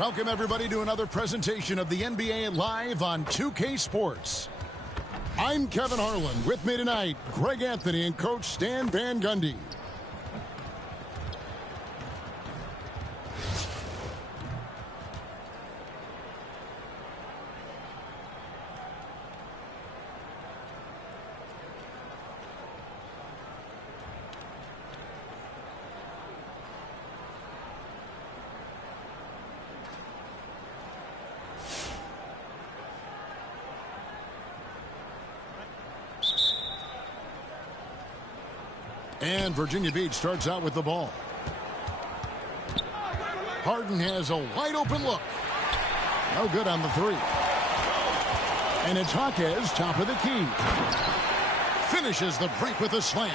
Welcome, everybody, to another presentation of the NBA Live on 2K Sports. I'm Kevin Harlan. With me tonight, Greg Anthony and Coach Stan Van Gundy. And Virginia Beach starts out with the ball. Harden has a wide open look. No good on the three. And it's Hawkes, top of the key. Finishes the break with a slam.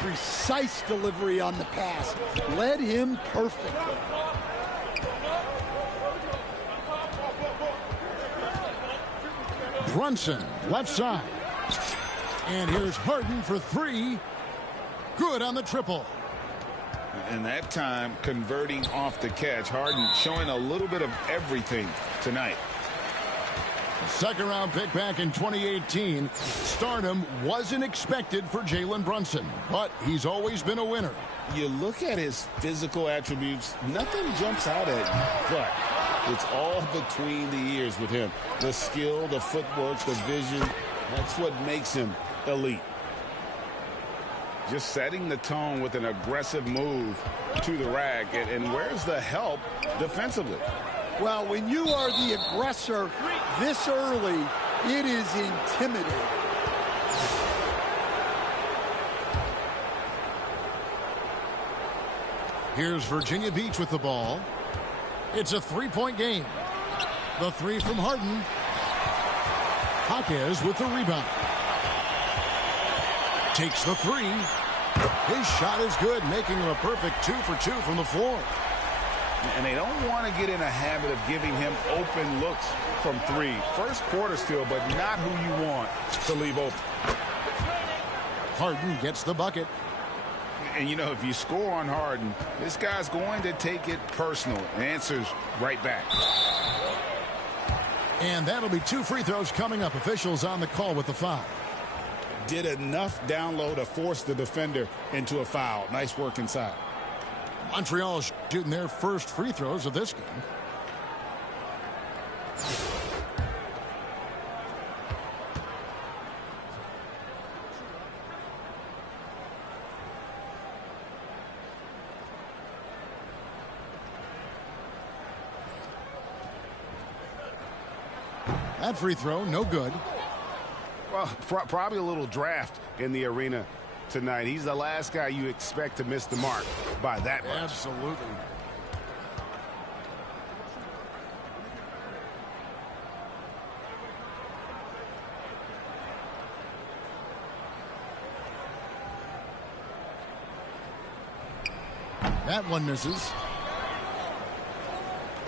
Precise delivery on the pass. Led him perfectly. Brunson, left side. And here's Harden for three. Good on the triple. And that time, converting off the catch. Harden showing a little bit of everything tonight. Second round pick back in 2018. Stardom wasn't expected for Jalen Brunson, but he's always been a winner. You look at his physical attributes, nothing jumps out at you, but it's all between the ears with him. The skill, the footwork, the vision, that's what makes him elite. Just setting the tone with an aggressive move to the rack. And where's the help defensively? Well, when you are the aggressor this early, it is intimidating. Here's Virginia Beach with the ball. It's a three-point game. The three from Harden. Hawkes with the rebound. Takes the three. His shot is good, making him a perfect 2 for 2 from the floor. And they don't want to get in a habit of giving him open looks from three. First quarter still, but not who you want to leave open. Harden gets the bucket. And, you know, if you score on Harden, this guy's going to take it personal. Answers right back. And that'll be 2 free throws coming up. Officials on the call with the foul. Did enough down low to force the defender into a foul. Nice work inside. Montreal shooting their first free throws of this game. That free throw, no good. Well, probably a little draft in the arena tonight. He's the last guy you expect to miss the mark by that much. Absolutely. That one misses.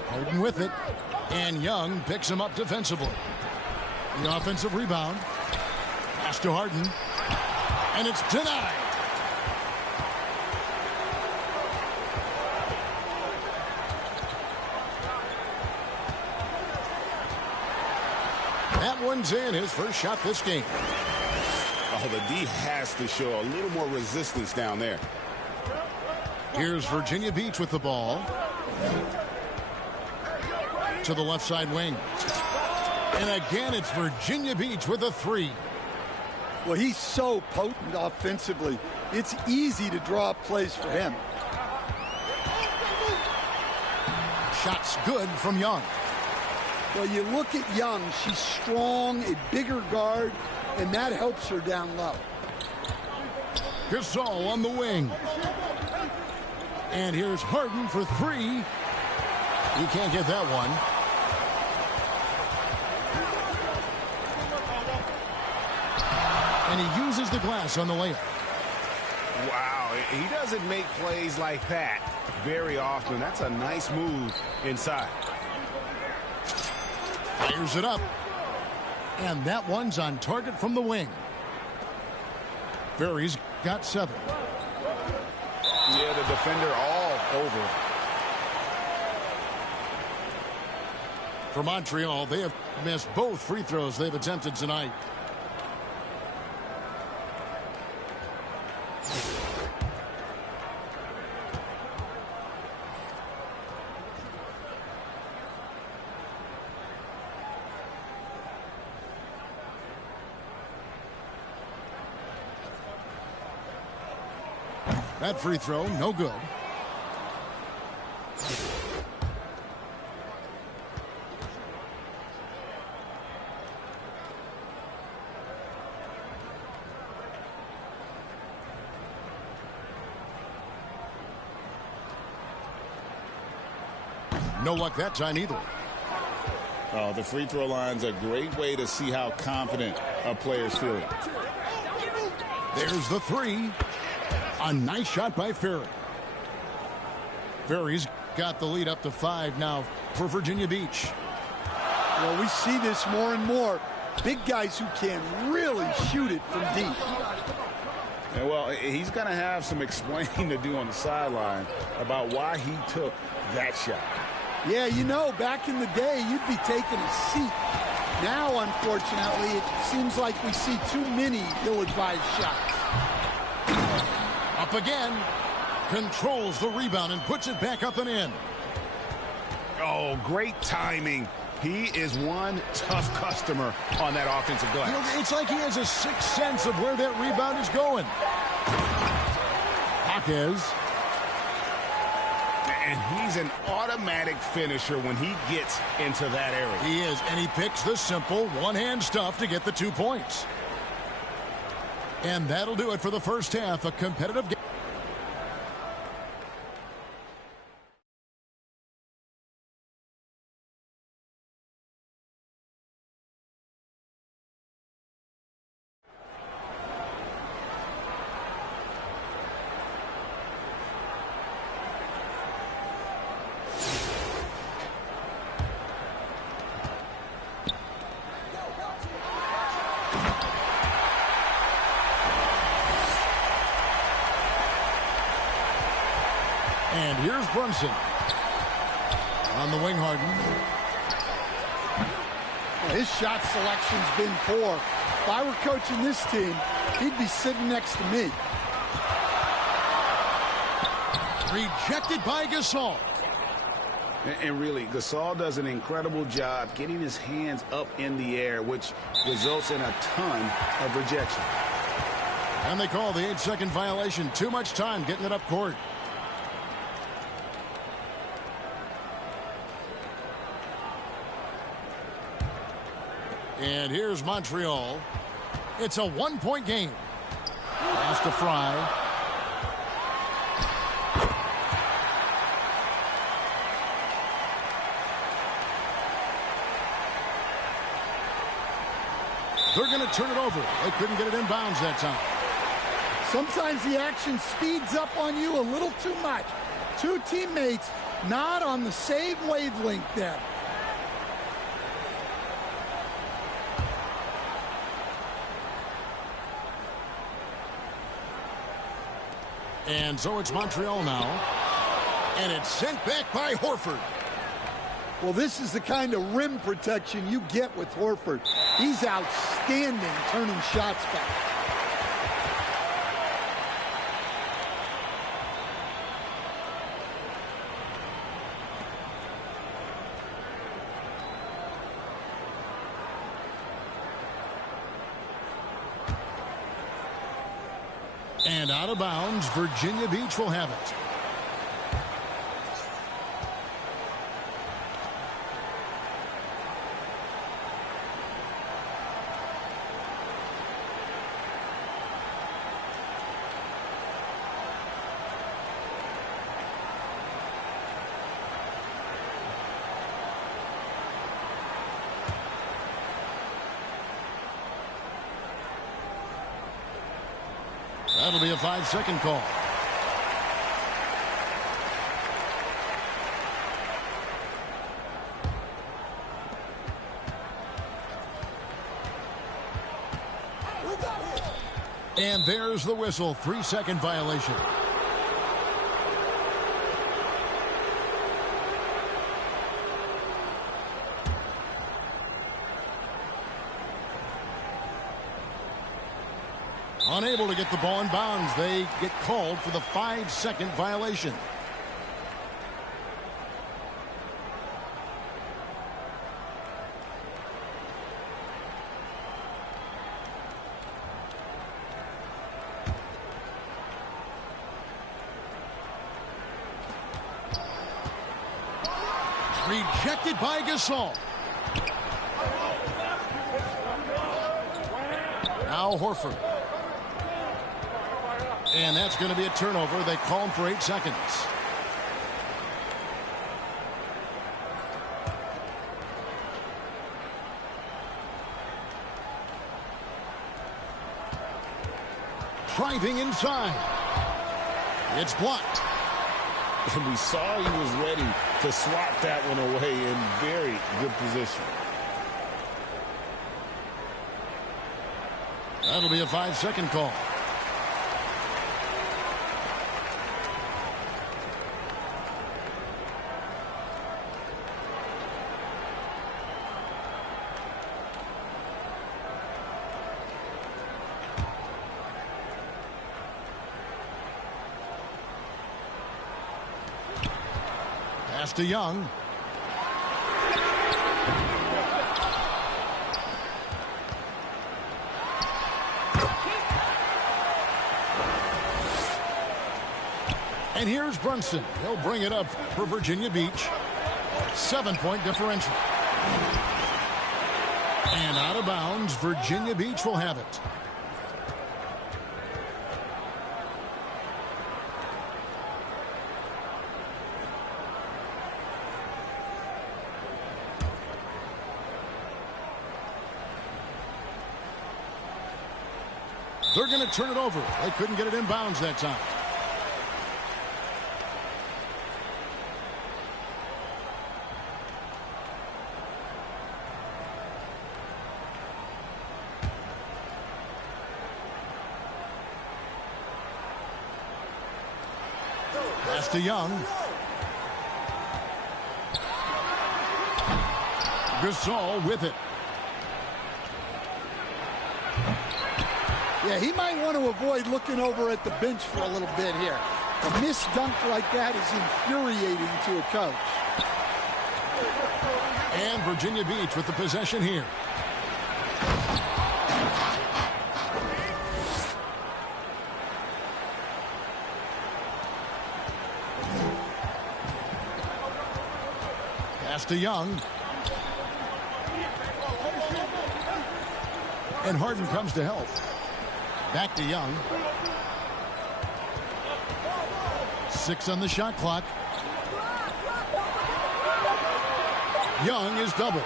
Harden with it. And Young picks him up defensively. The offensive rebound. Pass to Harden. And it's denied. That one's in. His first shot this game. Oh, the D has to show a little more resistance down there. Here's Virginia Beach with the ball. To the left side wing. And again, it's Virginia Beach with a three. Well, he's so potent offensively. It's easy to draw plays for him. Shots good from Young. Well, you look at Young. She's strong, a bigger guard, and that helps her down low. Gasol on the wing. And here's Harden for three. He can't get that one. And he uses the glass on the layup. Wow, he doesn't make plays like that very often. That's a nice move inside. Fires it up. And that one's on target from the wing. Ferry's got 7. Yeah, the defender all over. For Montreal, they have missed both free throws they've attempted tonight. That free throw, no good. No luck that time either. Oh, the free throw line's a great way to see how confident a player's feeling. There's the three. A nice shot by Ferry. Ferry's got the lead up to 5 now for Virginia Beach. Well, we see this more and more. Big guys who can really shoot it from deep. And well, he's going to have some explaining to do on the sideline about why he took that shot. Yeah, you know, back in the day, you'd be taking a seat. Now, unfortunately, it seems like we see too many ill-advised shots. Up again. Controls the rebound and puts it back up and in. Oh, great timing. He is one tough customer on that offensive glass. You know, it's like he has a sixth sense of where that rebound is going. Jaquez. And he's an automatic finisher when he gets into that area. He is, and he picks the simple one-hand stuff to get the 2 points. And that'll do it for the first half. A competitive game. And here's Brunson. On the wing, Harden. Well, his shot selection's been poor. If I were coaching this team, he'd be sitting next to me. Rejected by Gasol. And really, Gasol does an incredible job getting his hands up in the air, which results in a ton of rejection. And they call the 8-second violation. Too much time getting it up court. And here's Montreal. It's a 1-point game. Pass to Fry. They're going to turn it over. They couldn't get it in bounds that time. Sometimes the action speeds up on you a little too much. Two teammates not on the same wavelength there. And so it's Montreal now. And it's sent back by Horford. Well, this is the kind of rim protection you get with Horford. He's outstanding turning shots back. And out of bounds, Virginia Beach will have it. That'll be a 5-second call. And there's the whistle. 3-second violation. Unable to get the ball in bounds. They get called for the 5-second violation. Rejected by Gasol. Now Horford. And that's going to be a turnover. They call him for 8 seconds. Driving inside. It's blocked. And we saw he was ready to swat that one away in very good position. That'll be a 5-second call. Pass to Young. And here's Brunson. He'll bring it up for Virginia Beach. 7-point differential. And out of bounds, Virginia Beach will have it. They're going to turn it over. They couldn't get it in bounds that time. Pass to Young. Gasol with it. Yeah, he might want to avoid looking over at the bench for a little bit here. A missed dunk like that is infuriating to a coach. And Virginia Beach with the possession here. Pass to Young. And Harden comes to help. Back to Young. 6 on the shot clock. Young is double.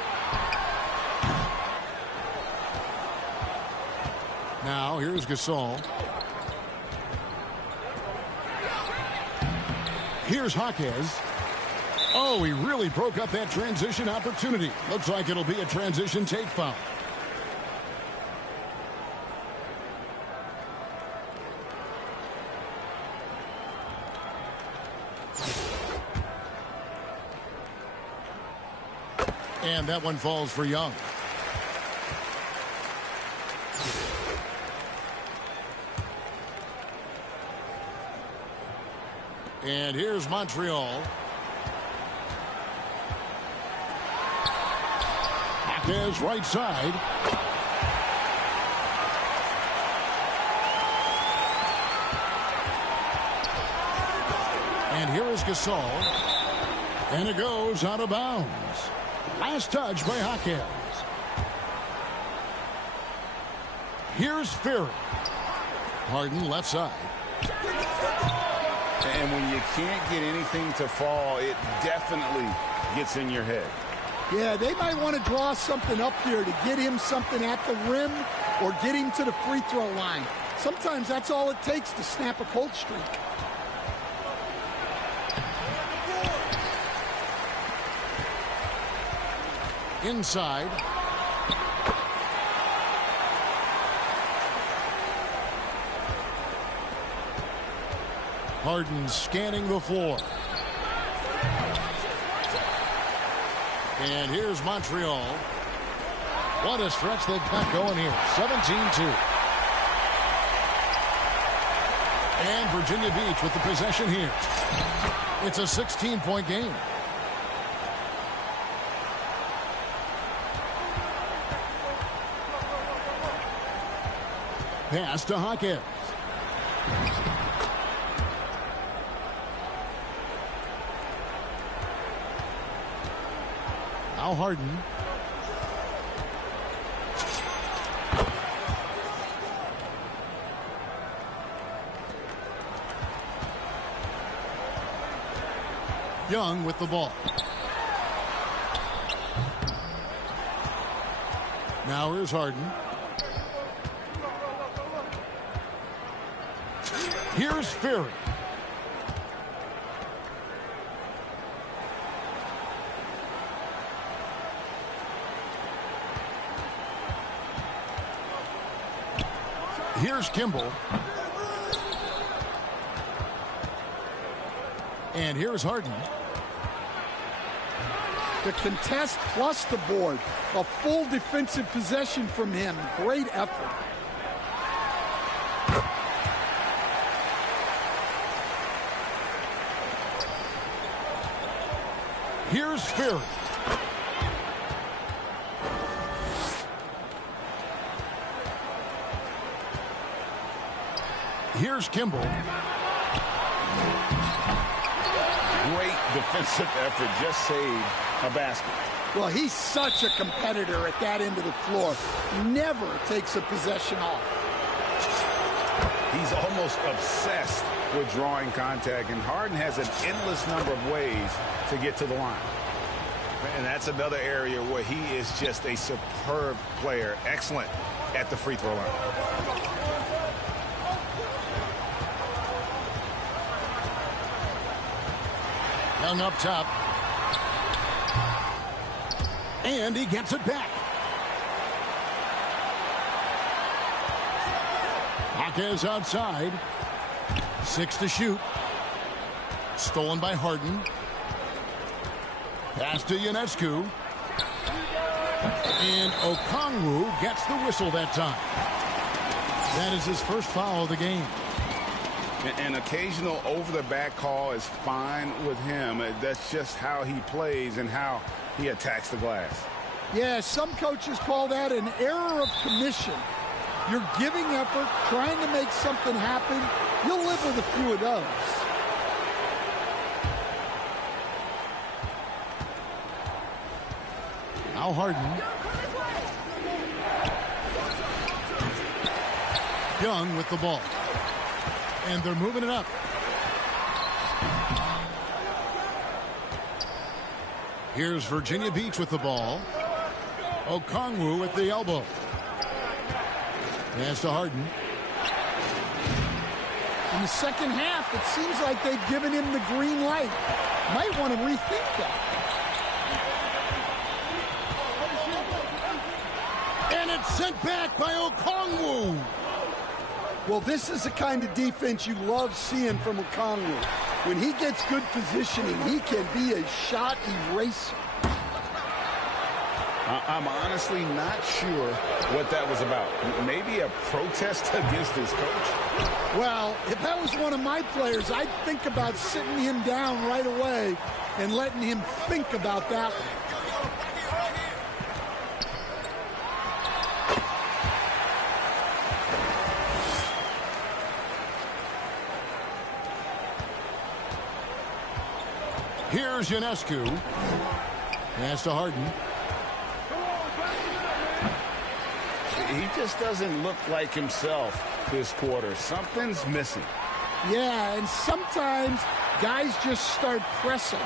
Now here's Gasol. Here's Jaquez. Oh, he really broke up that transition opportunity. Looks like it'll be a transition take foul. And that one falls for Young. And here's Montreal. Jaquez right side. And here is Gasol. And it goes out of bounds. Last touch by Jaquez. Here's Ferry. Harden left side. And when you can't get anything to fall, it definitely gets in your head. Yeah, they might want to draw something up here to get him something at the rim or get him to the free throw line. Sometimes that's all it takes to snap a cold streak. Inside. Harden scanning the floor. And here's Montreal. What a stretch they've got going here. 17-2. And Virginia Beach with the possession here. It's a 16-point game. Pass to Hawkins. Now Harden. Young with the ball. Now here's Harden. Here's Ferry. Here's Kimball. And here's Harden. The contest plus the board. A full defensive possession from him. Great effort. Here's Ferry. Here's Kimball. Great defensive effort. Just saved a basket. Well, he's such a competitor at that end of the floor. Never takes a possession off. He's almost obsessed with drawing contact, and Harden has an endless number of ways to get to the line. And that's another area where he is just a superb player. Excellent at the free throw line. Young up top. And he gets it back. Hawkins outside. 6 to shoot. Stolen by Harden. Pass to Ionescu. And Okongwu gets the whistle that time. That is his first foul of the game. An occasional over-the-back call is fine with him. That's just how he plays and how he attacks the glass. Yeah, some coaches call that an error of commission. You're giving effort, trying to make something happen. You'll live with a few of those. Now Harden. Young with the ball. And they're moving it up. Here's Virginia Beach with the ball. Okongwu at the elbow. Pass to Harden. In the second half, it seems like they've given him the green light. Might want to rethink that. And it's sent back by Okongwu. Well, this is the kind of defense you love seeing from Okongwu. When he gets good positioning, he can be a shot eraser. I'm honestly not sure what that was about. Maybe a protest against his coach? Well, if that was one of my players, I'd think about sitting him down right away and letting him think about that one. Here's Ionescu. Pass to Harden. He just doesn't look like himself this quarter. Something's missing. Yeah, and sometimes guys just start pressing.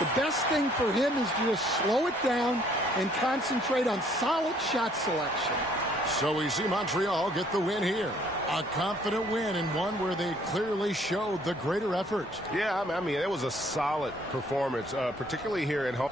The best thing for him is to just slow it down and concentrate on solid shot selection. So we see Montreal get the win here. A confident win and one where they clearly showed the greater effort. Yeah, I mean, it was a solid performance, particularly here at home.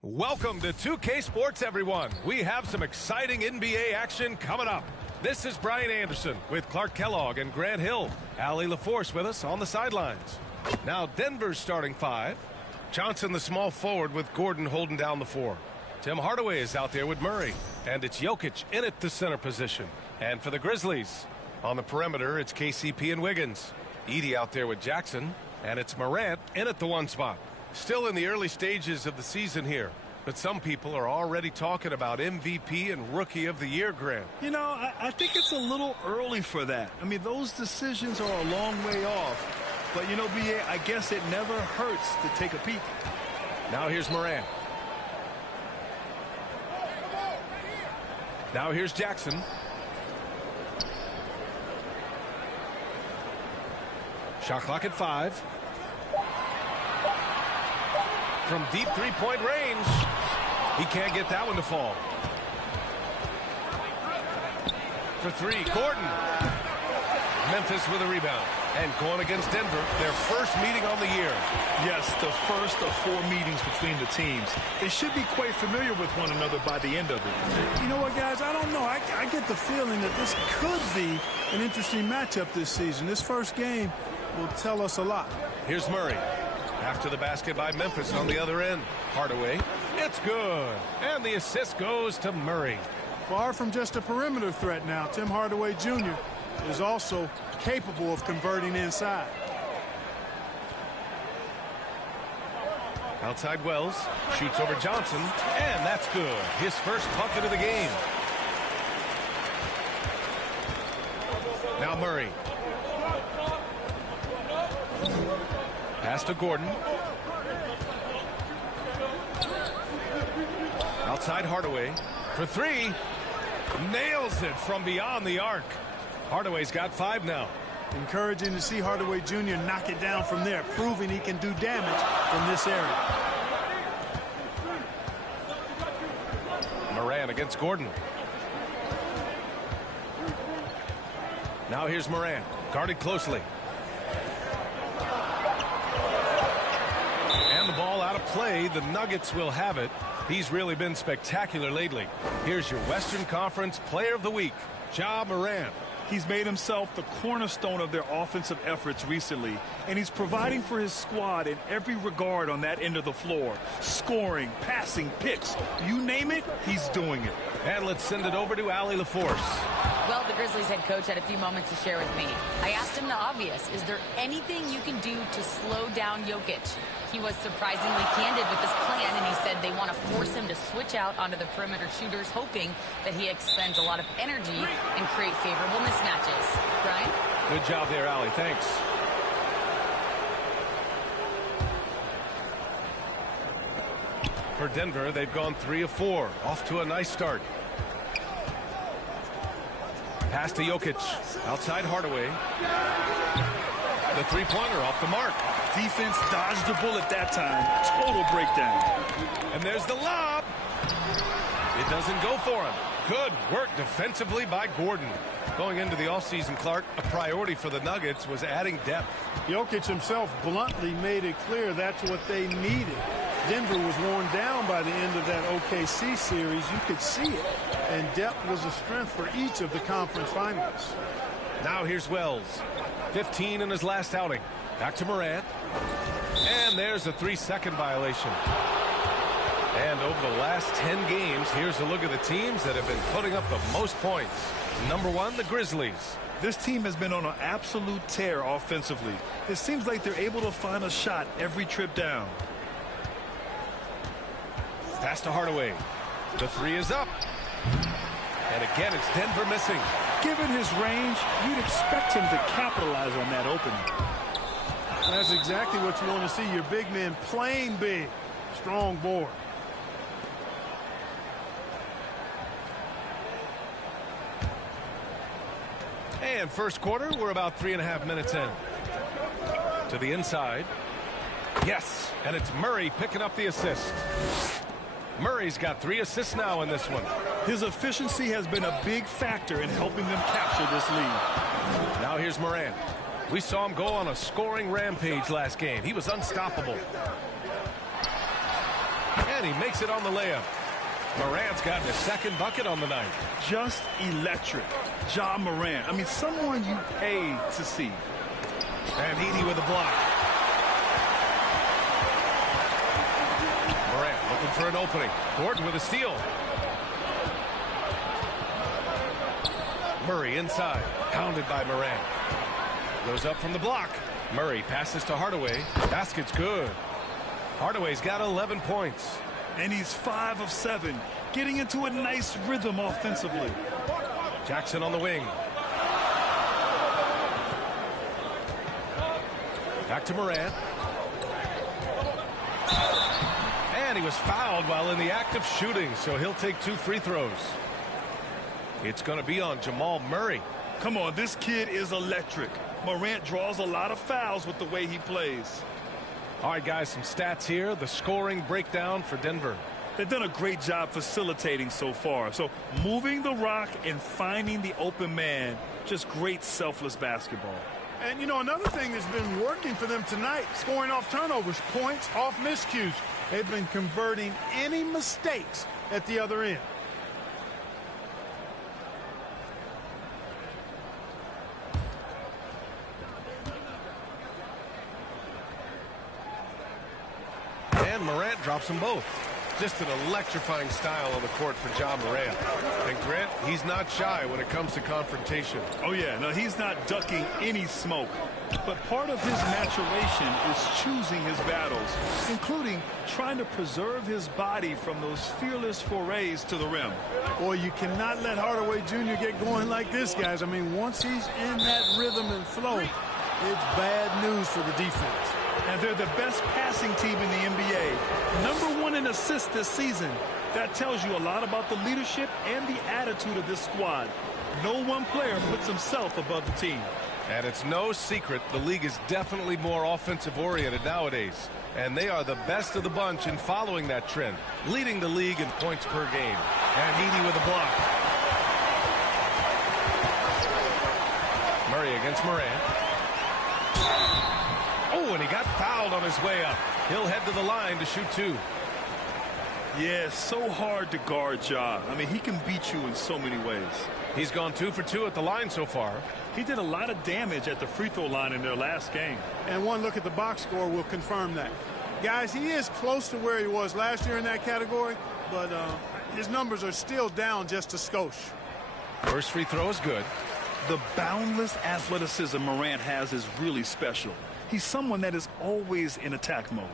Welcome to 2K Sports, everyone. We have some exciting NBA action coming up. This is Brian Anderson with Clark Kellogg and Grant Hill. Allie LaForce with us on the sidelines. Now Denver's starting five. Johnson, the small forward, with Gordon holding down the four. Tim Hardaway is out there with Murray. And it's Jokic in at the center position. And for the Grizzlies, on the perimeter, it's KCP and Wiggins. Edey out there with Jackson. And it's Morant in at the one spot. Still in the early stages of the season here, but some people are already talking about MVP and Rookie of the Year, Grant. You know, I think it's a little early for that. I mean, those decisions are a long way off. But, you know, B.A., I guess it never hurts to take a peek. Now here's Morant. Now here's Jackson. Shot clock at 5. From deep three-point range. He can't get that one to fall. For three, Gordon. Memphis with a rebound. And going against Denver, their first meeting on the year. Yes, the first of 4 meetings between the teams. They should be quite familiar with one another by the end of it. You know what, guys? I don't know. I get the feeling that this could be an interesting matchup this season. This first game will tell us a lot. Here's Murray. After the basket by Memphis on the other end. Hardaway. It's good. And the assist goes to Murray. Far from just a perimeter threat now, Tim Hardaway Jr. is also capable of converting inside. Outside Wells. Shoots over Johnson. And that's good. His first bucket of the game. Now Murray. Pass to Gordon. Outside Hardaway for 3. Nails it from beyond the arc. Hardaway's got 5 now. Encouraging to see Hardaway Jr. knock it down from there, proving he can do damage from this area. Morant against Gordon. Now here's Morant, guarded closely. And the ball out of play. The Nuggets will have it. He's really been spectacular lately. Here's your Western Conference Player of the Week, Ja Morant. He's made himself the cornerstone of their offensive efforts recently, and he's providing for his squad in every regard on that end of the floor. Scoring, passing, picks, you name it, he's doing it. And let's send it over to Allie LaForce. Well, The Grizzlies head coach had a few moments to share with me. I asked him the obvious. Is there anything you can do to slow down Jokic? He was surprisingly candid with his plan, and he said they want to force him to switch out onto the perimeter shooters, hoping that he expends a lot of energy and create favorable mismatches. Brian? Good job there, Allie. Thanks. For Denver, they've gone 3 of 4. Off to a nice start. Pass to Jokic. Outside Hardaway. The three-pointer off the mark. Defense dodged the bullet that time. Total breakdown. And there's the lob. It doesn't go for him. Good work defensively by Gordon. Going into the offseason, Clark, a priority for the Nuggets was adding depth. Jokic himself bluntly made it clear that's what they needed. Denver was worn down by the end of that OKC series. You could see it. And depth was a strength for each of the conference finals. Now here's Wells. 15 in his last outing. Back to Morant. And there's a 3-second violation. And over the last 10 games, here's a look at the teams that have been putting up the most points. Number 1, the Grizzlies. This team has been on an absolute tear offensively. It seems like they're able to find a shot every trip down. Pass to Hardaway. The 3 is up. And again, it's Denver missing. Given his range, you'd expect him to capitalize on that opening. That's exactly what you want to see. Your big men playing big. Strong board. And first quarter, we're about 3.5 minutes in. To the inside. Yes, and it's Murray picking up the assist. Murray's got 3 assists now in this one. His efficiency has been a big factor in helping them capture this lead. Now here's Morant. We saw him go on a scoring rampage last game. He was unstoppable. And he makes it on the layup. Morant's gotten his second bucket on the night. Just electric. Ja Morant. I mean, someone you pay to see. And Edey with a block. Morant looking for an opening. Gordon with a steal. Murray inside. Pounded by Morant. Goes up from the block. Murray passes to Hardaway. Basket's good. Hardaway's got 11 points. And he's 5 of 7. Getting into a nice rhythm offensively. Jackson on the wing. Back to Morant. And he was fouled while in the act of shooting, so he'll take 2 free throws. It's going to be on Jamal Murray. Come on, this kid is electric. Morant draws a lot of fouls with the way he plays. All right, guys, some stats here. The scoring breakdown for Denver. They've done a great job facilitating so far. So moving the rock and finding the open man. Just great selfless basketball. And, you know, another thing that's been working for them tonight, scoring off turnovers, points off miscues. They've been converting any mistakes at the other end. And Morant drops them both. Just an electrifying style on the court for Ja Morant. And Grant, he's not shy when it comes to confrontation. Oh, yeah. No, he's not ducking any smoke. But part of his maturation is choosing his battles, including trying to preserve his body from those fearless forays to the rim. Boy, you cannot let Hardaway Jr. get going like this, guys. I mean, once he's in that rhythm and flow, it's bad news for the defense. And they're the best passing team in the NBA. Number 1 in assists this season. That tells you a lot about the leadership and the attitude of this squad. No one player puts himself above the team. And it's no secret the league is definitely more offensive-oriented nowadays. And they are the best of the bunch in following that trend, leading the league in points per game. And Edey with a block. Murray against Morant. Oh, and he got fouled on his way up. He'll head to the line to shoot 2. Yeah, it's so hard to guard Ja. I mean, he can beat you in so many ways. He's gone 2 for 2 at the line so far. He did a lot of damage at the free throw line in their last game. And one look at the box score will confirm that. Guys, he is close to where he was last year in that category, but his numbers are still down just a skosh. First free throw is good. The boundless athleticism Morant has is really special. He's someone that is always in attack mode.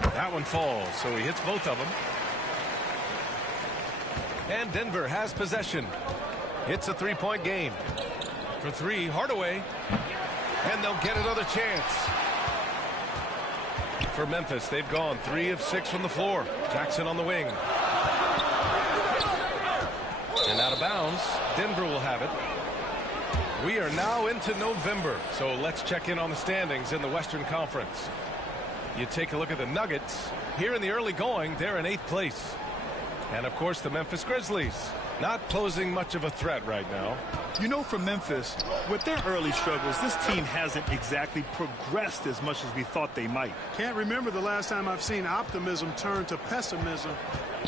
That one falls, so he hits both of them. And Denver has possession. It's a three-point game. For three, Hardaway. And they'll get another chance. For Memphis, they've gone 3 of 6 from the floor. Jackson on the wing. And out of bounds, Denver will have it. We are now into November, so let's check in on the standings in the Western Conference. You take a look at the Nuggets. Here in the early going, they're in 8th place. And, of course, the Memphis Grizzlies. Not posing much of a threat right now. You know, for Memphis, with their early struggles, this team hasn't exactly progressed as much as we thought they might. Can't remember the last time I've seen optimism turn to pessimism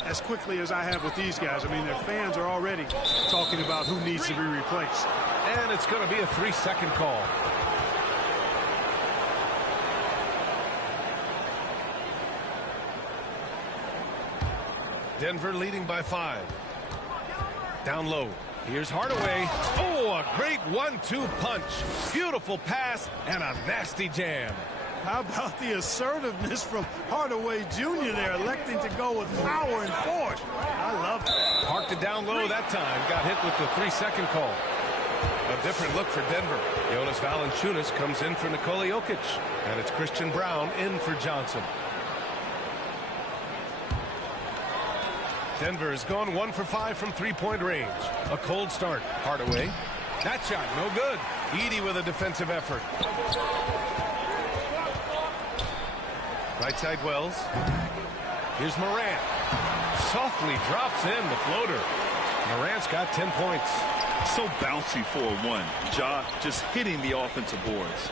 as quickly as I have with these guys. I mean, their fans are already talking about who needs to be replaced. And it's going to be a 3-second call. Denver leading by 5. Down low. Here's Hardaway. Oh, a great 1-2 punch. Beautiful pass and a nasty jam. How about the assertiveness from Hardaway Jr. there, electing to go with power and force. I love that. Parked it down low that time. Got hit with the 3-second call. A different look for Denver. Jonas Valanciunas comes in for Nikola Jokic. And it's Christian Brown in for Johnson. Denver has gone 1 for 5 from three-point range. A cold start. Hardaway. That shot, no good. Edey with a defensive effort. Right side Wells. Here's Morant. Softly drops in the floater. Morant's got 10 points. So bouncy for a 1. Ja just hitting the offensive boards.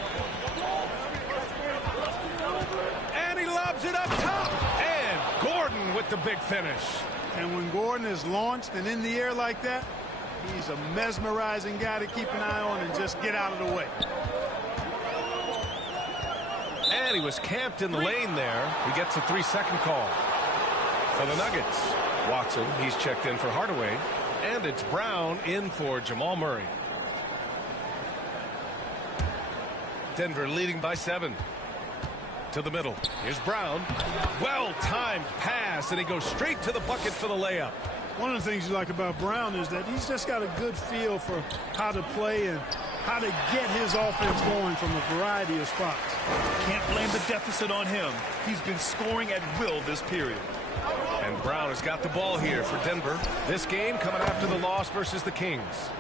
And he lobs it up top. And Gordon with the big finish. And when Gordon is launched and in the air like that, he's a mesmerizing guy to keep an eye on and just get out of the way. And he was camped in the lane there. He gets a 3-second call for the Nuggets. Watson, he's checked in for Hardaway. And it's Brown in for Jamal Murray. Denver leading by 7. To the middle. Here's Brown. Well-timed pass, and he goes straight to the bucket for the layup. One of the things you like about Brown is that he's just got a good feel for how to play and how to get his offense going from a variety of spots. Can't blame the deficit on him. He's been scoring at will this period. And Brown has got the ball here for Denver. This game coming after the loss versus the Kings.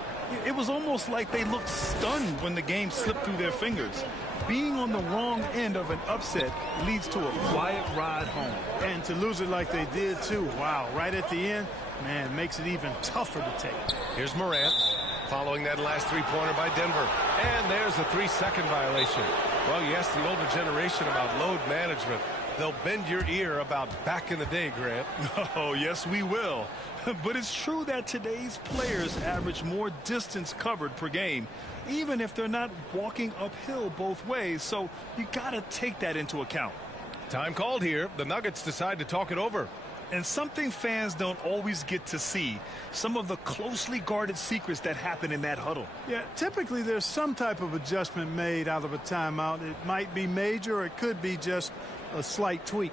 It was almost like they looked stunned when the game slipped through their fingers. Being on the wrong end of an upset leads to a quiet ride home. And to lose it like they did, too. Wow, right at the end, man, makes it even tougher to take. Here's Morant following that last three-pointer by Denver. And there's a 3-second violation. Well, you ask the older generation about load management. They'll bend your ear about back in the day, Grant. Oh, yes, we will. But it's true that today's players average more distance covered per game, even if they're not walking uphill both ways. So you got to take that into account. Time called here. The Nuggets decide to talk it over. And something fans don't always get to see, some of the closely guarded secrets that happen in that huddle. Yeah, typically there's some type of adjustment made out of a timeout. It might be major, or it could be just a slight tweak.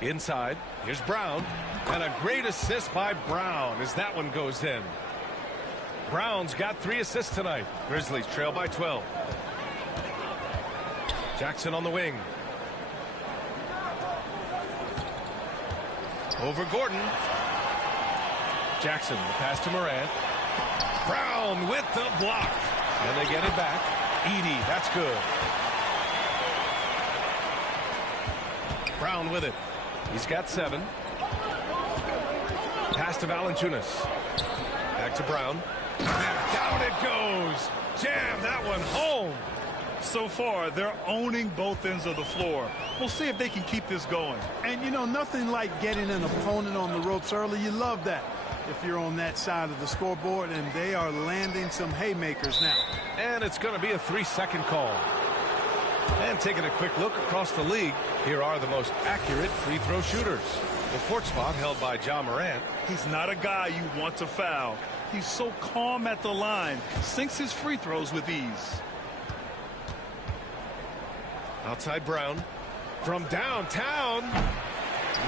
Inside, here's Brown. And a great assist by Brown as that one goes in. Brown's got 3 assists tonight. Grizzlies trail by 12. Jackson on the wing. Over Gordon. Jackson, the pass to Morant. Brown with the block. And they get it back. Edey, that's good. Brown with it. He's got 7. Pass to Valanciunas. Back to Brown. And down it goes. Jam that one home. So far, they're owning both ends of the floor. We'll see if they can keep this going. And, you know, nothing like getting an opponent on the ropes early. You love that if you're on that side of the scoreboard, and they are landing some haymakers now. And it's going to be a 3-second call. And taking a quick look across the league, here are the most accurate free throw shooters. The 4th spot held by Ja Morant. He's not a guy you want to foul. He's so calm at the line, sinks his free throws with ease. Outside Brown. From downtown.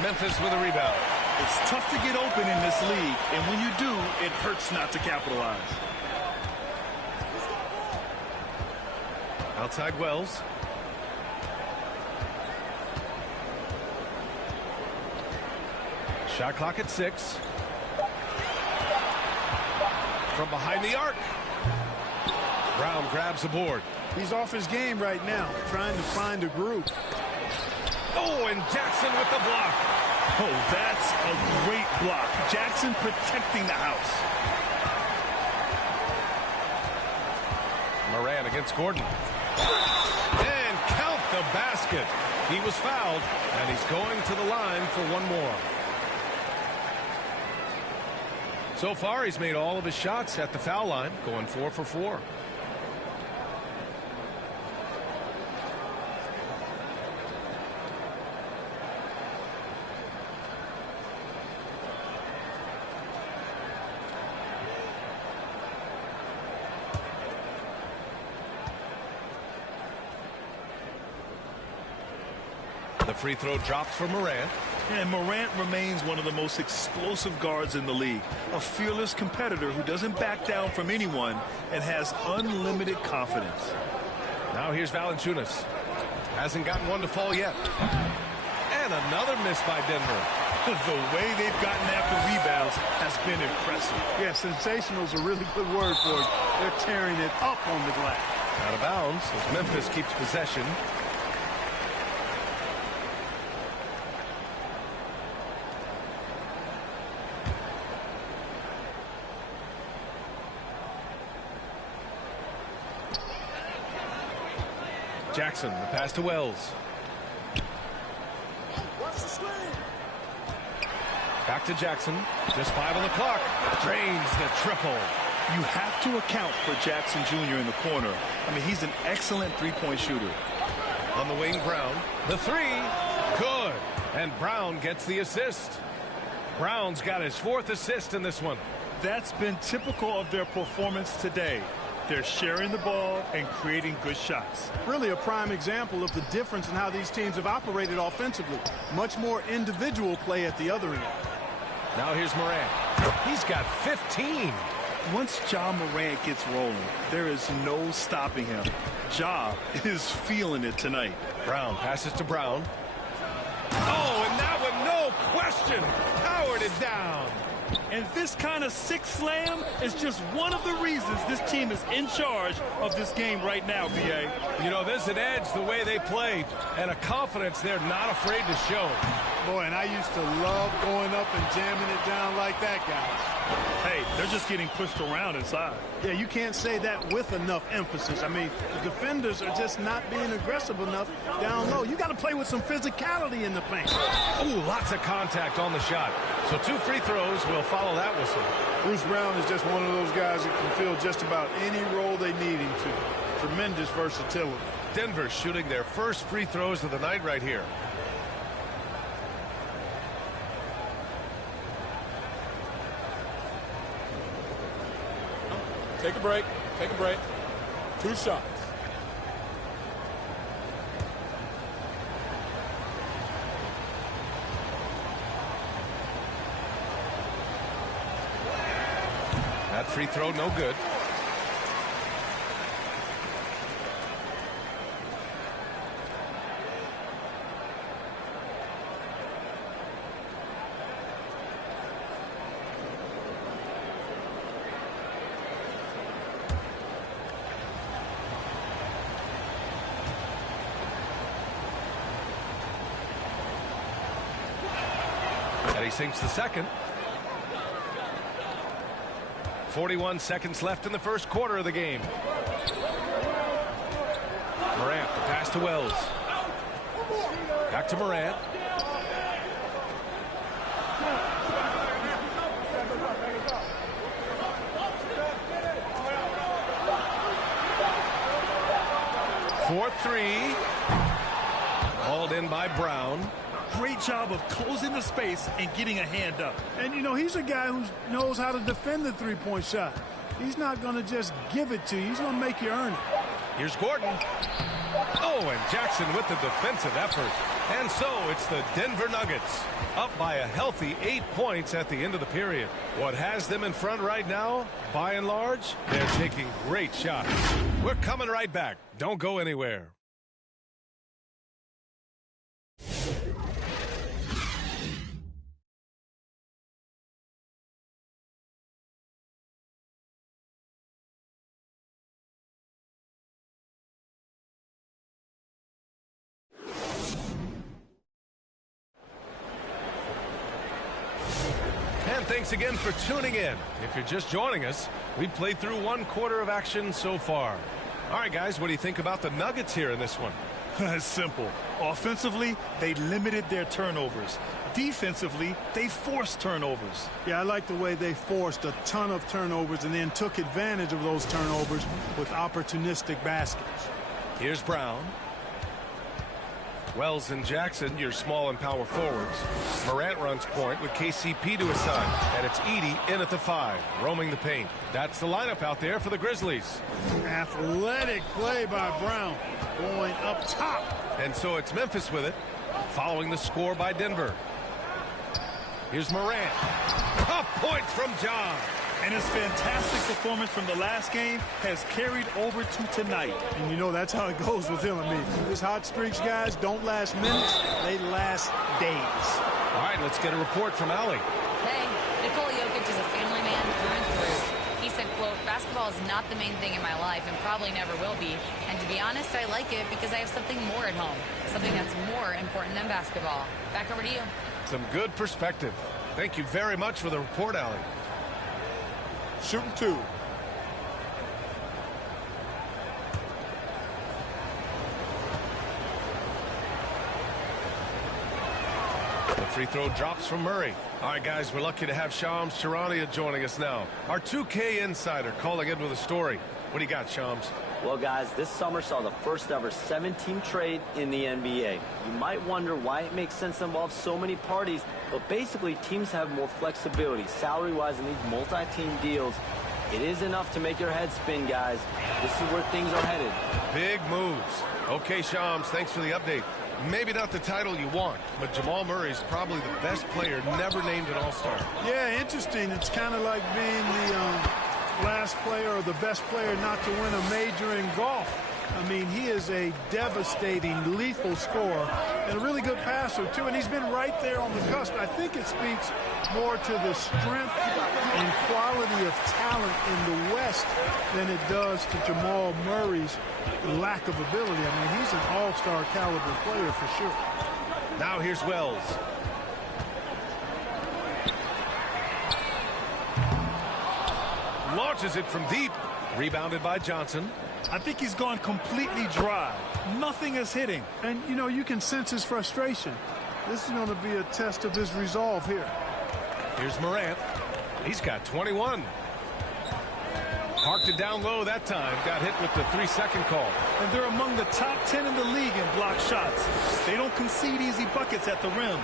Memphis with a rebound. It's tough to get open in this league, and when you do, it hurts not to capitalize. Outside Wells. Shot clock at 6. From behind the arc. Brown grabs the board. He's off his game right now, trying to find a groove. Oh, and Jackson with the block. Oh, that's a great block. Jackson protecting the house. Morant against Gordon. And count the basket. He was fouled, and he's going to the line for one more. So far, he's made all of his shots at the foul line, going 4 for 4. The free throw drops for Morant. And Morant remains one of the most explosive guards in the league. A fearless competitor who doesn't back down from anyone and has unlimited confidence. Now here's Valanciunas. Hasn't gotten one to fall yet. And another miss by Denver. The way they've gotten after rebounds has been impressive. Yeah, sensational is a really good word for it. They're tearing it up on the glass. Out of bounds as Memphis keeps possession. Jackson, the pass to Wells. Back to Jackson. Just 5 on the clock. Drains the triple. You have to account for Jackson Jr. in the corner. I mean, he's an excellent three-point shooter. On the wing, Brown. The 3. Good. And Brown gets the assist. Brown's got his 4th assist in this one. That's been typical of their performance today. They're sharing the ball and creating good shots. Really a prime example of the difference in how these teams have operated offensively. Much more individual play at the other end. Now here's Morant. He's got 15. Once Ja Morant gets rolling, there is no stopping him. Ja is feeling it tonight. Brown passes to Brown. Oh, and that one, no question, powered it down. And this kind of sick slam is just one of the reasons this team is in charge of this game right now, B.A. You know, there's an edge the way they played and a confidence they're not afraid to show. Boy, and I used to love going up and jamming it down like that, guys. Hey, they're just getting pushed around inside. Yeah, you can't say that with enough emphasis. I mean, the defenders are just not being aggressive enough down low. You got to play with some physicality in the paint. Ooh, lots of contact on the shot. So 2 free throws will follow that whistle. Bruce Brown is just one of those guys that can fill just about any role they need him to. Tremendous versatility. Denver shooting their first free throws of the night right here. Take a break. Take a break. 2 shots. That free throw no good. And he sinks the second. 41 seconds left in the first quarter of the game. Morant, the pass to Wells. Back to Morant. For three. Hauled in by Brown. Great job of closing the space and getting a hand up. And, you know, he's a guy who knows how to defend the three-point shot. He's not going to just give it to you. He's going to make you earn it. Here's Gordon. Oh, and Jackson with the defensive effort. And so it's the Denver Nuggets up by a healthy 8 points at the end of the period. What has them in front right now, by and large, they're taking great shots. We're coming right back. Don't go anywhere. Thanks again for tuning in. If you're just joining us, we've played through 1 quarter of action so far. All right, guys, what do you think about the Nuggets here in this one? It's simple. Offensively, they limited their turnovers. Defensively, they forced turnovers. Yeah, I like the way they forced a ton of turnovers and then took advantage of those turnovers with opportunistic baskets. Here's Brown. Wells and Jackson, your small and power forwards. Morant runs point with KCP to his side. And it's Edey in at the 5, roaming the paint. That's the lineup out there for the Grizzlies. Athletic play by Brown, going up top. And so it's Memphis with it, following the score by Denver. Here's Morant. Tough point from John. And his fantastic performance from the last game has carried over to tonight. And you know that's how it goes with him. I mean, these hot streaks, guys, don't last minutes. They last days. All right, let's get a report from Allie. Hey, Nikola Jokic is a family man through and through. He said, quote, basketball is not the main thing in my life and probably never will be. And to be honest, I like it because I have something more at home. Something that's more important than basketball. Back over to you. Some good perspective. Thank you very much for the report, Allie. Shooting 2. The free throw drops from Murray. All right, guys, we're lucky to have Shams Charania joining us now. Our 2K insider calling in with a story. What do you got, Shams? Well, guys, this summer saw the first ever 7-team trade in the NBA. You might wonder why it makes sense to involve so many parties, but basically teams have more flexibility salary-wise in these multi-team deals. It is enough to make your head spin, guys. This is where things are headed. Big moves. Okay, Shams, thanks for the update. Maybe not the title you want, but Jamal Murray's probably the best player never named an All-Star. Yeah, interesting. It's kind of like being the last player or the best player not to win a major in golf. I mean, he is a devastating, lethal scorer and a really good passer, too. And he's been right there on the cusp. I think it speaks more to the strength and quality of talent in the West than it does to Jamal Murray's lack of ability. I mean, he's an all-star caliber player for sure. Now here's Wells. Launches it from deep. Rebounded by Johnson. I think he's gone completely dry. Nothing is hitting. And, you know, you can sense his frustration. This is going to be a test of his resolve here. Here's Morant. He's got 21. Parked it down low that time. Got hit with the 3-second call. And they're among the top 10 in the league in block shots. They don't concede easy buckets at the rim.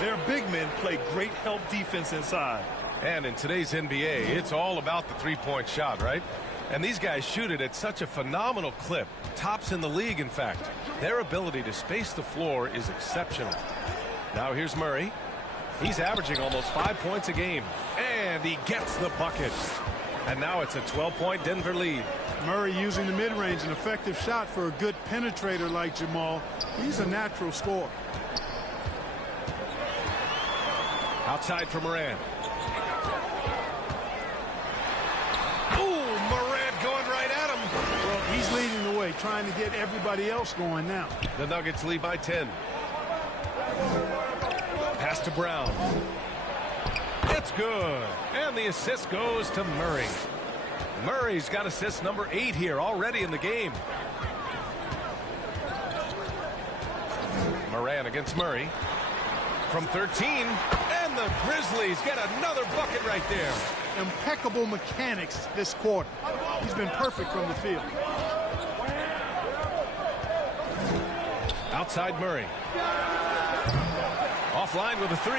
Their big men play great help defense inside. And in today's NBA, it's all about the three-point shot, right? And these guys shoot it at such a phenomenal clip. Tops in the league, in fact. Their ability to space the floor is exceptional. Now here's Murray. He's averaging almost 5 points a game. And he gets the bucket. And now it's a 12-point Denver lead. Murray using the mid-range, an effective shot for a good penetrator like Jamal. He's a natural scorer. Outside for Morant. Ooh, Morant going right at him. Well, he's leading the way, trying to get everybody else going now. The Nuggets lead by 10. Pass to Brown. It's good. And the assist goes to Murray. Murray's got assist number 8 here already in the game. Morant against Murray. From 13. And the Grizzlies get another bucket right there. Impeccable mechanics this quarter. He's been perfect from the field. Outside Murray. Offline with a 3.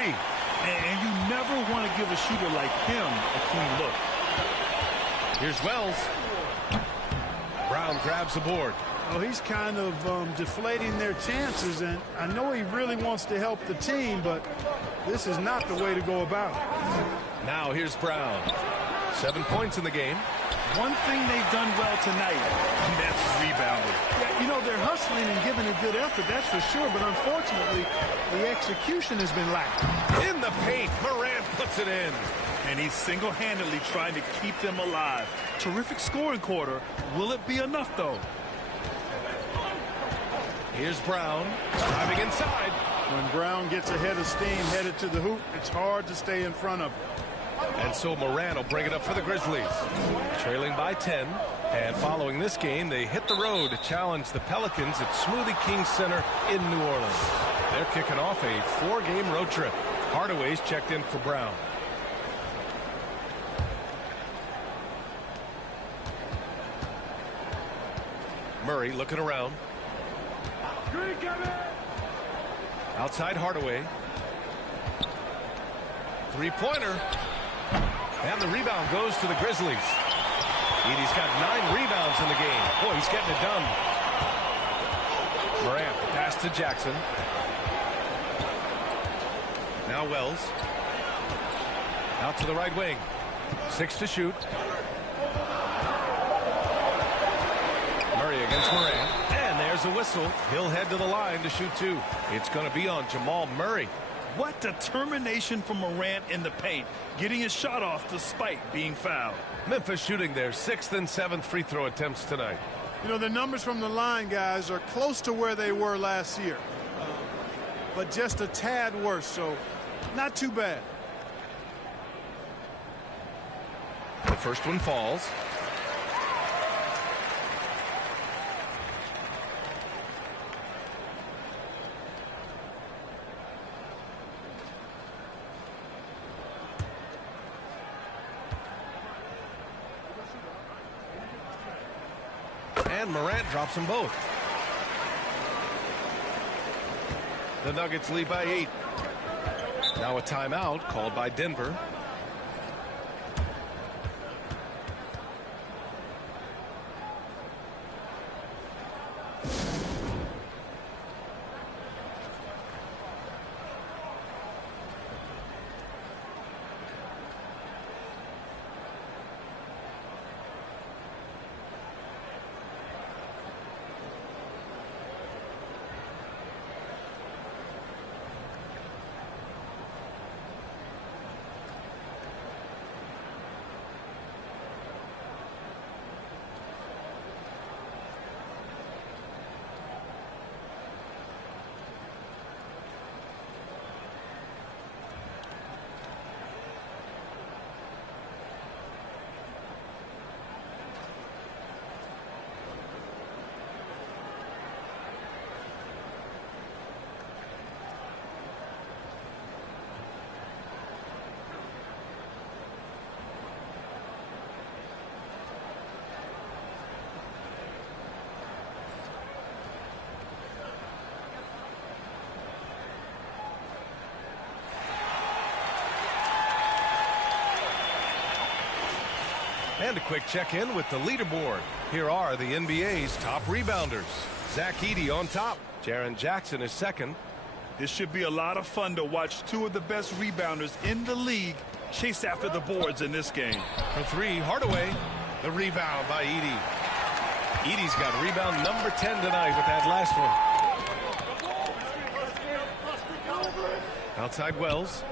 And you never want to give a shooter like him a clean look. Here's Wells. Brown grabs the board. Well, he's kind of deflating their chances, and I know he really wants to help the team, but this is not the way to go about it. Now here's Brown. 7 points in the game. One thing they've done well tonight, and that's rebounding. Yeah, you know, they're hustling and giving a good effort, that's for sure, but unfortunately, the execution has been lacking. In the paint, Morant puts it in. And he's single-handedly trying to keep them alive. Terrific scoring quarter. Will it be enough, though? Here's Brown driving inside. When Brown gets ahead of steam headed to the hoop, it's hard to stay in front of him. And so Morant will bring it up for the Grizzlies. Trailing by 10. And following this game, they hit the road to challenge the Pelicans at Smoothie King Center in New Orleans. They're kicking off a 4-game road trip. Hardaway's checked in for Brown. Murray looking around. Outside Hardaway. Three-pointer. And the rebound goes to the Grizzlies. Edey's got 9 rebounds in the game. Boy, he's getting it done. Morant, pass to Jackson. Now Wells. Out to the right wing. 6 to shoot. Murray against Morant. And there's a whistle. He'll head to the line to shoot 2. It's going to be on Jamal Murray. What determination from Morant in the paint, getting his shot off despite being fouled. Memphis shooting their 6th and 7th free throw attempts tonight. You know, the numbers from the line, guys, are close to where they were last year. But just a tad worse, so not too bad. The first one falls. And Morant drops them both. The Nuggets lead by 8. Now a timeout called by Denver. And a quick check-in with the leaderboard. Here are the NBA's top rebounders. Zach Edey on top. Jaren Jackson is second. This should be a lot of fun to watch 2 of the best rebounders in the league chase after the boards in this game. For three, Hardaway. The rebound by Edey. Edey's got rebound number 10 tonight with that last one. Outside Wells.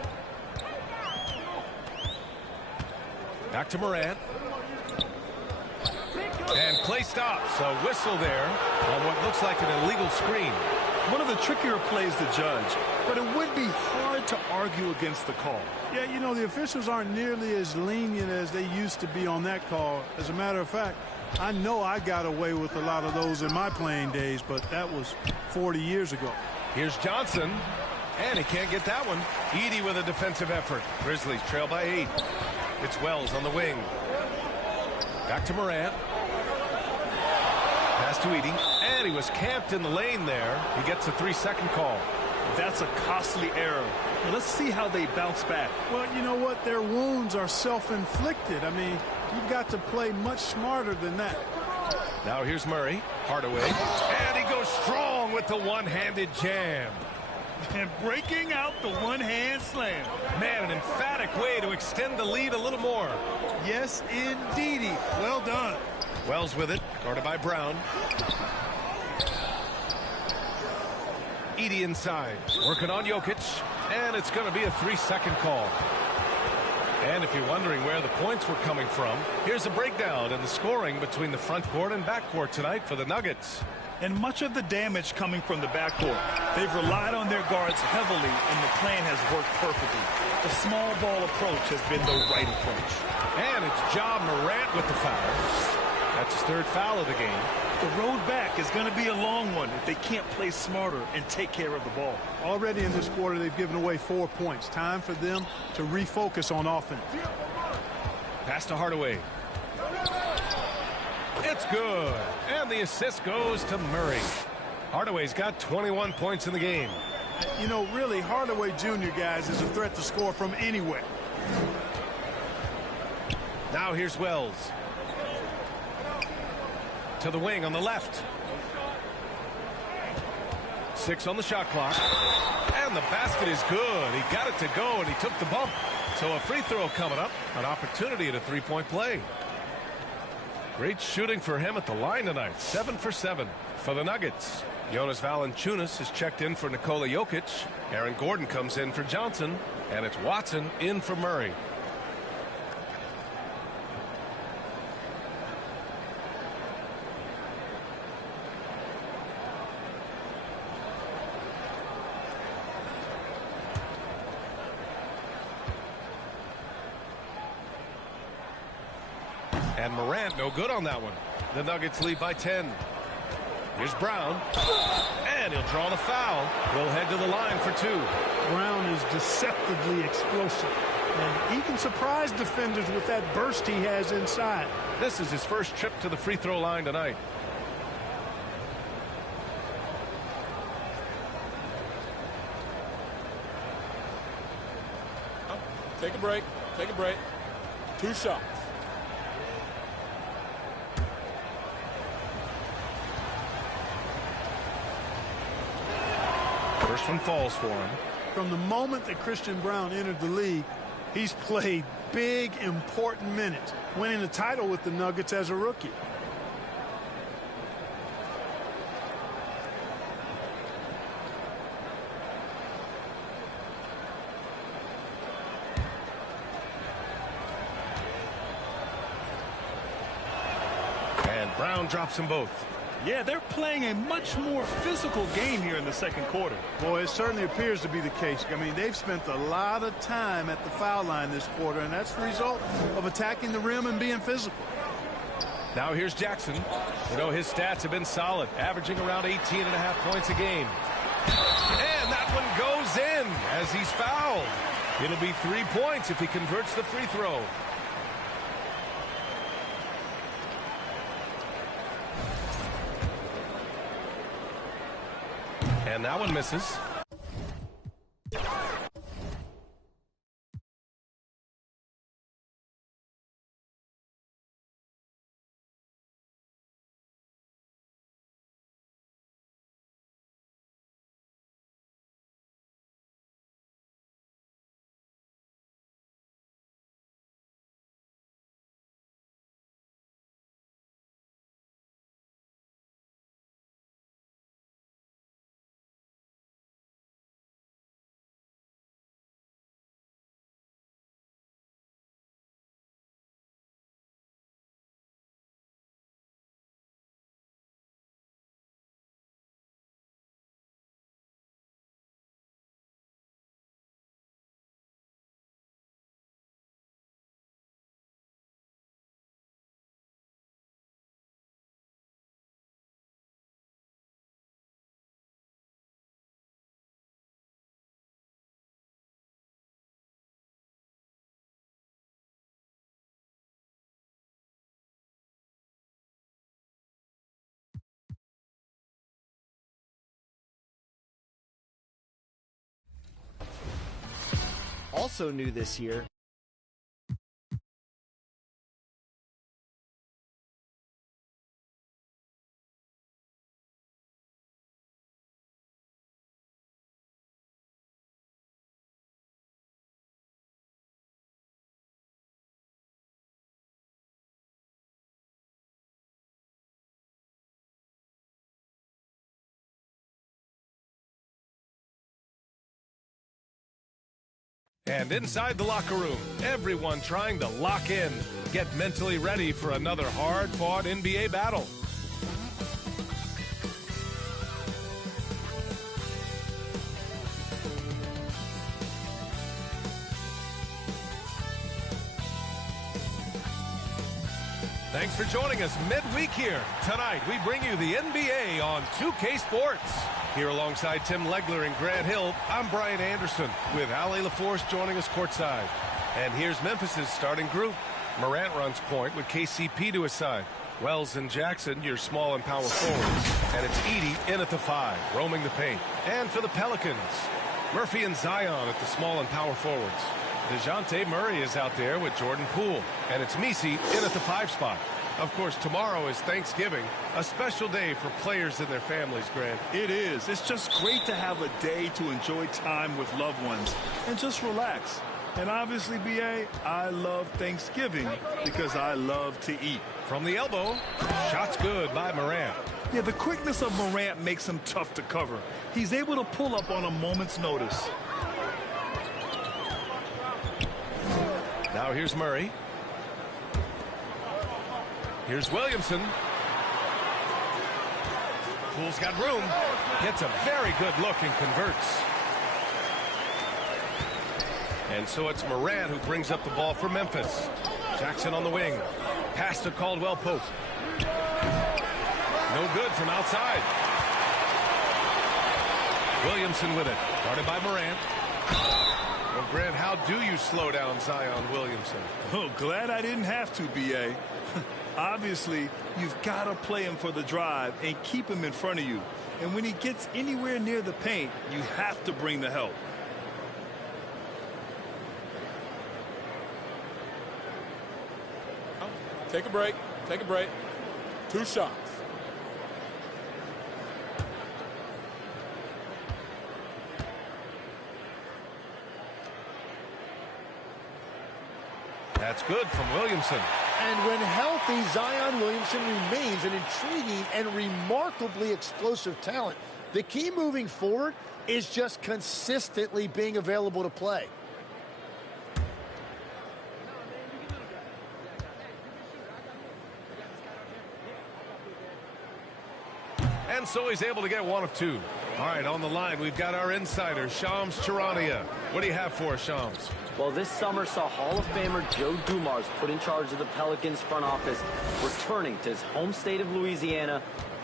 Back to Morant. And play stops. A whistle there on what looks like an illegal screen. One of the trickier plays to judge, but it would be hard to argue against the call. Yeah, you know, the officials aren't nearly as lenient as they used to be on that call. As a matter of fact, I know I got away with a lot of those in my playing days, but that was 40 years ago. Here's Johnson, and he can't get that one. Edey with a defensive effort. Grizzlies trail by 8. It's Wells on the wing. Back to Morant. Pass to Edey, and he was camped in the lane there. He gets a 3-second call. That's a costly error. Now let's see how they bounce back. Well, you know what? Their wounds are self-inflicted. I mean, you've got to play much smarter than that. Now here's Murray. Hardaway. And he goes strong with the one-handed jam. And breaking out the one-hand slam. Man, an emphatic way to extend the lead a little more. Yes, indeedy. Well done. Wells with it, guarded by Brown. Edey inside, working on Jokic, and it's going to be a 3-second call. And if you're wondering where the points were coming from, here's a breakdown in the scoring between the front court and back court tonight for the Nuggets. And much of the damage coming from the backcourt. They've relied on their guards heavily, and the plan has worked perfectly. The small ball approach has been the right approach. And it's Ja Morant with the foul. That's his 3rd foul of the game. The road back is going to be a long one if they can't play smarter and take care of the ball. Already in this quarter, they've given away 4 points. Time for them to refocus on offense. Pass to Hardaway. It's good. And the assist goes to Murray. Hardaway's got 21 points in the game. You know, really, Hardaway Jr., guys, is a threat to score from anywhere. Now here's Wells. To the wing on the left. 6 on the shot clock. And the basket is good. He got it to go, and he took the bump. So a free throw coming up. An opportunity at a 3-point play. Great shooting for him at the line tonight. 7 for 7 for the Nuggets. Jonas Valanciunas is checked in for Nikola Jokic. Aaron Gordon comes in for Johnson. And it's Watson in for Murray. And Morant no good on that one. The Nuggets lead by 10. Here's Brown. And he'll draw the foul. He'll head to the line for 2. Brown is deceptively explosive. And he can surprise defenders with that burst he has inside. This is his first trip to the free throw line tonight. Take a break. Take a break. 2 shots. First one falls for him. From the moment that Christian Brown entered the league, he's played big, important minutes, winning the title with the Nuggets as a rookie. And Brown drops them both. Yeah, they're playing a much more physical game here in the second quarter. Boy, it certainly appears to be the case. I mean, they've spent a lot of time at the foul line this quarter, and that's the result of attacking the rim and being physical. Now here's Jackson. You know, his stats have been solid, averaging around 18.5 points a game. And that one goes in as he's fouled. It'll be 3 points if he converts the free throw. And that one misses. Also new this year. And inside the locker room, everyone trying to lock in, get mentally ready for another hard-fought NBA battle. Thanks for joining us midweek here. Tonight, we bring you the NBA on 2K Sports. Here alongside Tim Legler and Grant Hill, I'm Brian Anderson with Ali LaForce joining us courtside. And here's Memphis's starting group. Morant runs point with KCP to his side. Wells and Jackson, your small and power forwards. And it's Edey in at the 5, roaming the paint. And for the Pelicans, Murphy and Zion at the small and power forwards. DeJounte Murray is out there with Jordan Poole. And it's Messi in at the 5 spot. Of course, tomorrow is Thanksgiving, a special day for players and their families, Grant. It is. It's just great to have a day to enjoy time with loved ones and just relax. And obviously, B.A., I love Thanksgiving because I love to eat. From the elbow, shot's good by Morant. Yeah, the quickness of Morant makes him tough to cover. He's able to pull up on a moment's notice. Now here's Murray. Here's Williamson. Poole's got room. Gets a very good look and converts. And so it's Morant who brings up the ball for Memphis. Jackson on the wing. Pass to Caldwell Pope. No good from outside. Williamson with it. Guarded by Morant. Well, Grant, how do you slow down Zion Williamson? Oh, glad I didn't have to, B.A. Obviously, you've got to play him for the drive and keep him in front of you. And when he gets anywhere near the paint, you have to bring the help. Take a break. Take a break. 2 shots. That's good from Williamson. And when healthy, Zion Williamson remains an intriguing and remarkably explosive talent. The key moving forward is just consistently being available to play. And so he's able to get 1 of 2. All right, on the line, we've got our insider, Shams Charania. What do you have for us, Shams? Well, this summer saw Hall of Famer Joe Dumars put in charge of the Pelicans front office, returning to his home state of Louisiana.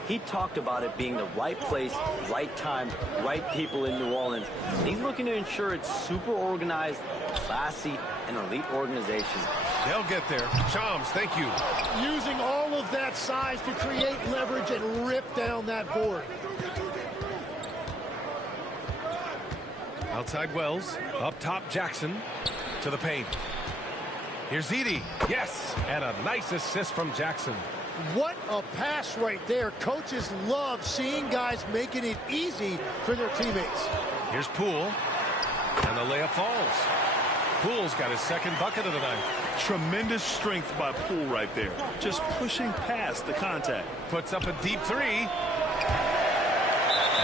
He talked about it being the right place, right time, right people in New Orleans. And he's looking to ensure it's super organized, classy, and elite organization. They'll get there. Shams, thank you. Using all of that size to create leverage and rip down that board. Outside Wells, up top Jackson, to the paint. Here's Edey, yes, and a nice assist from Jackson. What a pass right there. Coaches love seeing guys making it easy for their teammates. Here's Poole, and the layup falls. Poole's got his 2nd bucket of the night. Tremendous strength by Poole right there, just pushing past the contact. Puts up a deep 3. And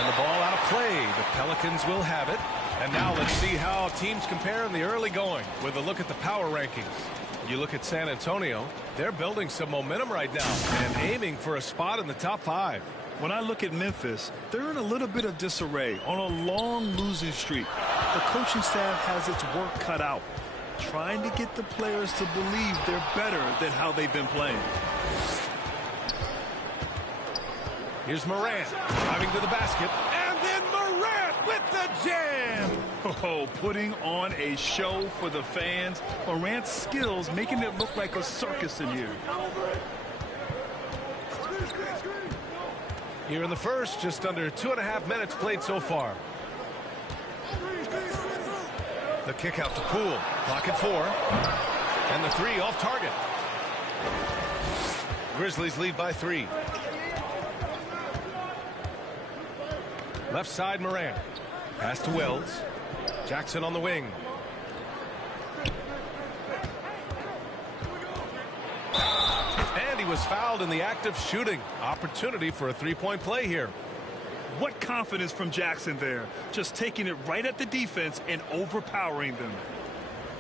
the ball out of play. The Pelicans will have it. And now let's see how teams compare in the early going with a look at the power rankings. You look at San Antonio, they're building some momentum right now and aiming for a spot in the top 5. When I look at Memphis, they're in a little bit of disarray on a long losing streak. The coaching staff has its work cut out, trying to get the players to believe they're better than how they've been playing. Here's Morant driving to the basket, and then Morant with the jam. Oh, putting on a show for the fans. Morant's skills making it look like a circus in here. Here in the first, just under 2.5 minutes played so far. The kick out to Poole. Clock at 4. And the 3 off target. Grizzlies lead by 3. Left side, Morant. Pass to Wells. Jackson on the wing. And he was fouled in the act of shooting. Opportunity for a three-point play here. What confidence from Jackson there. Just taking it right at the defense and overpowering them.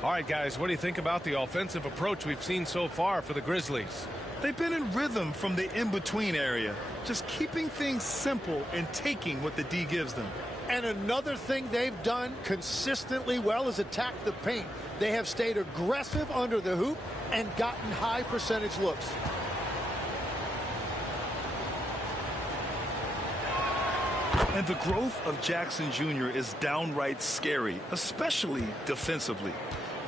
All right, guys, what do you think about the offensive approach we've seen so far for the Grizzlies? They've been in rhythm from the in-between area. Just keeping things simple and taking what the D gives them. And another thing they've done consistently well is attack the paint. They have stayed aggressive under the hoop and gotten high percentage looks. And the growth of Jackson Jr. is downright scary, especially defensively.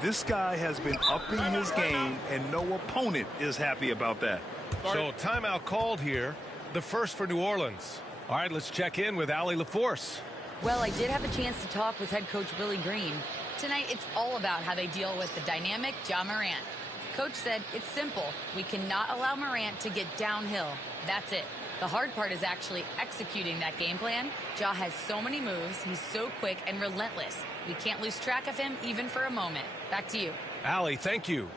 This guy has been upping his game, and no opponent is happy about that. So timeout called here, the first for New Orleans. All right, let's check in with Allie LaForce. Well, I did have a chance to talk with head coach Willie Green. Tonight, it's all about how they deal with the dynamic Ja Morant. Coach said it's simple. We cannot allow Morant to get downhill. That's it. The hard part is actually executing that game plan. Ja has so many moves. He's so quick and relentless. We can't lose track of him even for a moment. Back to you. Allie, thank you.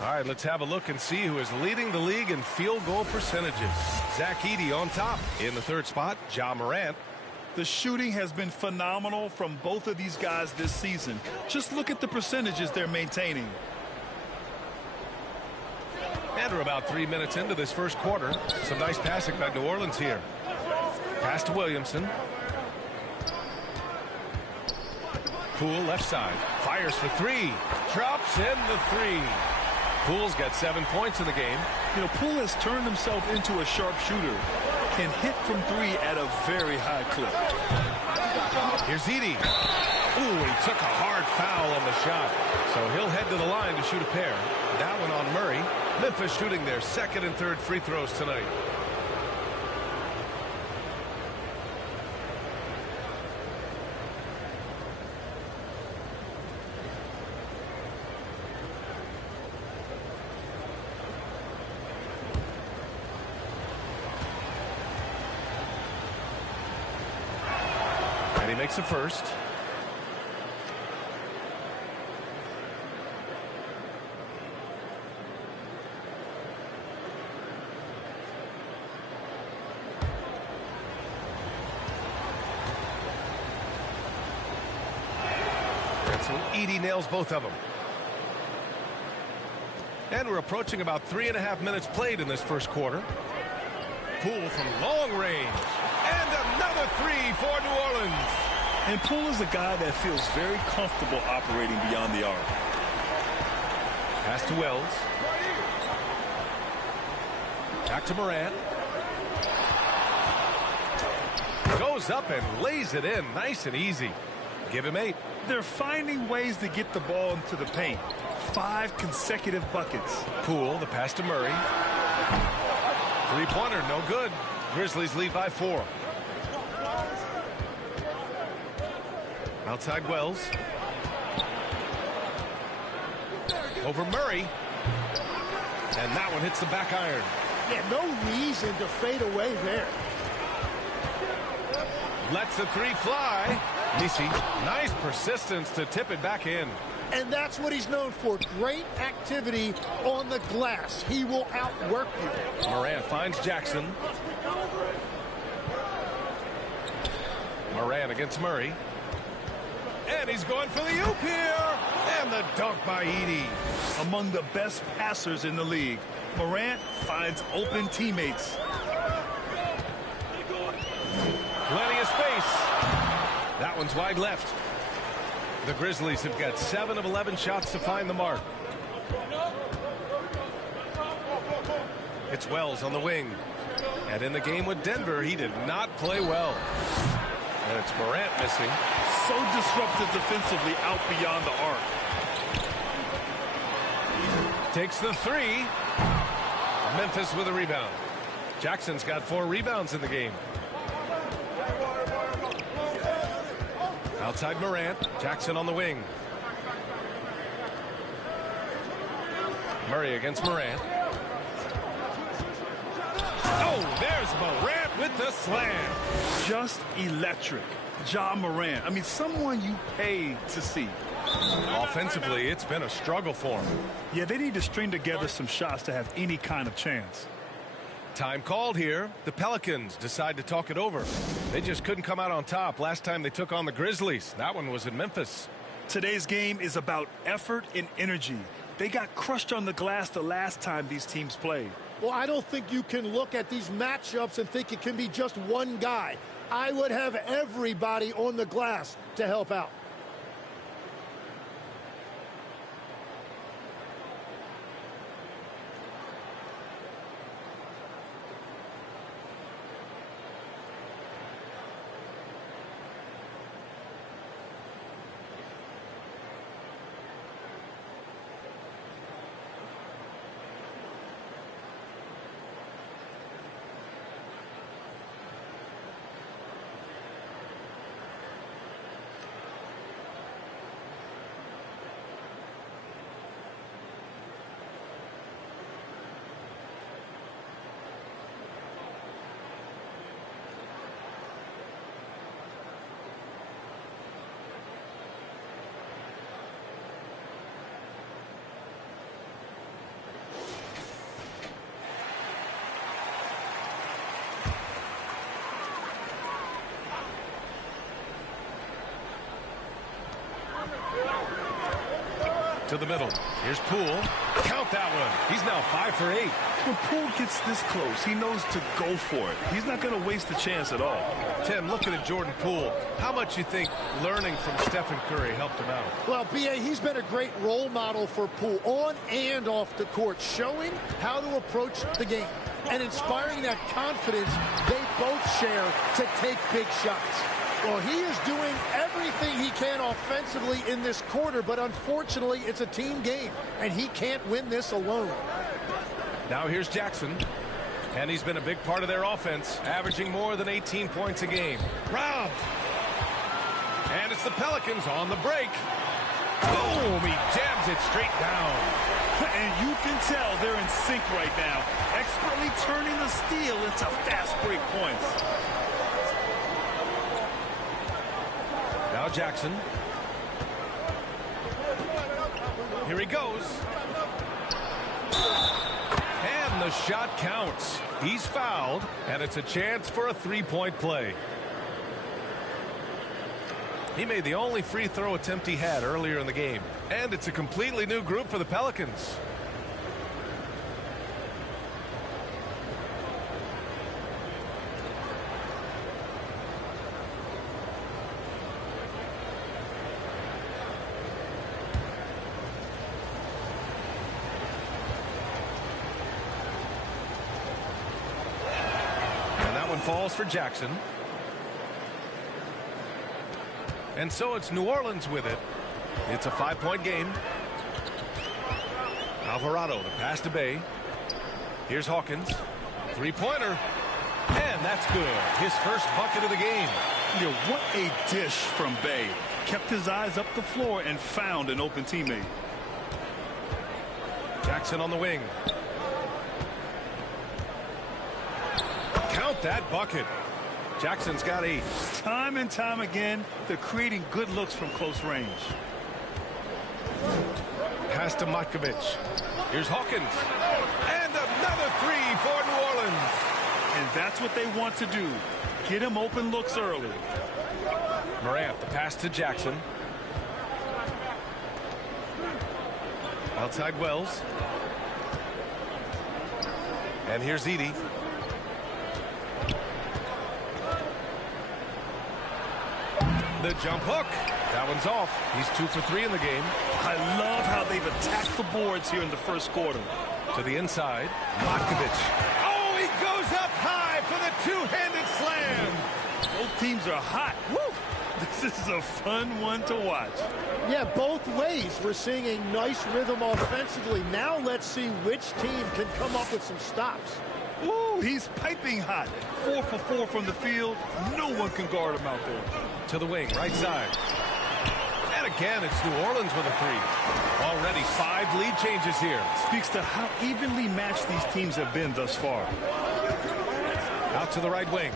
All right, let's have a look and see who is leading the league in field goal percentages. Zach Edey on top. In the third spot, Ja Morant. The shooting has been phenomenal from both of these guys this season. Just look at the percentages they're maintaining. And we're about 3 minutes into this first quarter. Some nice passing by New Orleans here. Pass to Williamson. Poole left side. Fires for 3. Drops in the 3. Poole's got 7 points in the game. You know, Poole has turned himself into a sharpshooter. Can hit from 3 at a very high clip. Here's Edey. Ooh, he took a hard foul on the shot. So he'll head to the line to shoot a pair. That one on Murray. Memphis shooting their second and third free throws tonight. And he makes a first. So Edey nails both of them. And we're approaching about 3.5 minutes played in this first quarter. Poole from long range. And another 3 for New Orleans. And Poole is a guy that feels very comfortable operating beyond the arc. Pass to Wells. Back to Morant. Goes up and lays it in nice and easy. Give him 8. They're finding ways to get the ball into the paint. 5 consecutive buckets. Poole, the pass to Murray. Three-pointer, no good. Grizzlies lead by 4. Outside Wells. Over Murray. And that one hits the back iron. Yeah, no reason to fade away there. Lets the 3 fly. Nisi, nice persistence to tip it back in. And that's what he's known for. Great activity on the glass. He will outwork you. Morant finds Jackson. Morant against Murray. And he's going for the oop here. And the dunk by Edey. Among the best passers in the league, Morant finds open teammates. Plenty of space. That one's wide left. The Grizzlies have got 7 of 11 shots to find the mark. It's Wells on the wing. And in the game with Denver, he did not play well. And it's Morant missing. So disruptive defensively out beyond the arc. Takes the three. Memphis with a rebound. Jackson's got 4 rebounds in the game. Outside Morant. Jackson on the wing. Murray against Morant. Oh, there's Morant with the slam. Just electric. Ja Morant. I mean, someone you pay to see. Offensively, it's been a struggle for him. Yeah, they need to string together some shots to have any kind of chance. Time called here. The Pelicans decide to talk it over. They just couldn't come out on top last time they took on the Grizzlies. That one was in Memphis. Today's game is about effort and energy. They got crushed on the glass the last time these teams played. Well, I don't think you can look at these matchups and think it can be just one guy. I would have everybody on the glass to help out. To the middle. Here's Poole. Count that one. He's now 5 for 8. When Poole gets this close, he knows to go for it. He's not going to waste the chance at all. Tim, looking at Jordan Poole, how much you think learning from Stephen Curry helped him out? Well, B.A., he's been a great role model for Poole on and off the court, showing how to approach the game and inspiring that confidence they both share to take big shots. Well, he is doing everything he can offensively in this quarter, but unfortunately, it's a team game, and he can't win this alone. Now here's Jackson, and he's been a big part of their offense, averaging more than 18 points a game. Robbed. And it's the Pelicans on the break. Boom! He jams it straight down. And you can tell they're in sync right now, expertly turning the steal into fast break points. Now Jackson. Here he goes. And the shot counts. He's fouled, and it's a chance for a three-point play. He made the only free throw attempt he had earlier in the game. And it's a completely new group for the Pelicans. Falls for Jackson. And so it's New Orleans with it. It's a 5-point game. Alvarado, the pass to Bay. Here's Hawkins. Three-pointer. And that's good. His first bucket of the game. Yeah, what a dish from Bay. Kept his eyes up the floor and found an open teammate. Jackson on the wing. Count that bucket. Jackson's got 8. Time and time again, they're creating good looks from close range. Pass to Matkovic. Here's Hawkins. And another 3 for New Orleans. And And that's what they want to do. Get him open looks early. Morant, the pass to Jackson. Outside Wells. And here's Edey. The jump hook. That one's off. He's 2 for 3 in the game. I love how they've attacked the boards here in the first quarter. To the inside. Matkovic. Oh, he goes up high for the two-handed slam. Both teams are hot. Woo! This is a fun one to watch. Yeah, both ways. We're seeing a nice rhythm offensively. Now let's see which team can come up with some stops. Ooh, he's piping hot. 4 for 4 from the field. No one can guard him out there. To the wing, right side. And again, it's New Orleans with a three. Already 5 lead changes here. Speaks to how evenly matched these teams have been thus far. Out to the right wing.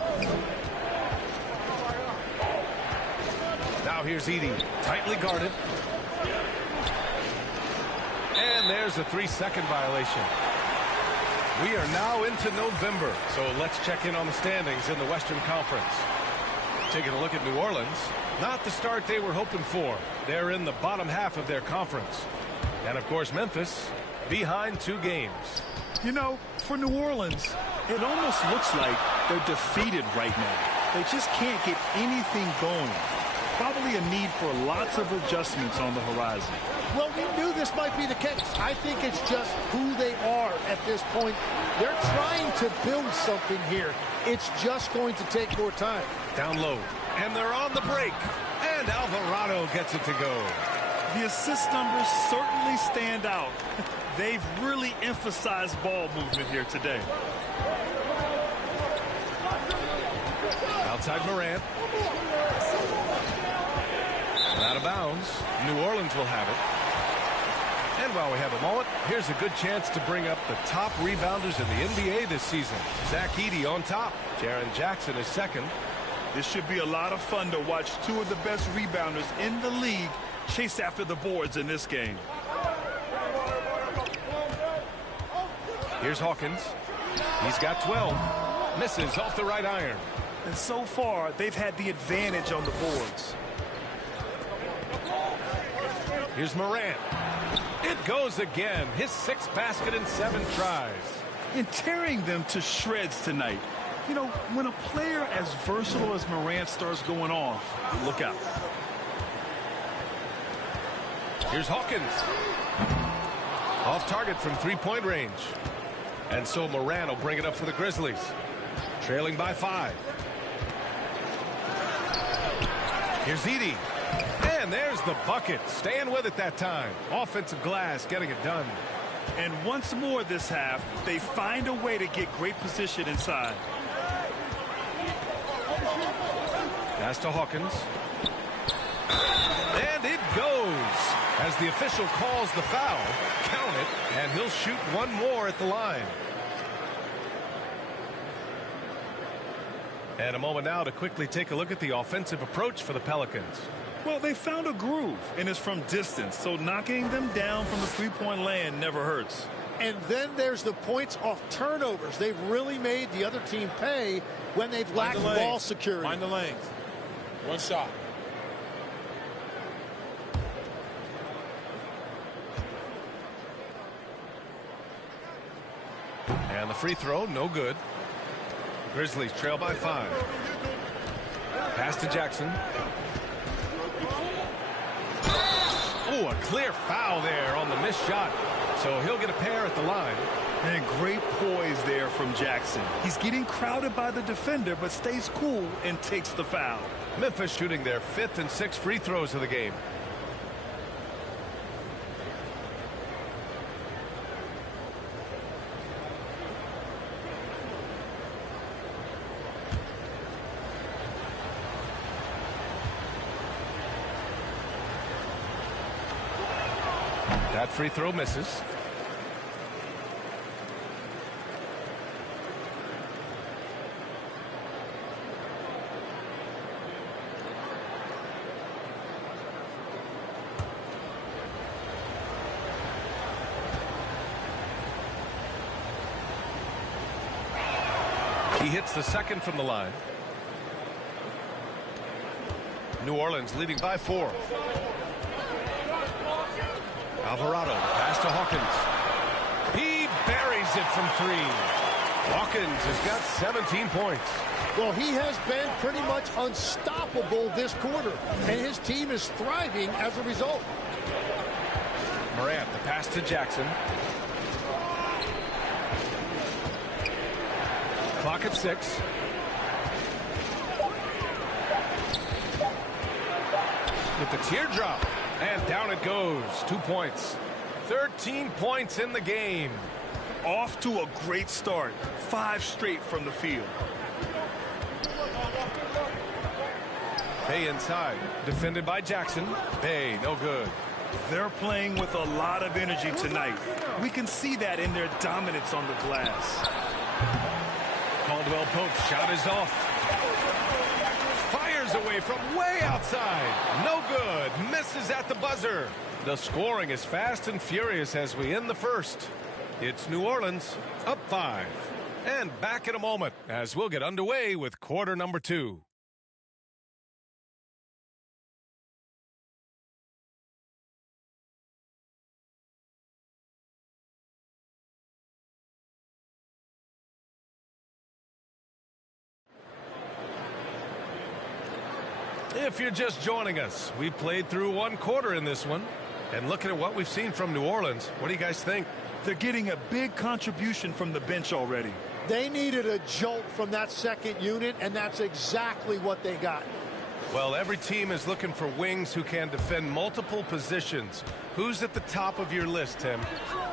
Now here's Edey, tightly guarded. And there's a 3-second violation. We are now into November, so let's check in on the standings in the Western Conference. Taking a look at New Orleans, not the start they were hoping for. They're in the bottom half of their conference. And of course, Memphis behind 2 games. You know, for New Orleans, it almost looks like they're defeated right now. They just can't get anything going. Probably a need for lots of adjustments on the horizon. Well, we knew this might be the case. I think it's just who they are at this point. They're trying to build something here. It's just going to take more time. Down low, and they're on the break. And Alvarado gets it to go. The assist numbers certainly stand out. They've really emphasized ball movement here today. Outside Morant. Out of bounds. New Orleans will have it. And while we have a moment, here's a good chance to bring up the top rebounders in the NBA this season. Zach Edey on top. Jaren Jackson is second. This should be a lot of fun to watch 2 of the best rebounders in the league chase after the boards in this game. Here's Hawkins. He's got 12. Misses off the right iron. And so far, they've had the advantage on the boards. Here's Morant. It goes again. His 6th basket in 7 tries. And tearing them to shreds tonight. You know, when a player as versatile as Morant starts going off, look out. Here's Hawkins. Off target from 3-point range. And so Morant will bring it up for the Grizzlies. Trailing by 5. Here's Edey. And there's the bucket. Staying with it that time. Offensive glass getting it done. And once more this half, they find a way to get great position inside. Pass to Hawkins. And it goes. As the official calls the foul, count it, and he'll shoot one more at the line. And a moment now to quickly take a look at the offensive approach for the Pelicans. Well, they found a groove, and it's from distance, so knocking them down from the 3-point land never hurts. And then there's the points off turnovers. They've really made the other team pay when they've lacked ball security. Mind the lanes. One shot. And the free throw, no good. Grizzlies trail by 5. Pass to Jackson. Oh, a clear foul there on the missed shot. So he'll get a pair at the line. And great poise there from Jackson. He's getting crowded by the defender, but stays cool and takes the foul. Memphis shooting their 5th and 6th free throws of the game. That free throw misses. He hits the second from the line. New Orleans leading by 4. Alvarado pass to Hawkins. He buries it from 3. Hawkins has got 17 points. Well, he has been pretty much unstoppable this quarter, and his team is thriving as a result. Morant, the pass to Jackson. Clock at 6. With the teardrop, and down it goes. 2 points. 13 points in the game. Off to a great start. 5 straight from the field. Bay inside. Defended by Jackson. Bay, no good. They're playing with a lot of energy tonight. We can see that in their dominance on the glass. Caldwell Pope's shot is off. Fires away from way outside. No good. Misses at the buzzer. The scoring is fast and furious as we end the first. It's New Orleans up 5. And back in a moment as we'll get underway with quarter number 2. If you're just joining us, we played through 1 quarter in this one. And looking at what we've seen from New Orleans, what do you guys think? They're getting a big contribution from the bench already. They needed a jolt from that second unit, and that's exactly what they got. Well, every team is looking for wings who can defend multiple positions. Who's at the top of your list, Tim?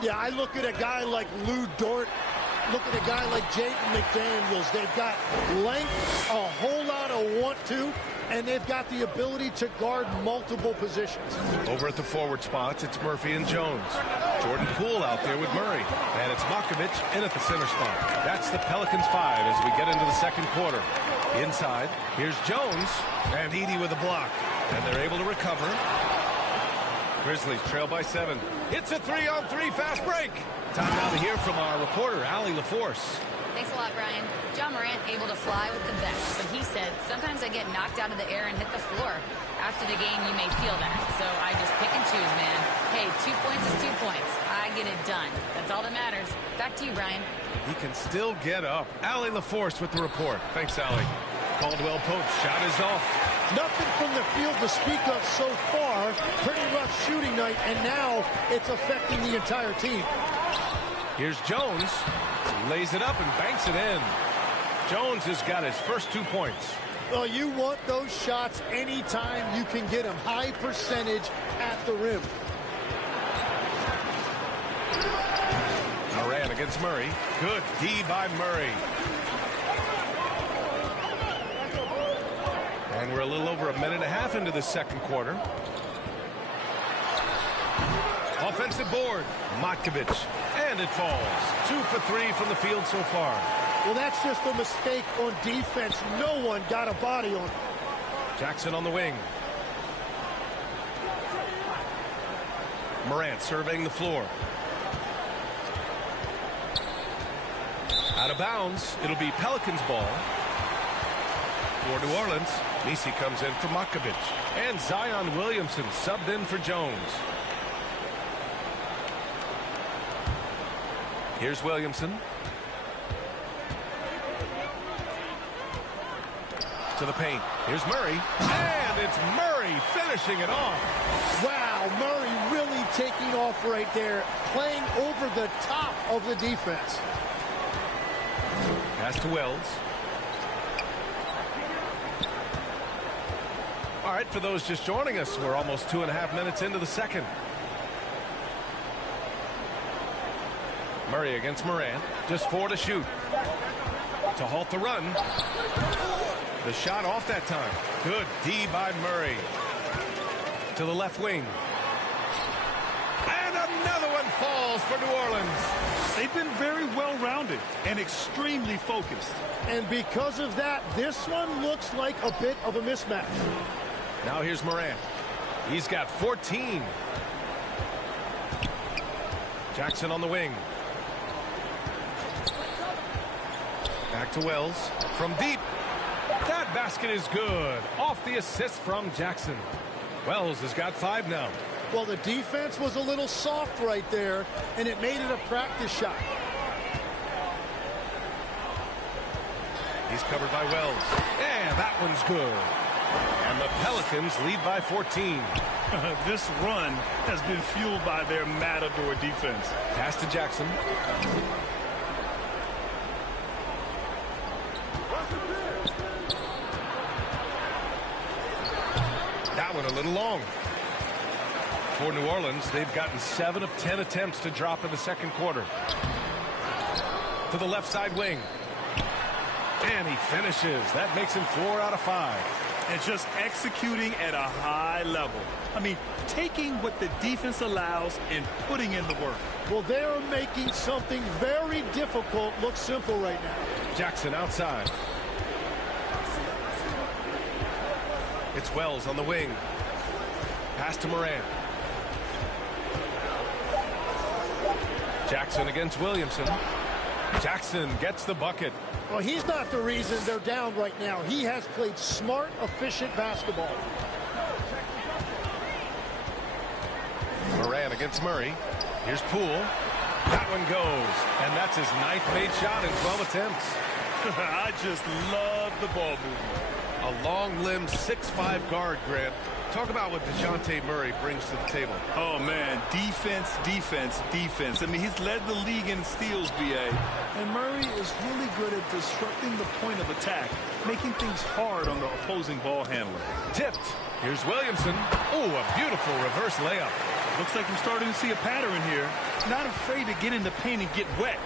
Yeah, I look at a guy like Lou Dort. Look at a guy like Jaden McDaniels. They've got length, a whole lot of want-to, and they've got the ability to guard multiple positions. Over at the forward spots, it's Murphy and Jones. Jordan Poole out there with Murray. And it's Makovich in at the center spot. That's the Pelicans 5 as we get into the second quarter. Inside, here's Jones and Edey with a block. And they're able to recover. Grizzlies trail by 7. It's a 3-on-3 fast break. Time now to hear from our reporter, Allie LaForce. Thanks a lot, Brian. John Morant able to fly with the best, but he said, sometimes I get knocked out of the air and hit the floor. After the game, you may feel that, so I just pick and choose, man. Hey, 2 points is 2 points. I get it done. That's all that matters. Back to you, Brian. He can still get up. Allie LaForce with the report. Thanks, Allie. Caldwell Pope's shot is off. Nothing from the field to speak of so far. Pretty rough shooting night, and now it's affecting the entire team. Here's Jones. Lays it up and banks it in. Jones has got his first 2 points. Well, you want those shots anytime you can get them. High percentage at the rim. Moran against Murray. Good D by Murray. And we're a little over 1.5 minutes into the second quarter. Offensive board. Makovich. And it falls. 2 for 3 from the field so far. Well, that's just a mistake on defense. No one got a body on it. Jackson on the wing. Morant surveying the floor. Out of bounds. It'll be Pelicans ball. For New Orleans, Nisi comes in for Makovich. And Zion Williamson subbed in for Jones. Here's Williamson. To the paint. Here's Murray. And it's Murray finishing it off. Wow, Murray really taking off right there, playing over the top of the defense. Pass to Wells. All right, for those just joining us, we're almost 2.5 minutes into the second. Murray against Morant. Just 4 to shoot. To halt the run. The shot off that time. Good D by Murray. To the left wing. And another one falls for New Orleans. They've been very well-rounded and extremely focused. And because of that, this one looks like a bit of a mismatch. Now here's Morant. He's got 14. Jackson on the wing. Back to Wells from deep. That basket is good. Off the assist from Jackson. Wells has got 5 now. Well, the defense was a little soft right there, and it made it a practice shot. He's covered by Wells. And that one's good. And the Pelicans lead by 14. This run has been fueled by their matador defense. Pass to Jackson. That one a little long. For New Orleans, they've gotten 7 of 10 attempts to drop in the second quarter. To the left side wing. And he finishes. That makes him 4 out of 5. And just executing at a high level. I mean, taking what the defense allows and putting in the work. Well, they're making something very difficult look simple right now. Jackson outside. It's Wells on the wing. Pass to Moran. Jackson against Williamson. Jackson gets the bucket. Well, he's not the reason they're down right now. He has played smart, efficient basketball. Moran against Murray. Here's Poole. That one goes. And that's his 9th made shot in 12 attempts. I just love the ball movement. A long-limbed 6'5" guard, Grant. Talk about what DeJounte Murray brings to the table. Oh, man. Defense, defense, defense. I mean, he's led the league in steals, B.A. And Murray is really good at disrupting the point of attack, making things hard on the opposing ball handler. Tipped. Here's Williamson. Oh, a beautiful reverse layup. Looks like I'm starting to see a pattern here. Not afraid to get in the paint and get wet.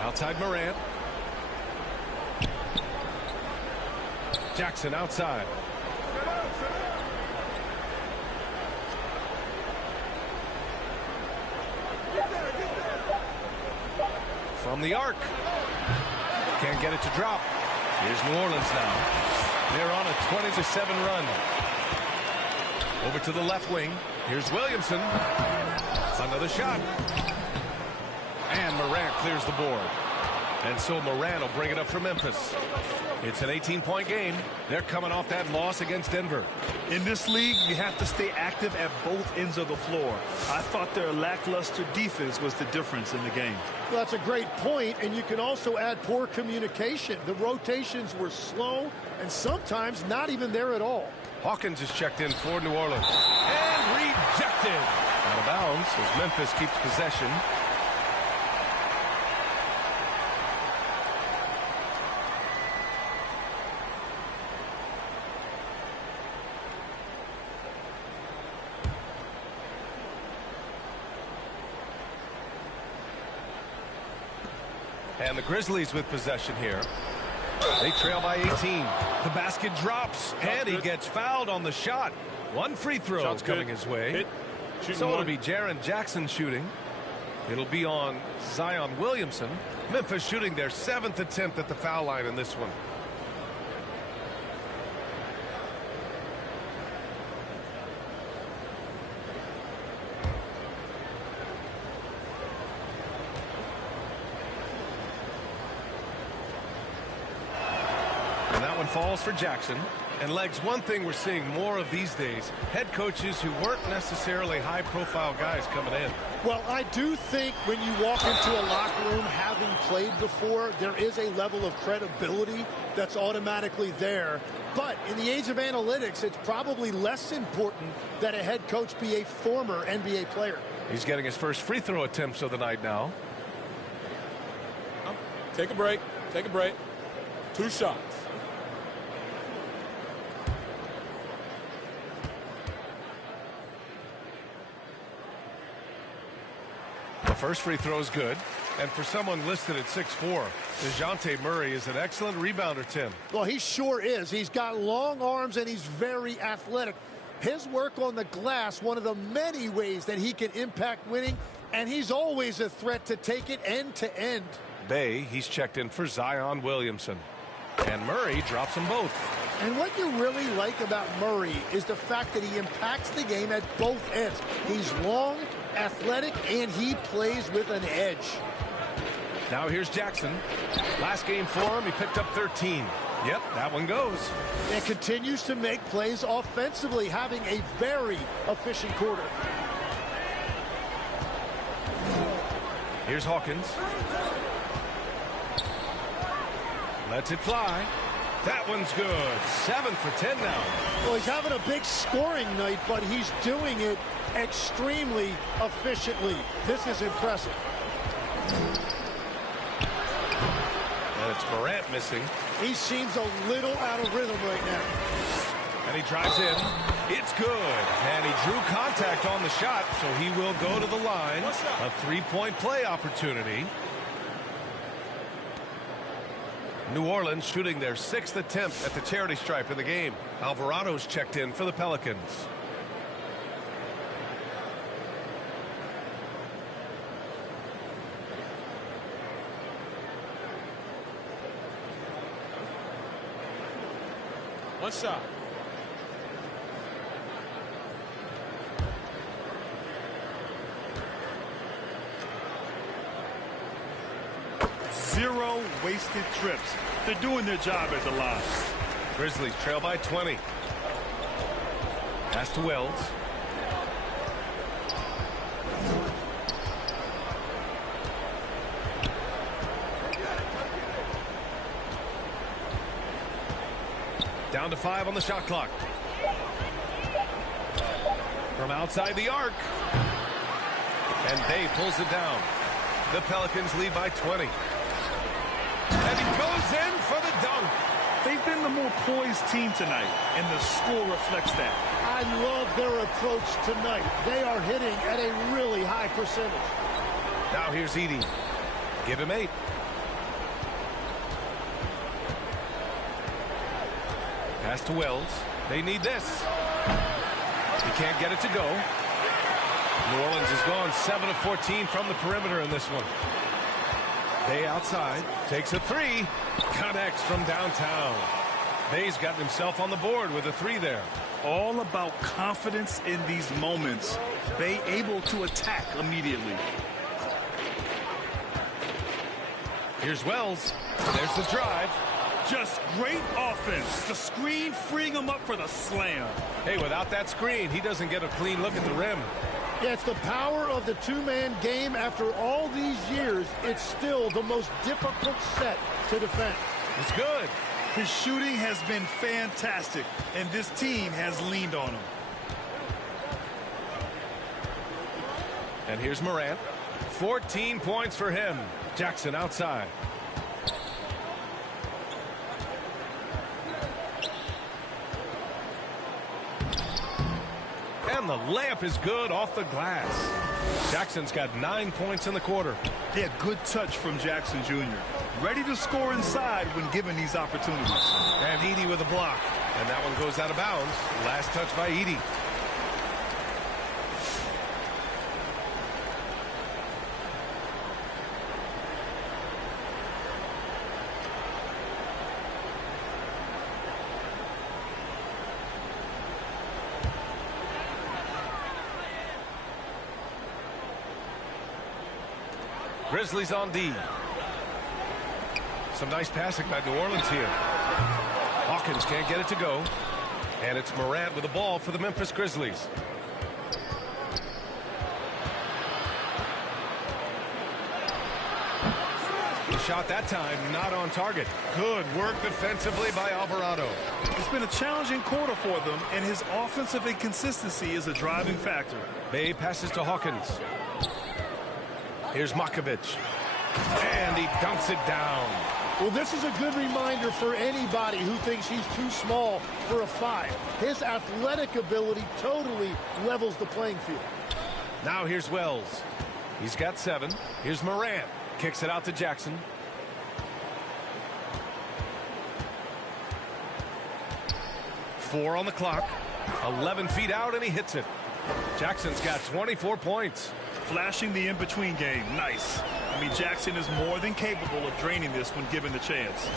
Outside Moran. Jackson outside. From the arc. Can't get it to drop. Here's New Orleans now. They're on a 20-7 run. Over to the left wing. Here's Williamson. Another shot. And Morant clears the board. And so Morant will bring it up for Memphis. It's an 18-point game. They're coming off that loss against Denver. In this league, you have to stay active at both ends of the floor. I thought their lackluster defense was the difference in the game. Well, that's a great point, and you can also add poor communication. The rotations were slow and sometimes not even there at all. Hawkins is checked in for New Orleans. And rejected. Out of bounds as Memphis keeps possession. And the Grizzlies with possession here. They trail by 18. The basket drops, and he gets fouled on the shot. One free throw coming his way. So it'll be Jaren Jackson shooting. It'll be on Zion Williamson. Memphis shooting their 7th attempt at the foul line in this one. Falls for Jackson. And Legs, one thing we're seeing more of these days, head coaches who weren't necessarily high-profile guys coming in. Well, I do think when you walk into a locker room having played before, there is a level of credibility that's automatically there. But in the age of analytics, it's probably less important that a head coach be a former NBA player. He's getting his first free throw attempts of the night now. Take a break. Take a break. 2 shots. The first free throw is good. And for someone listed at 6'4", DeJounte Murray is an excellent rebounder, Tim. Well, he sure is. He's got long arms and he's very athletic. His work on the glass, one of the many ways that he can impact winning, and he's always a threat to take it end to end. Bay, he's checked in for Zion Williamson. And Murray drops them both. And what you really like about Murray is the fact that he impacts the game at both ends. He's long, athletic, and he plays with an edge. Now here's Jackson. Last game for him, he picked up 13. Yep, that one goes. And continues to make plays offensively, having a very efficient quarter. Here's Hawkins. Lets it fly. That one's good. 7 for 10 now. Well, he's having a big scoring night, but he's doing it extremely efficiently. This is impressive. And it's Morant missing. He seems a little out of rhythm right now. And he drives in. It's good. And he drew contact on the shot, so he will go to the line. A three-point play opportunity. New Orleans shooting their 6th attempt at the charity stripe of the game. Alvarado's checked in for the Pelicans. One shot. Zero wasted trips. They're doing their job at the line. Grizzlies trail by 20. Pass to Wells. Down to 5 on the shot clock. From outside the arc. And Bay pulls it down. The Pelicans lead by 20. And he goes in for the dunk. They've been the more poised team tonight, and the score reflects that. I love their approach tonight. They are hitting at a really high percentage. Now here's Edey. Give him 8. Pass to Wells. They need this. He can't get it to go. New Orleans has gone 7 of 14 from the perimeter in this one. Bay outside. Takes a 3. Connects from downtown. Bay's gotten himself on the board with a 3 there. All about confidence in these moments. Bay able to attack immediately. Here's Wells. There's the drive. Just great offense. The screen freeing him up for the slam. Hey, without that screen, he doesn't get a clean look at the rim. Yeah, it's the power of the two-man game. After all these years, it's still the most difficult set to defend. It's good. His shooting has been fantastic, and this team has leaned on him. And here's Morant. 14 points for him. Jackson outside. And the layup is good off the glass. Jackson's got 9 points in the quarter. Yeah, good touch from Jackson Jr. Ready to score inside when given these opportunities. And Edey with a block. And that one goes out of bounds. Last touch by Edey. Grizzlies on D. Some nice passing by New Orleans here. Hawkins can't get it to go. And it's Morant with the ball for the Memphis Grizzlies. The shot that time not on target. Good work defensively by Alvarado. It's been a challenging quarter for them, and his offensive inconsistency is a driving factor. Bay passes to Hawkins. Here's Makovic. And he dunks it down. Well, this is a good reminder for anybody who thinks he's too small for a 5. His athletic ability totally levels the playing field. Now here's Wells. He's got 7. Here's Morant. Kicks it out to Jackson. Four on the clock. 11 feet out, and he hits it. Jackson's got 24 points. Flashing the in-between game. Nice. I mean, Jackson is more than capable of draining this when given the chance.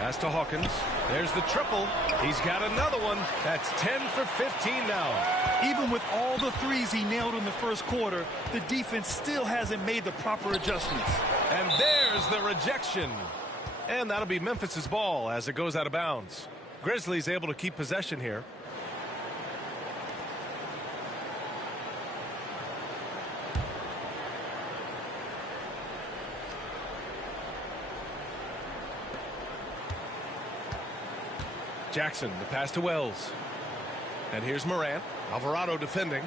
Pass to Hawkins. There's the triple. He's got another one. That's 10 for 15 now. Even with all the threes he nailed in the first quarter, the defense still hasn't made the proper adjustments. And there's the rejection. And that'll be Memphis's ball as it goes out of bounds. Grizzlies able to keep possession here. Jackson, the pass to Wells. And here's Morant. Alvarado defending.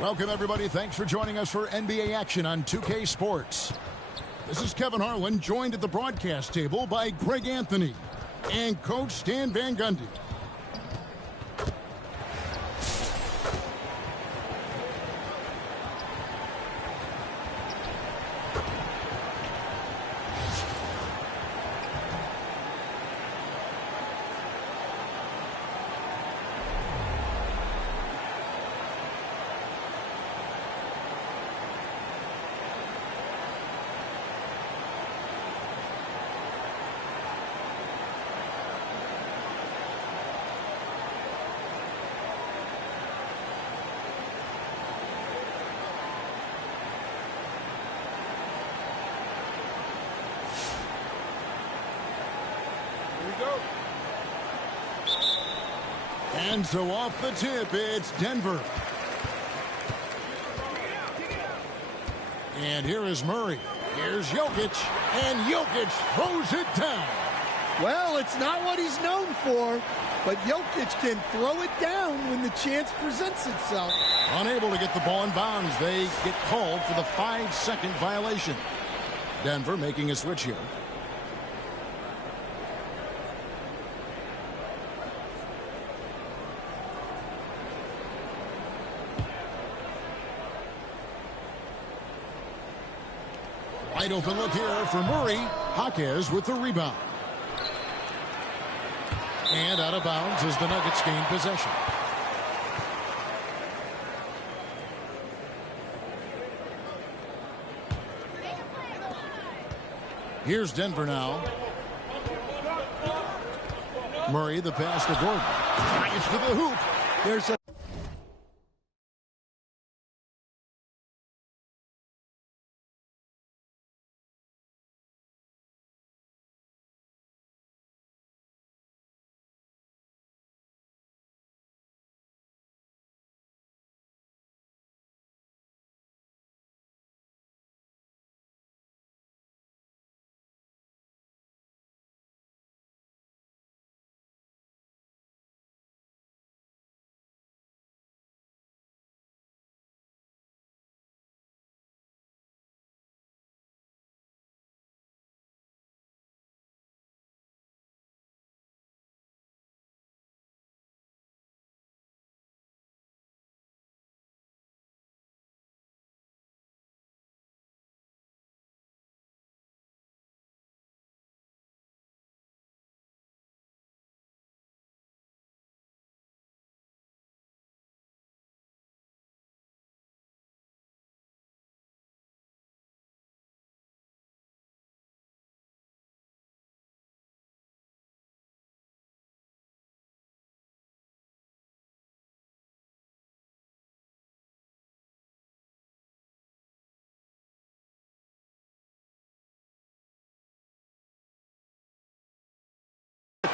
Welcome, everybody. Thanks for joining us for NBA action on 2K Sports. This is Kevin Harlan, joined at the broadcast table by Greg Anthony and Coach Stan Van Gundy. And so off the tip, it's Denver. And here is Murray. Here's Jokic. And Jokic throws it down. Well, it's not what he's known for, but Jokic can throw it down when the chance presents itself. Unable to get the ball in bounds. They get called for the 5-second violation. Denver making a switch here. Wide open look here for Murray. Jaquez with the rebound. And out of bounds as the Nuggets gain possession. Here's Denver now. Murray, the pass to Gordon. Drives to the hoop. There's a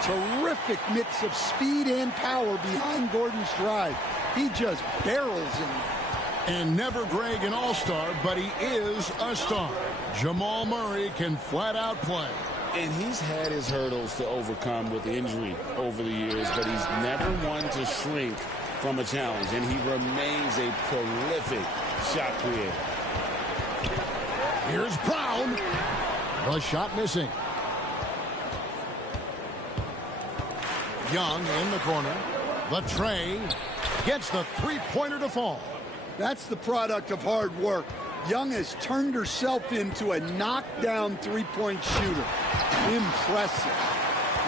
terrific mix of speed and power behind Gordon's drive. He just barrels in there. And never Greg an all-star, but he is a star. Jamal Murray can flat out play. And he's had his hurdles to overcome with injury over the years, but he's never one to shrink from a challenge, and he remains a prolific shot creator. Here's Brown. The shot missing. Young in the corner. The tray gets the three-pointer to fall. That's the product of hard work. Young has turned herself into a knockdown three-point shooter. Impressive.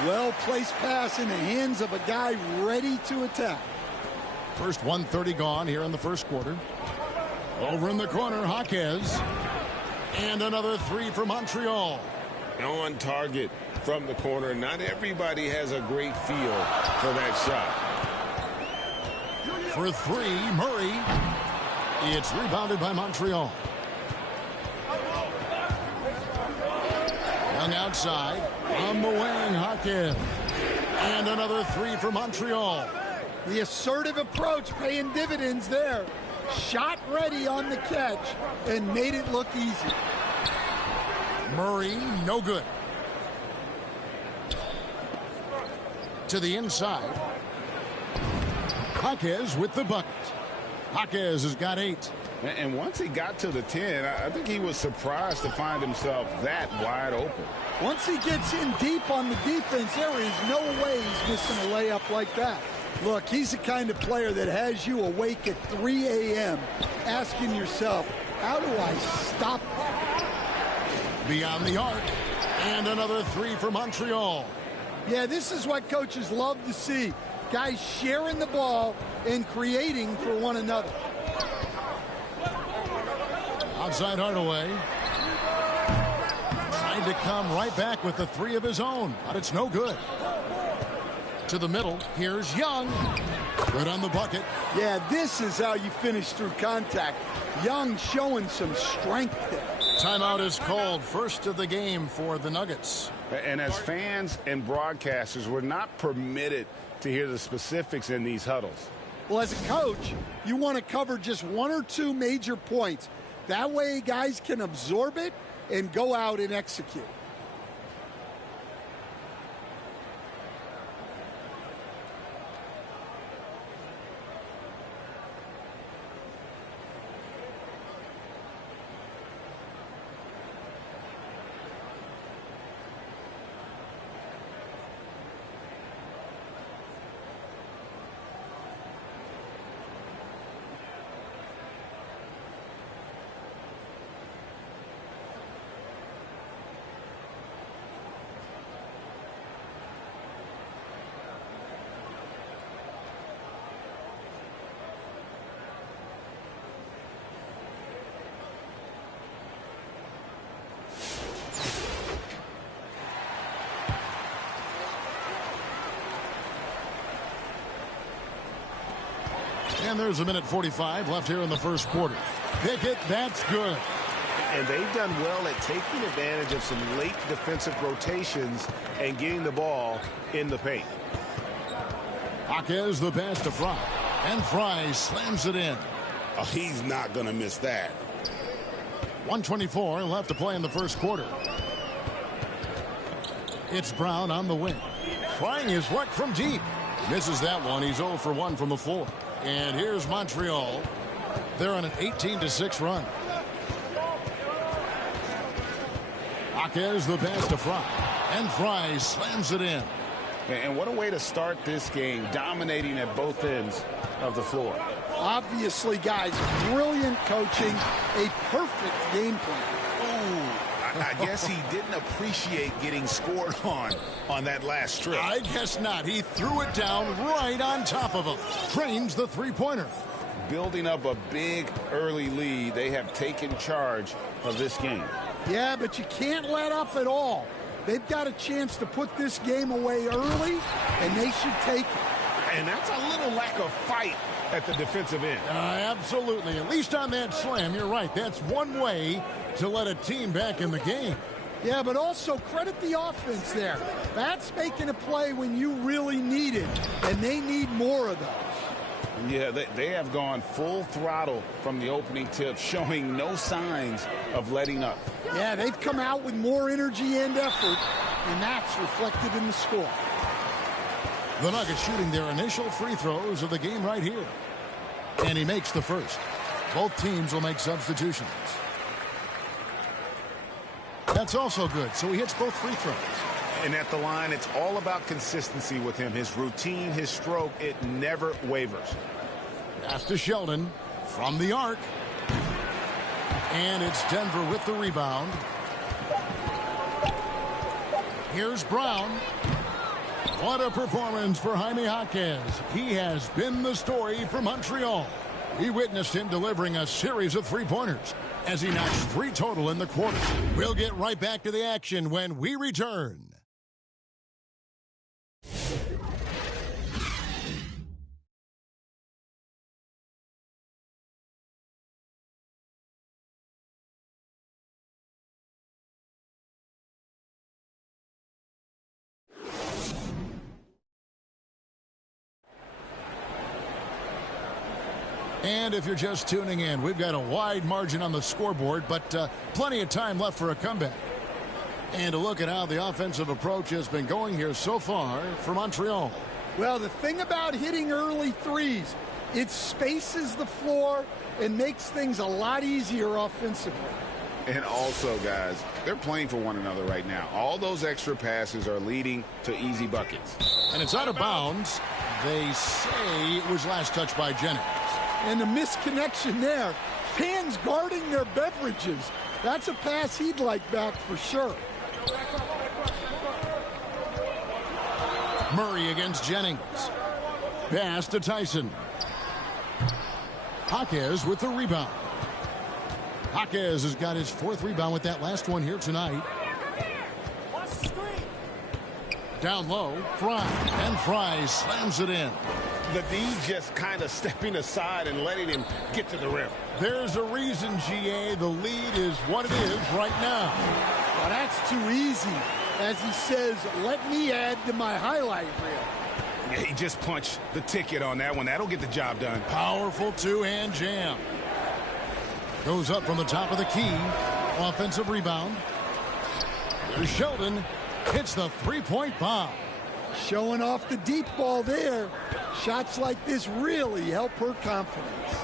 Well-placed pass in the hands of a guy ready to attack. First 1:30 gone here in the first quarter. Over in the corner, Jaquez. And another three for Montreal. On target from the corner. Not everybody has a great feel for that shot. For three, Murray. It's rebounded by Montreal. Young outside. On the wing, Jaquez. And another three for Montreal. The assertive approach paying dividends there. Shot ready on the catch and made it look easy. Murray, no good. To the inside. Jaquez with the bucket. Jaquez has got 8. And once he got to the 10, I think he was surprised to find himself that wide open. Once he gets in deep on the defense, there is no way he's missing a layup like that. Look, he's the kind of player that has you awake at 3 a.m. asking yourself, how do I stop that? Beyond the arc. And another 3 for Montreal. Yeah, this is what coaches love to see. Guys sharing the ball and creating for one another. Outside Hardaway. Trying to come right back with the 3 of his own, but it's no good. To the middle. Here's Young. Good on the bucket. Yeah, this is how you finish through contact. Young showing some strength there. Timeout is called. First of the game for the Nuggets. And as fans and broadcasters, we're not permitted to hear the specifics in these huddles. Well, as a coach, you want to cover just 1 or 2 major points. That way guys can absorb it and go out and execute. And there's 1:45 left here in the first quarter. Pickett, that's good. And they've done well at taking advantage of some late defensive rotations and getting the ball in the paint. Jaquez the pass to Fry. And Fry slams it in. Oh, he's not going to miss that. 1:24 left to play in the first quarter. It's Brown on the wing. Trying his luck from deep. Misses that one. He's 0 for 1 from the floor. And here's Montreal. They're on an 18-6 run. Jaquez the pass to Fry. And Fry slams it in. And what a way to start this game, dominating at both ends of the floor. Obviously, guys, brilliant coaching, a perfect game plan. I guess he didn't appreciate getting scored on that last trip. I guess not. He threw it down right on top of him. Trains the three-pointer. Building up a big early lead, they have taken charge of this game. Yeah, but you can't let up at all. They've got a chance to put this game away early, and they should take it. And that's a little lack of fight at the defensive end. Absolutely. At least on that slam, you're right. That's one way to let a team back in the game. Yeah, but also credit the offense there. That's making a play when you really need it, and they need more of those. Yeah, they have gone full throttle from the opening tip, showing no signs of letting up. Yeah, they've come out with more energy and effort, and that's reflected in the score. The Nuggets shooting their initial free throws of the game right here. And he makes the first. Both teams will make substitutions. That's also good, so he hits both free throws. And at the line, it's all about consistency with him. His routine, his stroke, it never wavers. Pass to Sheldon from the arc. And it's Denver with the rebound. Here's Brown. What a performance for Jaime Jaquez. He has been the story for Montreal. We witnessed him delivering a series of three-pointers as he notched 3 total in the quarter. We'll get right back to the action when we return. And if you're just tuning in, we've got a wide margin on the scoreboard, but plenty of time left for a comeback. And to look at how the offensive approach has been going here so far for Montreal. Well, the thing about hitting early threes, It spaces the floor and makes things a lot easier offensively. And also, guys, they're playing for one another right now. All those extra passes are leading to easy buckets. And it's out of bounds. They say it was last touched by Jennings. And the misconnection there. Fans guarding their beverages. That's a pass he'd like back for sure. Murray against Jennings. Pass to Tyson. Jaquez with the rebound. Jaquez has got his 4th rebound with that last one here tonight. Down low, Fry. And Fry slams it in. The D just kind of stepping aside and letting him get to the rim. There's a reason, GA, the lead is what it is right now. Well, that's too easy. As he says, let me add to my highlight reel. Yeah, he just punched the ticket on that one. That'll get the job done. Powerful two-hand jam. Goes up from the top of the key. Offensive rebound. Here's Sheldon. Hits the three-point bomb. Showing off the deep ball there. Shots like this really help her confidence.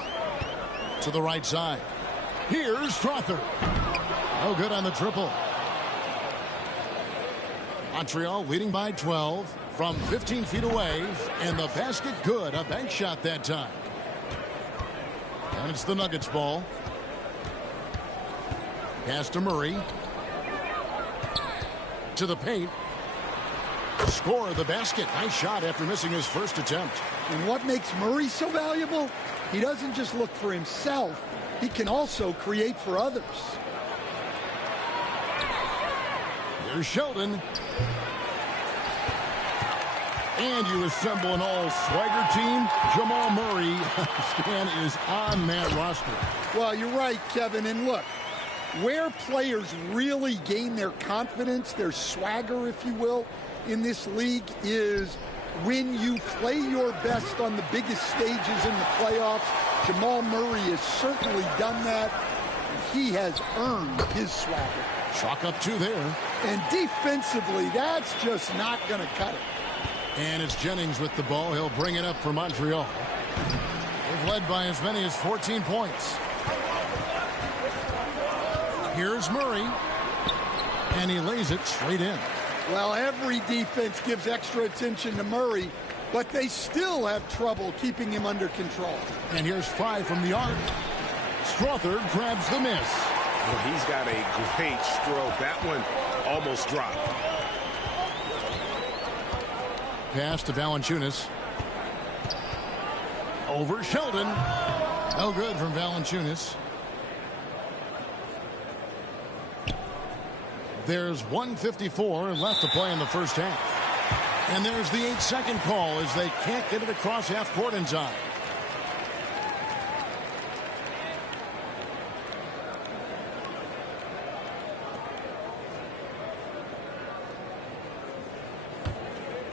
To the right side. Here's Strother. No good on the triple. Montreal leading by 12 from 15 feet away. And the basket good. A bank shot that time. And it's the Nuggets ball. Pass to Murray. To the paint. Score the basket. Nice shot after missing his first attempt. And what makes Murray so valuable? He doesn't just look for himself. He can also create for others. Here's Sheldon. And you assemble an all-swagger team. Jamal Murray, Stan, is on that roster. Well, you're right, Kevin. And look, where players really gain their confidence, their swagger, if you will, in this league is when you play your best on the biggest stages in the playoffs. Jamal Murray has certainly done that. He has earned his swagger. Chalk up 2 there. And defensively, that's just not going to cut it. And it's Jennings with the ball. He'll bring it up for Montreal. They've led by as many as 14 points. Here's Murray. And he lays it straight in. Well, every defense gives extra attention to Murray, but they still have trouble keeping him under control. And here's Fry from the arc. Strother grabs the miss. Well, he's got a great stroke. That one almost dropped. Pass to Valanciunas. Over Sheldon. No good from Valanciunas. There's 1:54 left to play in the first half. And there's the 8-second call as they can't get it across half court in time.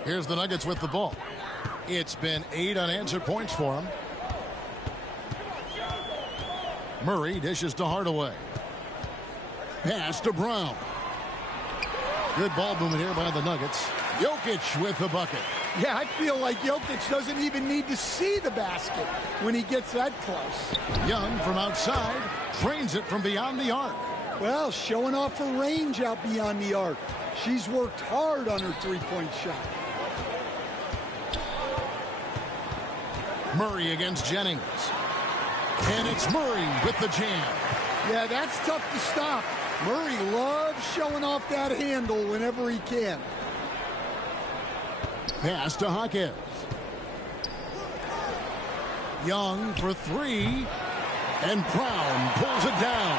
Here's the Nuggets with the ball. It's been 8 unanswered points for them. Murray dishes to Hardaway. Pass to Brown. Good ball movement here by the Nuggets. Jokic with the bucket. Yeah, I feel like Jokic doesn't even need to see the basket when he gets that close. Young from outside drains it from beyond the arc. Well, showing off her range out beyond the arc. She's worked hard on her three-point shot. Murray against Jennings. And it's Murray with the jam. Yeah, that's tough to stop. Murray loves showing off that handle whenever he can. Pass to Jaquez. Young for 3. And Brown pulls it down.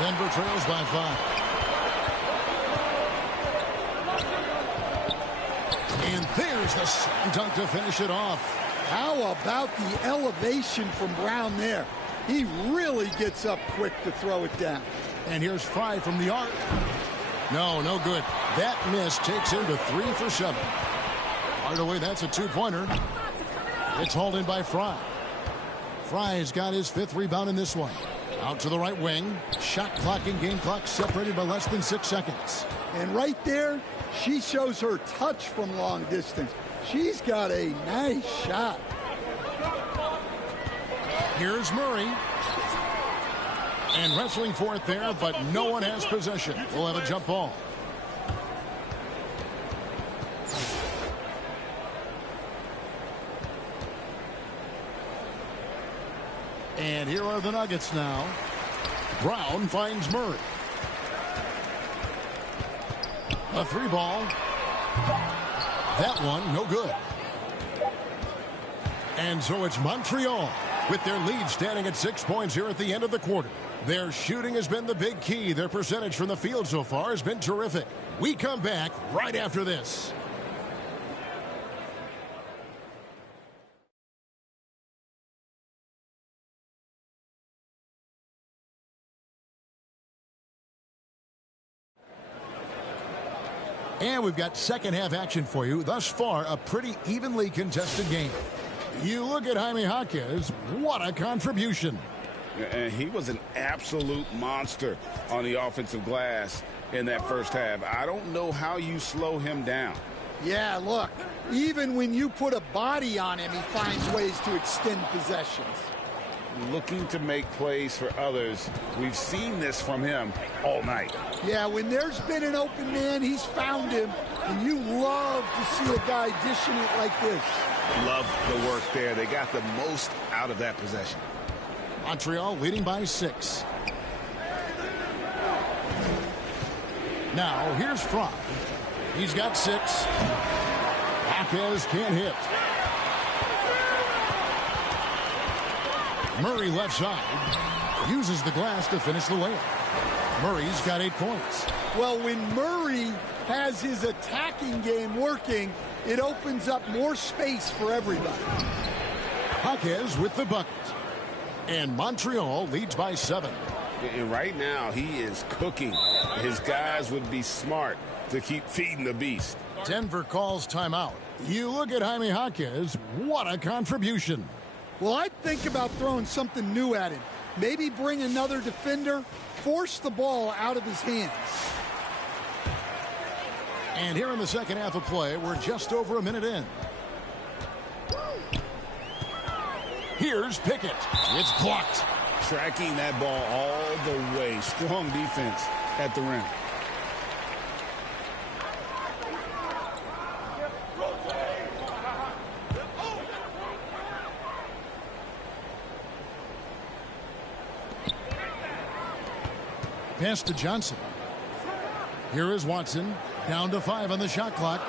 Denver trails by 5. And there's the slam dunk to finish it off. How about the elevation from Brown there? He really gets up quick to throw it down. And here's Fry from the arc. No good. That miss takes him to 3 for 7. Hardaway, that's a 2-pointer. It's hauled in by Fry. Fry's got his 5th rebound in this one. Out to the right wing. Shot clock and game clock separated by less than 6 seconds. And right there, she shows her touch from long distance. She's got a nice shot. Here's Murray. And wrestling for it there, but no one has possession. We'll have a jump ball. And here are the Nuggets now. Brown finds Murray. A three ball. That one, no good. And so it's Montreal with their lead standing at 6 points here at the end of the quarter. Their shooting has been the big key. Their percentage from the field so far has been terrific. We come back right after this. And we've got second half action for you. Thus far, a pretty evenly contested game. You look at Jaime Jaquez, what a contribution. And he was an absolute monster on the offensive glass in that first half. I don't know how you slow him down. Yeah, look, even when you put a body on him, he finds ways to extend possessions. Looking to make plays for others. We've seen this from him all night. Yeah, when there's been an open man, he's found him. And you love to see a guy dishing it like this. Love the work there. They got the most out of that possession. Montreal leading by 6. Now, here's Fry. He's got 6. Jaquez can't hit. Murray left side. Uses the glass to finish the layup. Murray's got 8 points. Well, when Murray has his attacking game working, it opens up more space for everybody. Jaquez with the bucket. And Montreal leads by 7. And right now, he is cooking. His guys would be smart to keep feeding the beast. Denver calls timeout. You look at Jaime Jaquez, what a contribution. Well, I'd think about throwing something new at him. Maybe bring another defender, force the ball out of his hands. And here in the second half of play, we're just over a minute in. Here's Pickett. It's blocked. Tracking that ball all the way. Strong defense at the rim. Pass to Johnson. Here is Watson. Down to 5 on the shot clock.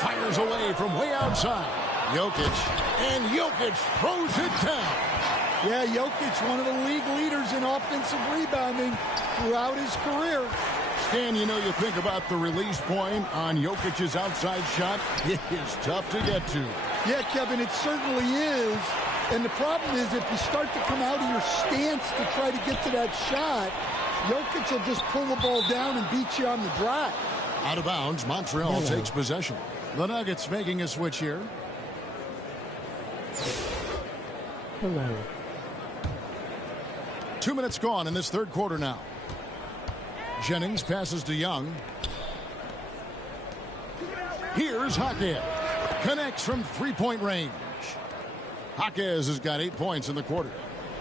Fires away from way outside. Jokic. And Jokic throws it down. Yeah, Jokic, one of the league leaders in offensive rebounding throughout his career. Stan, you know, you think about the release point on Jokic's outside shot. It is tough to get to. Yeah, Kevin, it certainly is. And the problem is if you start to come out of your stance to try to get to that shot, Jokic will just pull the ball down and beat you on the drive. Out of bounds, Montreal takes possession. The Nuggets making a switch here. Hello. 2 minutes gone in this third quarter now. Jennings passes to Young. Here's Jaquez. Connects from three-point range. Jaquez has got 8 points in the quarter.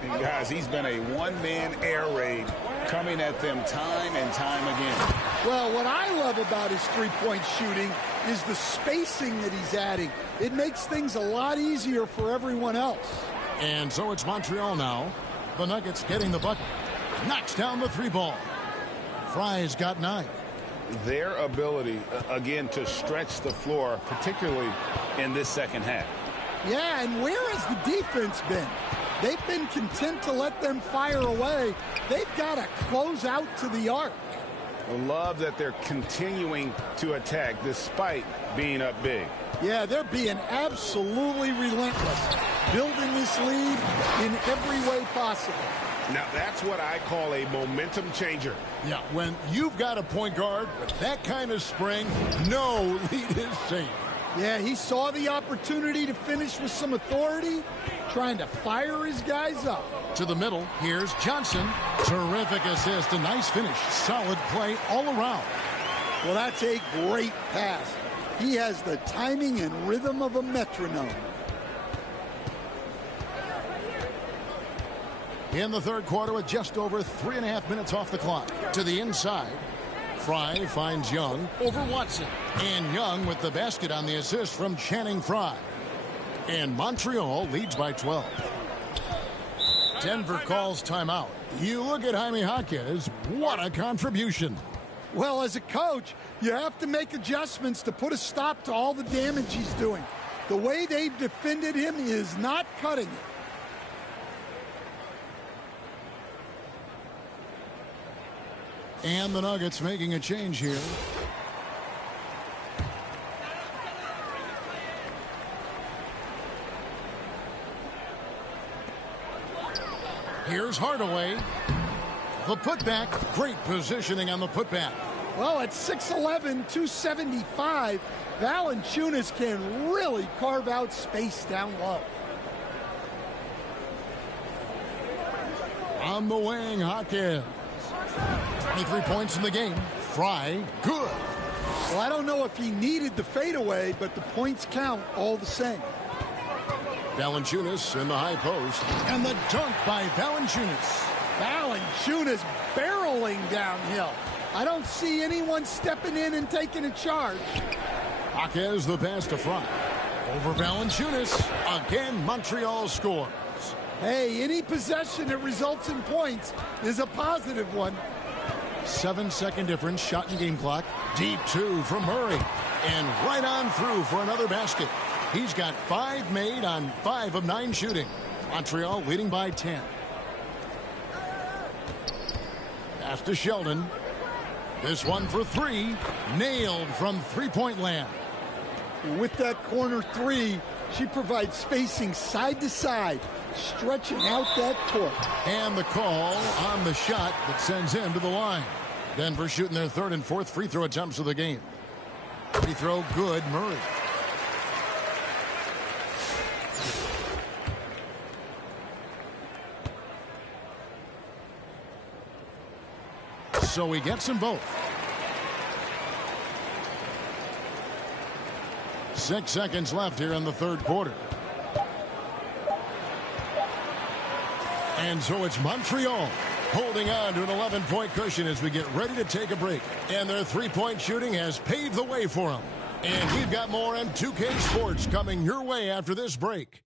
And guys, he's been a one-man air raid coming at them time and time again. Well, what I love about his three-point shooting is the spacing that he's adding. It makes things a lot easier for everyone else. And so it's Montreal now. The Nuggets getting the bucket. Knocks down the 3-ball. Fry's got 9. Their ability, again, to stretch the floor, particularly in this second half. Yeah, and where has the defense been? They've been content to let them fire away. They've got to close out to the arc. I love that they're continuing to attack despite being up big. Yeah, they're being absolutely relentless, building this lead in every way possible. Now, that's what I call a momentum changer. Yeah, when you've got a point guard with that kind of spring, no lead is safe. Yeah, he saw the opportunity to finish with some authority, trying to fire his guys up. To the middle, here's Johnson. Terrific assist, a nice finish. Solid play all around. Well, that's a great pass. He has the timing and rhythm of a metronome. in the third quarter with just over 3.5 minutes off the clock. To the inside. Fry finds Young over Watson. And Young with the basket on the assist from Channing Frye. And Montreal leads by 12. Denver calls timeout. You look at Jaime Jaquez. What a contribution. Well, as a coach, you have to make adjustments to put a stop to all the damage he's doing. The way they've defended him is not cutting it. And the Nuggets making a change here. Here's Hardaway. The putback. Great positioning on the putback. Well, at 6'11", 275, Valanciunas can really carve out space down low. On the wing, Jaquez. 23 points in the game. Fry, good. Well, I don't know if he needed the fadeaway, but the points count all the same. Valanciunas in the high post. And the dunk by Valanciunas. Valanciunas barreling downhill. I don't see anyone stepping in and taking a charge. Jaquez the pass to Fry. Over Valanciunas. Again, Montreal scores. Hey, any possession that results in points is a positive one. 7-second difference, shot in game clock. Deep two from Murray. And right on through for another basket. He's got 5 made on 5 of 9 shooting. Montreal leading by 10. Pass to Sheldon. This one for 3. Nailed from three-point land. With that corner 3, she provides spacing side to side, stretching out that court. And the call on the shot that sends him to the line. Denver shooting their 3rd and 4th free throw attempts of the game. Free throw good, Murray. So he gets them both. 6 seconds left here in the third quarter. And so it's Montreal holding on to an 11-point cushion as we get ready to take a break. And their three-point shooting has paved the way for them. And we've got more on 2K Sports coming your way after this break.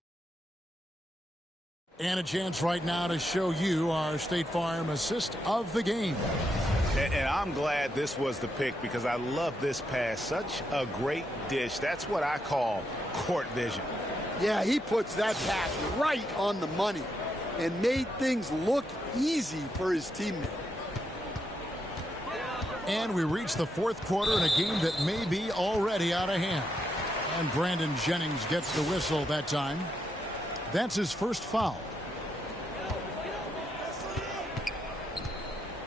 And a chance right now to show you our State Farm assist of the game. And I'm glad this was the pick because I love this pass. Such a great dish. That's what I call court vision. Yeah, he puts that pass right on the money and made things look easy for his teammate. And we reach the fourth quarter in a game that may be already out of hand. And Brandon Jennings gets the whistle that time. That's his first foul.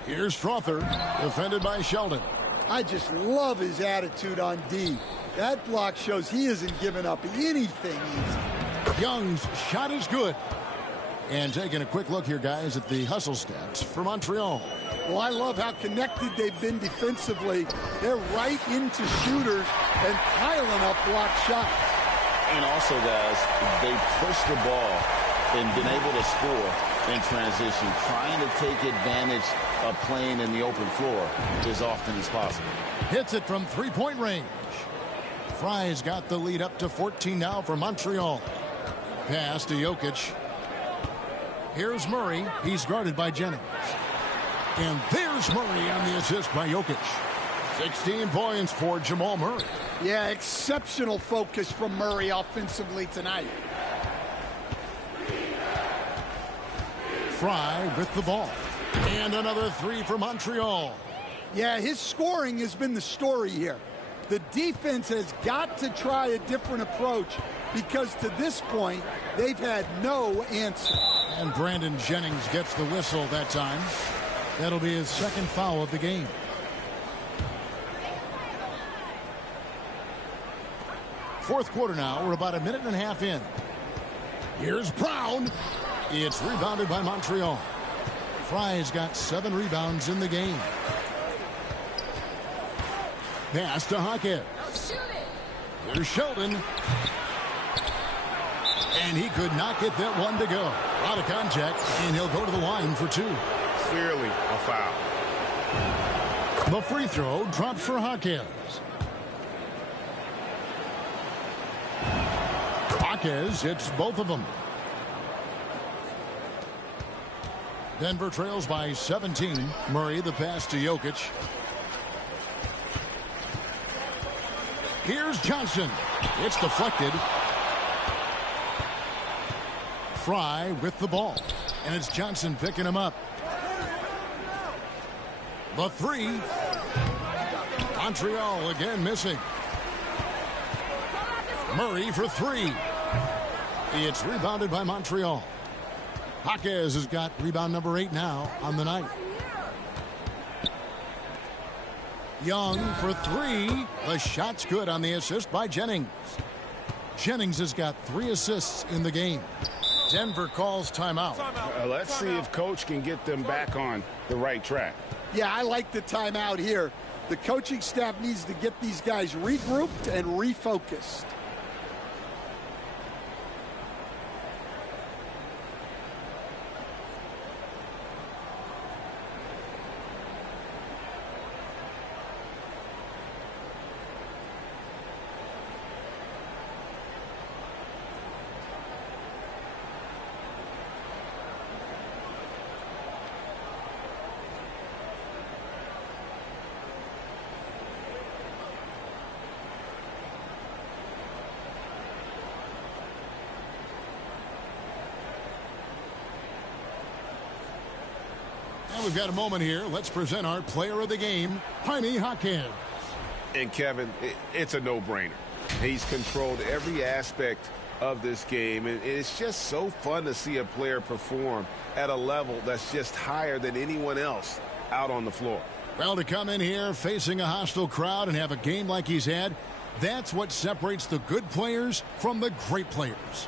Here's Strother, defended by Sheldon. I just love his attitude on D. That block shows he isn't giving up anything easy. Young's shot is good. And taking a quick look here, guys, at the hustle stats for Montreal. Well, I love how connected they've been defensively. They're right into shooters and piling up block shots. And also, guys, they push the ball and been able to score in transition, trying to take advantage of playing in the open floor as often as possible. Hits it from three-point range. Fry's got the lead up to 14 now for Montreal. Pass to Jokic. Here's Murray. He's guarded by Jennings. And there's Murray on the assist by Jokic. 16 points for Jamal Murray. Yeah, exceptional focus from Murray offensively tonight. Fry with the ball. And another three for Montreal. Yeah, his scoring has been the story here. The defense has got to try a different approach because to this point, they've had no answer. And Brandon Jennings gets the whistle that time. That'll be his second foul of the game. Fourth quarter now. We're about a minute and a half in. Here's Brown. It's rebounded by Montreal. Fry's got 7 rebounds in the game. Pass to Jaquez. Here's Sheldon. And he could not get that one to go. Out of contact, and he'll go to the line for 2. Clearly a foul. The free throw dropped for Jaquez. Jaquez hits both of them. Denver trails by 17. Murray the pass to Jokic. Here's Johnson. It's deflected. Fry with the ball. And it's Johnson picking him up. The 3. Montreal again missing. Murray for 3. It's rebounded by Montreal. Jaquez has got rebound number 8 now on the night. Young for 3. The shot's good on the assist by Jennings. Jennings has got 3 assists in the game. Denver calls timeout. Let's see if coach can get them back on the right track. Yeah, I like the timeout here. The coaching staff needs to get these guys regrouped and refocused. We've got a moment here. Let's present our player of the game, Jaime Jaquez. And Kevin, it's a no-brainer. He's controlled every aspect of this game, and it's just so fun to see a player perform at a level that's just higher than anyone else out on the floor. Well, to come in here facing a hostile crowd and have a game like he's had, that's what separates the good players from the great players.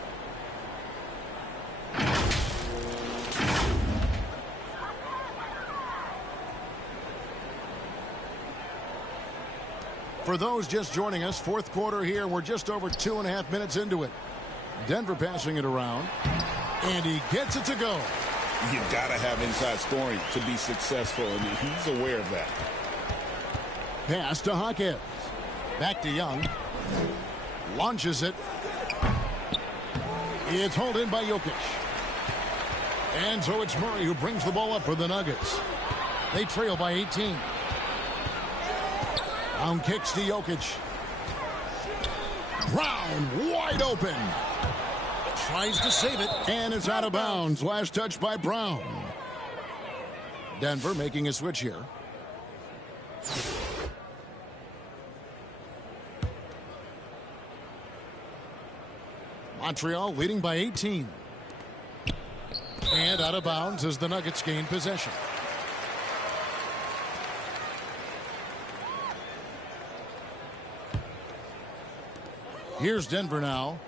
For those just joining us, fourth quarter here. We're just over 2.5 minutes into it. Denver passing it around. And he gets it to go. You got to have inside scoring to be successful, and he's aware of that. Pass to Jaquez. Back to Young. Launches it. It's hauled in by Jokic. And so it's Murray who brings the ball up for the Nuggets. They trail by 18. Brown kicks to Jokic. Brown wide open. Tries to save it, and it's out of bounds. Last touch by Brown. Denver making a switch here. Montreal leading by 18. And out of bounds as the Nuggets gain possession. Here's Denver now.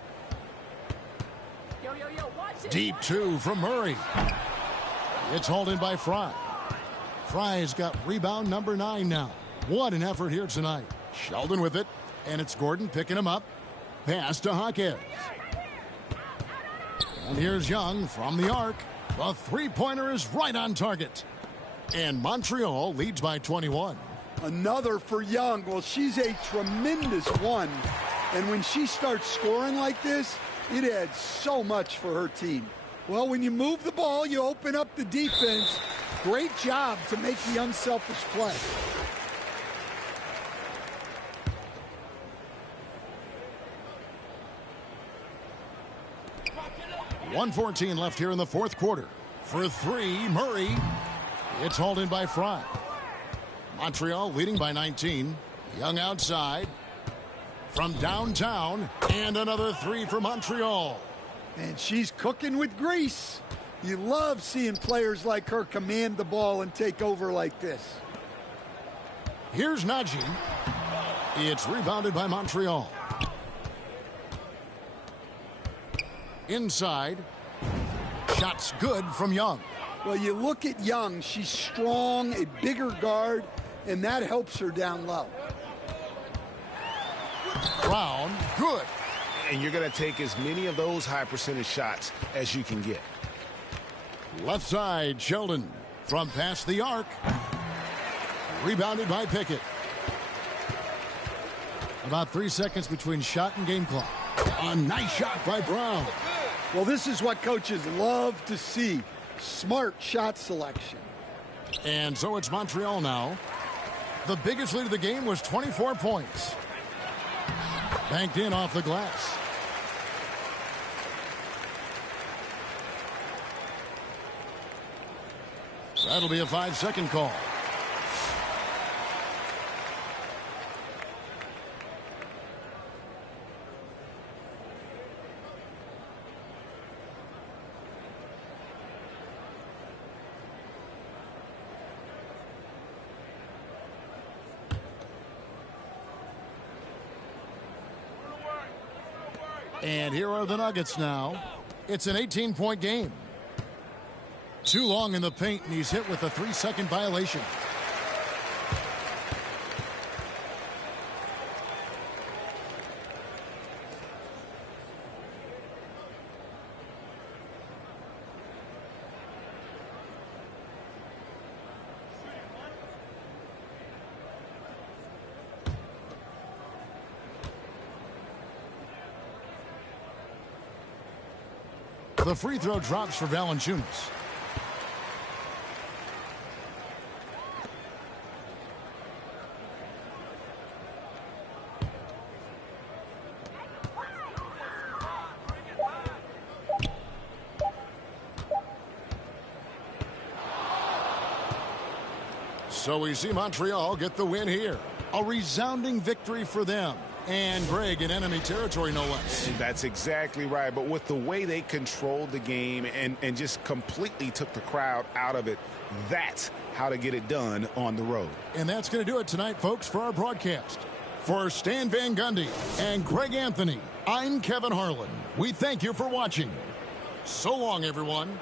Deep 2 from Murray. It's hauled in by Fry. Fry's got rebound number 9 now. What an effort here tonight. Sheldon with it, and it's Gordon picking him up. Pass to Jaquez. And here's Young from the arc. The three-pointer is right on target. And Montreal leads by 21. Another for Young. Well, she's a tremendous one. And when she starts scoring like this, it adds so much for her team. Well, when you move the ball, you open up the defense. Great job to make the unselfish play. .114 left here in the fourth quarter. For 3, Murray. It's hauled in by Fry. Montreal leading by 19. Young outside. From downtown, and another 3 for Montreal. And she's cooking with grease. You love seeing players like her command the ball and take over like this. Here's Najee. It's rebounded by Montreal. Inside. Shot's good from Young. Well, you look at Young. She's strong, a bigger guard, and that helps her down low. Brown, good. And you're going to take as many of those high percentage shots as you can get. Left side, Sheldon. From past the arc. Rebounded by Pickett. About 3 seconds between shot and game clock. A nice shot by Brown. Well, this is what coaches love to see. Smart shot selection. And so it's Montreal now. The biggest lead of the game was 24 points. Banked in off the glass. That'll be a 5-second call. And here are the Nuggets now. It's an 18-point game. Too long in the paint, and he's hit with a 3-second violation. The free throw drops for Valanciunas. So we see Montreal get the win here. A resounding victory for them. And Greg in enemy territory, no less. That's exactly right. But with the way they controlled the game and just completely took the crowd out of it, that's how to get it done on the road. And that's going to do it tonight, folks, for our broadcast. For Stan Van Gundy and Greg Anthony, I'm Kevin Harlan. We thank you for watching. So long, everyone.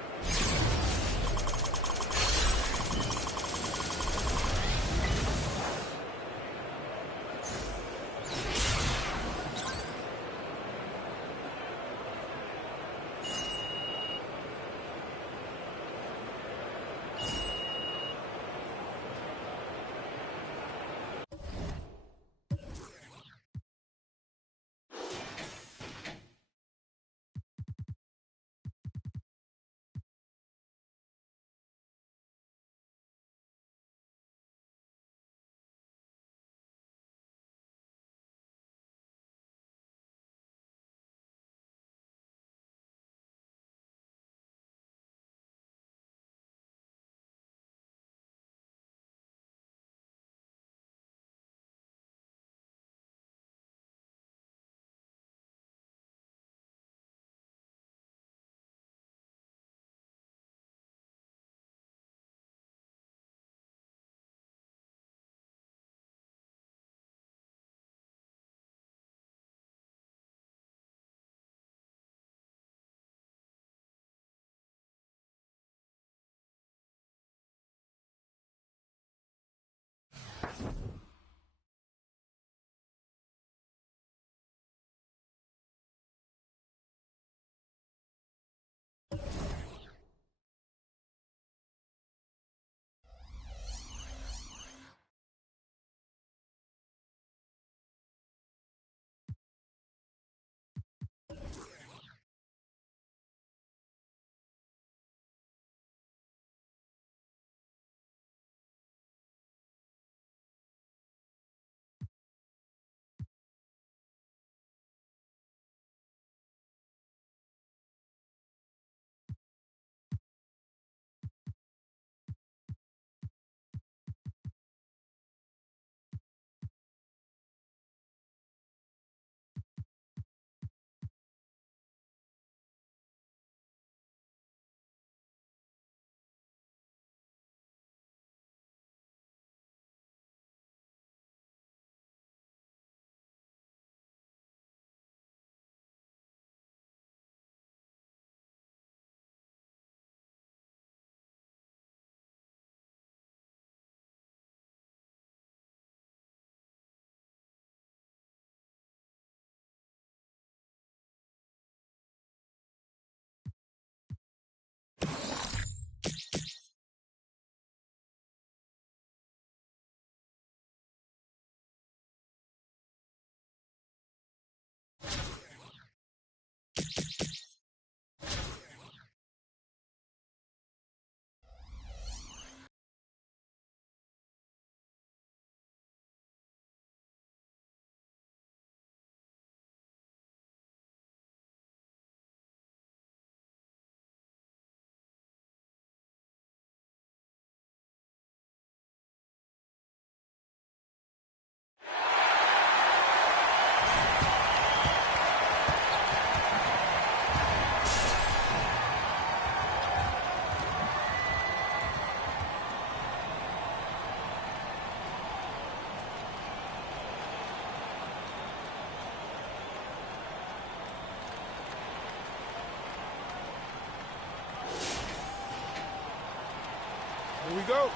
Here we go.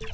Here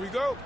we go.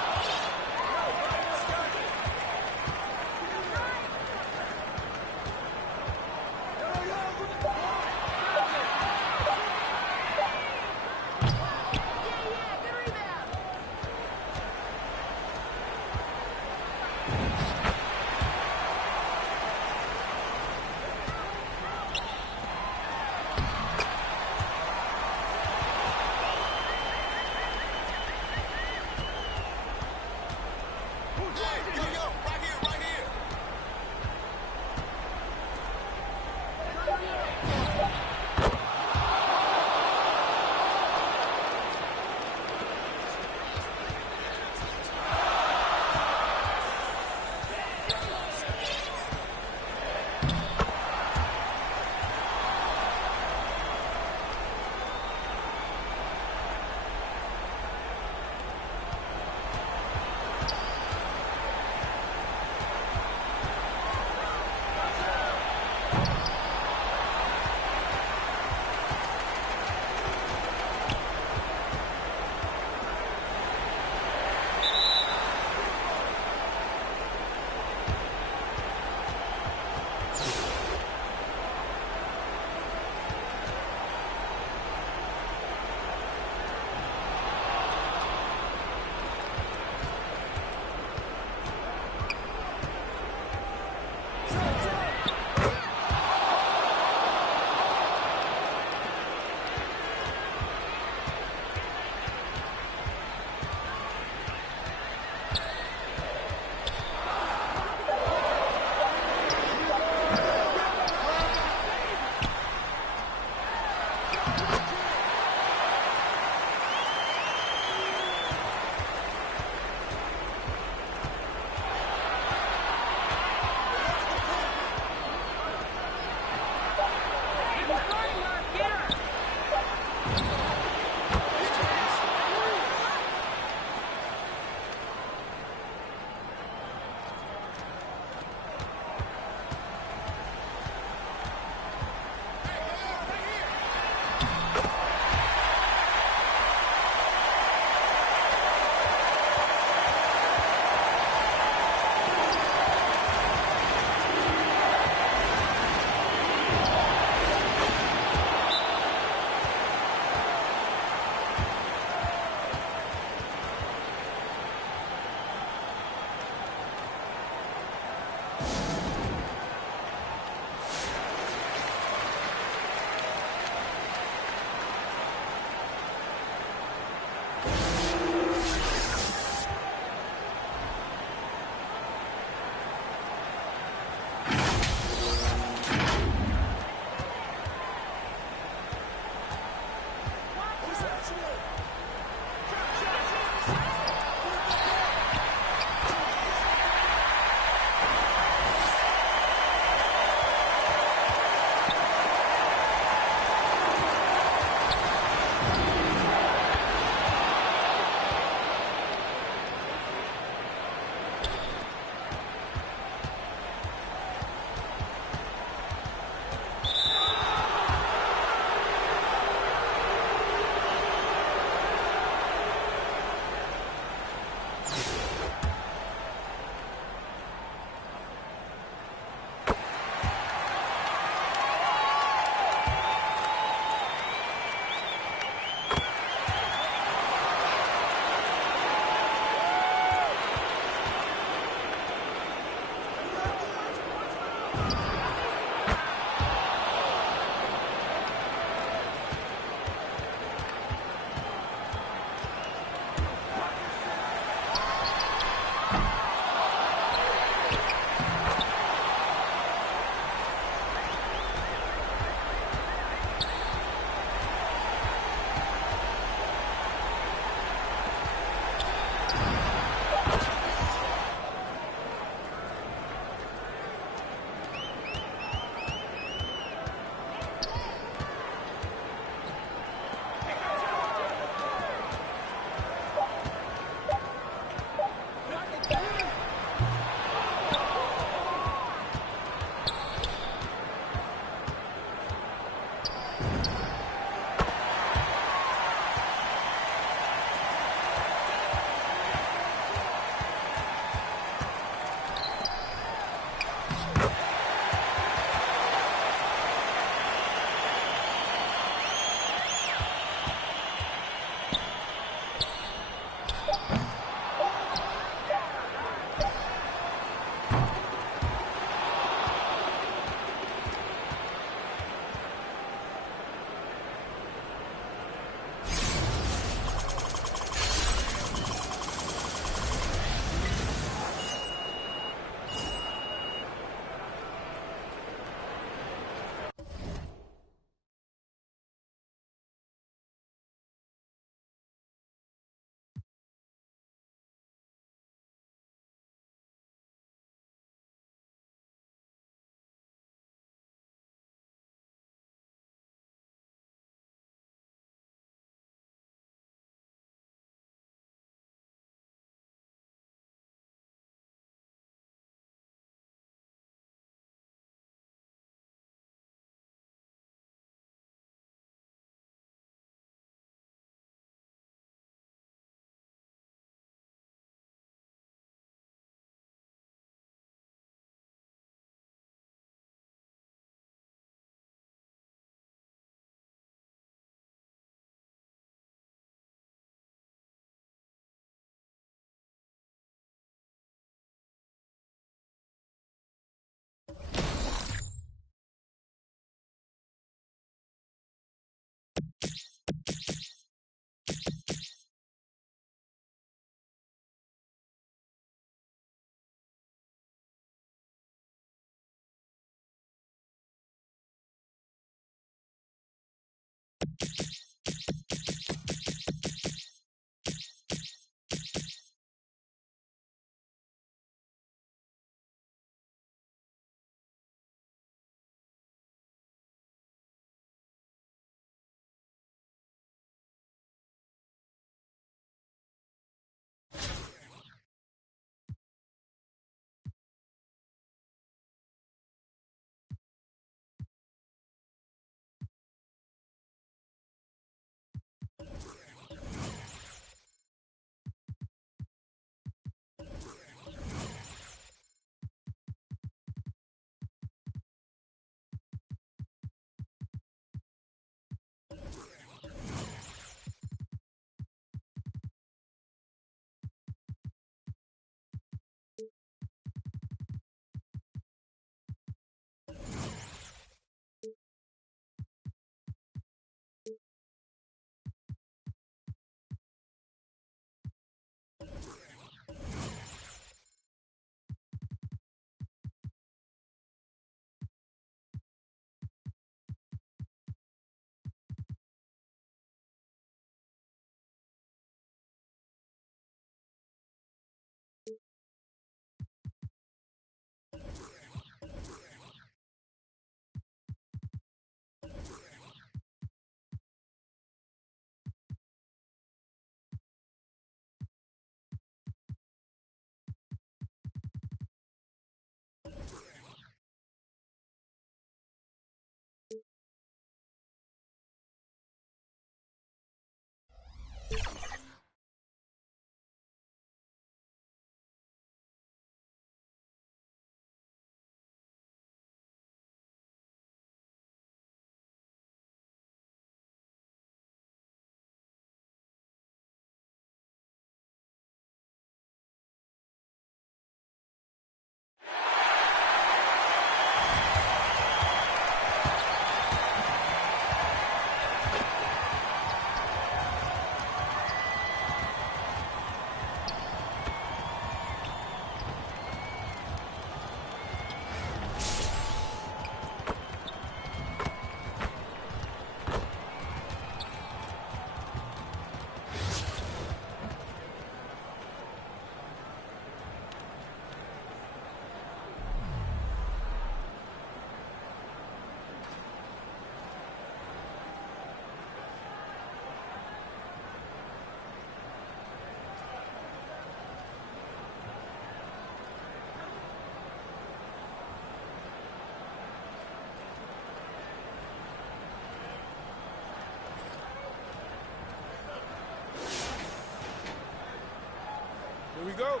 Here we go.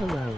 Hello.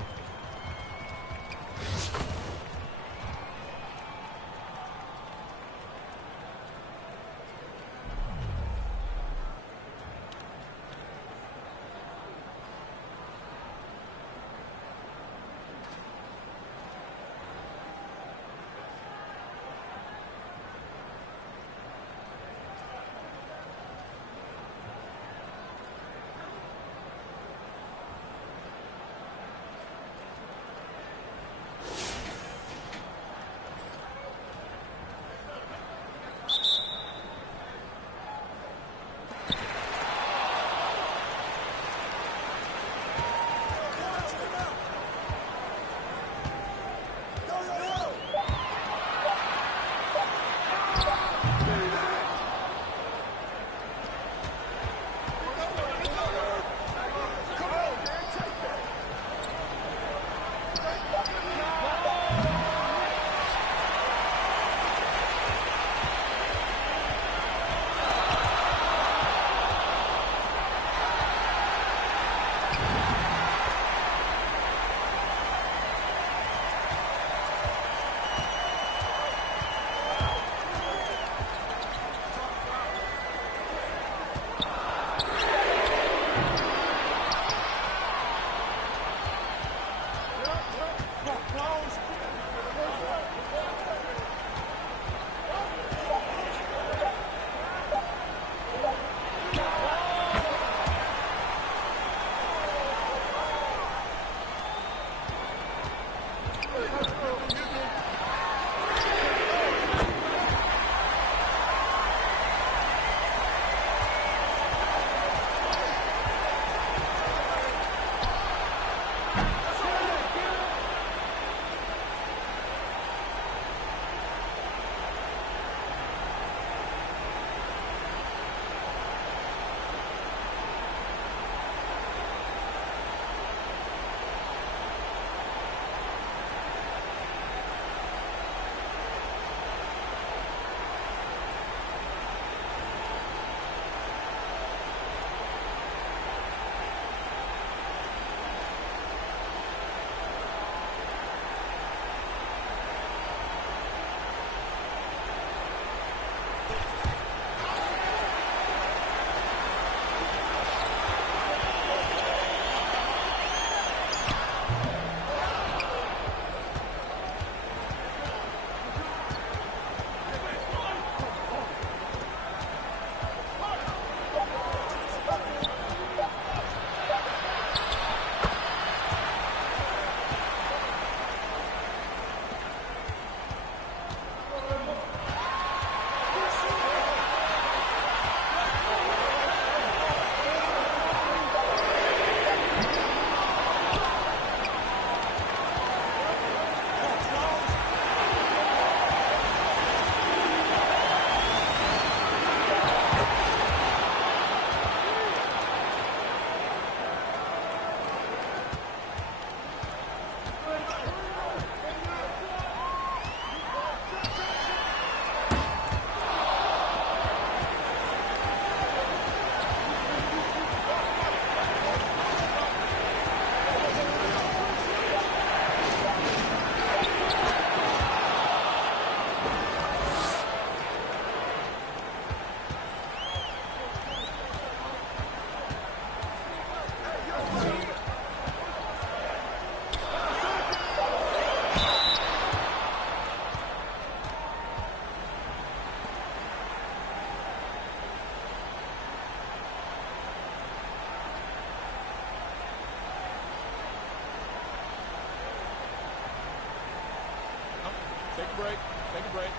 Take a break. Take a break.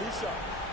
2 shots.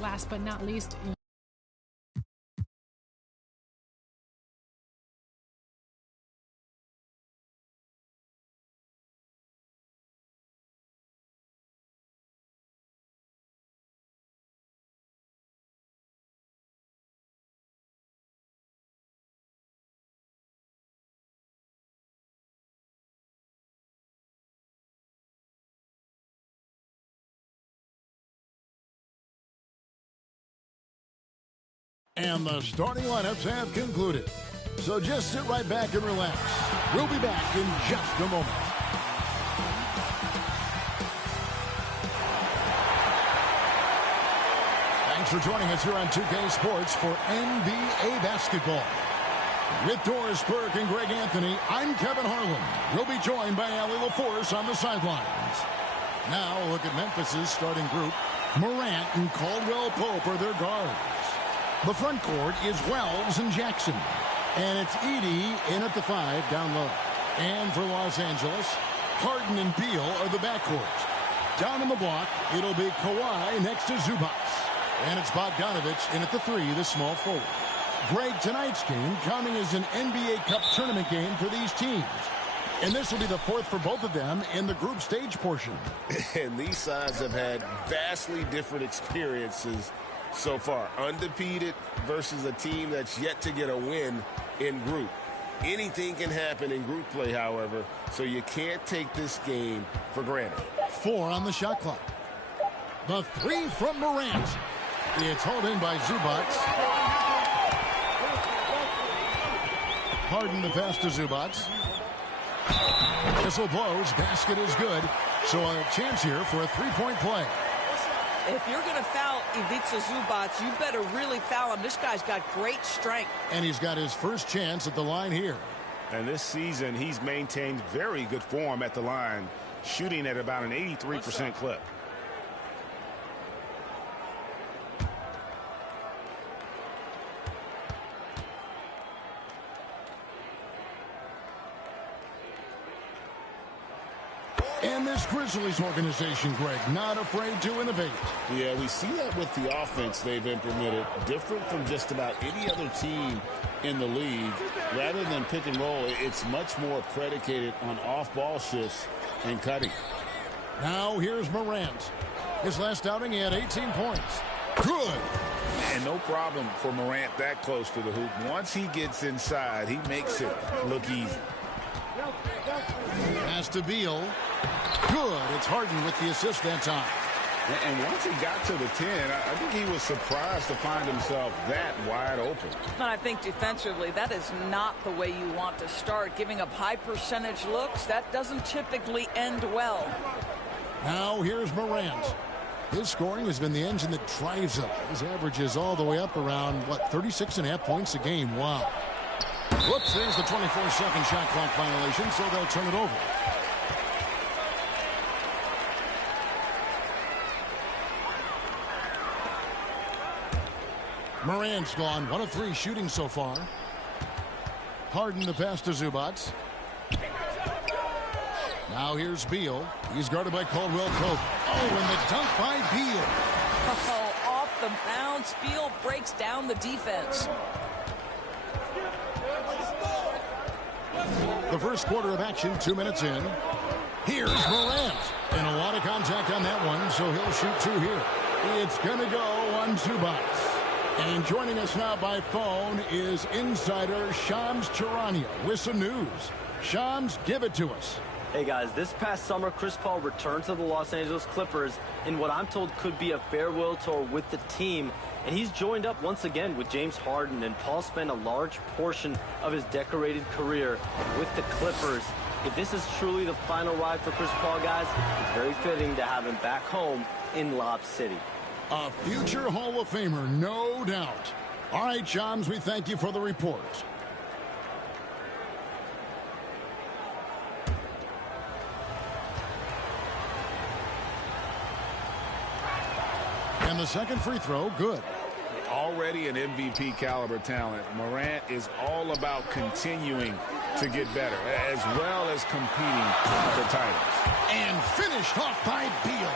Last but not least, And the starting lineups have concluded. So just sit right back and relax. We'll be back in just a moment. Thanks for joining us here on 2K Sports for NBA basketball. With Doris Burke and Greg Anthony, I'm Kevin Harlan. We'll be joined by Allie LaForce on the sidelines. Now a look at Memphis's starting group. Morant and Caldwell Pope are their guards. The front court is Wells and Jackson. And it's Edey in at the 5 down low. And for Los Angeles, Harden and Beal are the backcourt. Down in the block, it'll be Kawhi next to Zubac. And it's Bogdanovich in at the 3, the small forward. Greg, tonight's game counting as an NBA Cup tournament game for these teams. And this will be the 4th for both of them in the group stage portion. And these sides have had vastly different experiences so far. Undefeated versus a team that's yet to get a win in group. Anything can happen in group play, however, so you can't take this game for granted. 4 on the shot clock. The 3 from Morant. It's hauled in by Zubac. Harden the pass to Zubac. Whistle blows. Basket is good. So a chance here for a 3-point play. If you're going to foul Ivica Zubac, you better really foul him. This guy's got great strength. And he's got his first chance at the line here. And this season, he's maintained very good form at the line, shooting at about an 83% clip. And this Grizzlies organization, Greg, not afraid to innovate. Yeah, we see that with the offense they've implemented, different from just about any other team in the league. Rather than pick and roll, it's much more predicated on off-ball shifts and cutting. Now here's Morant. His last outing, he had 18 points. Good. And no problem for Morant that close to the hoop. Once he gets inside, he makes it look easy. Pass to Beal. Good. It's Harden with the assist that time. And once he got to the 10, I think he was surprised to find himself that wide open. And I think defensively, that is not the way you want to start. Giving up high percentage looks, that doesn't typically end well. Now here's Morant. His scoring has been the engine that drives him. His average is all the way up around, 36.5 points a game. Wow. Whoops, there's the 24-second shot clock violation, so they'll turn it over. Morant's gone 1 of 3 shooting so far. Harden the pass to Zubac. Now here's Beal. He's guarded by Caldwell Pope. Oh, and the dunk by Beal. Oh, off the bounce. Beal breaks down the defense. The first quarter of action, 2 minutes in. Here's Morant. And a lot of contact on that one, so he'll shoot 2 here. It's going to go on Zubac. And joining us now by phone is insider Shams Charania with some news. Shams, give it to us. Hey guys, this past summer, Chris Paul returned to the Los Angeles Clippers in what I'm told could be a farewell tour with the team. And he's joined up once again with James Harden, and Paul spent a large portion of his decorated career with the Clippers. If this is truly the final ride for Chris Paul, guys, it's very fitting to have him back home in Lob City. A future Hall of Famer, no doubt. All right, Shams, we thank you for the report. And the second free throw, good. Already an MVP caliber talent, Morant is all about continuing to get better, as well as competing for titles. And finished off by Beal.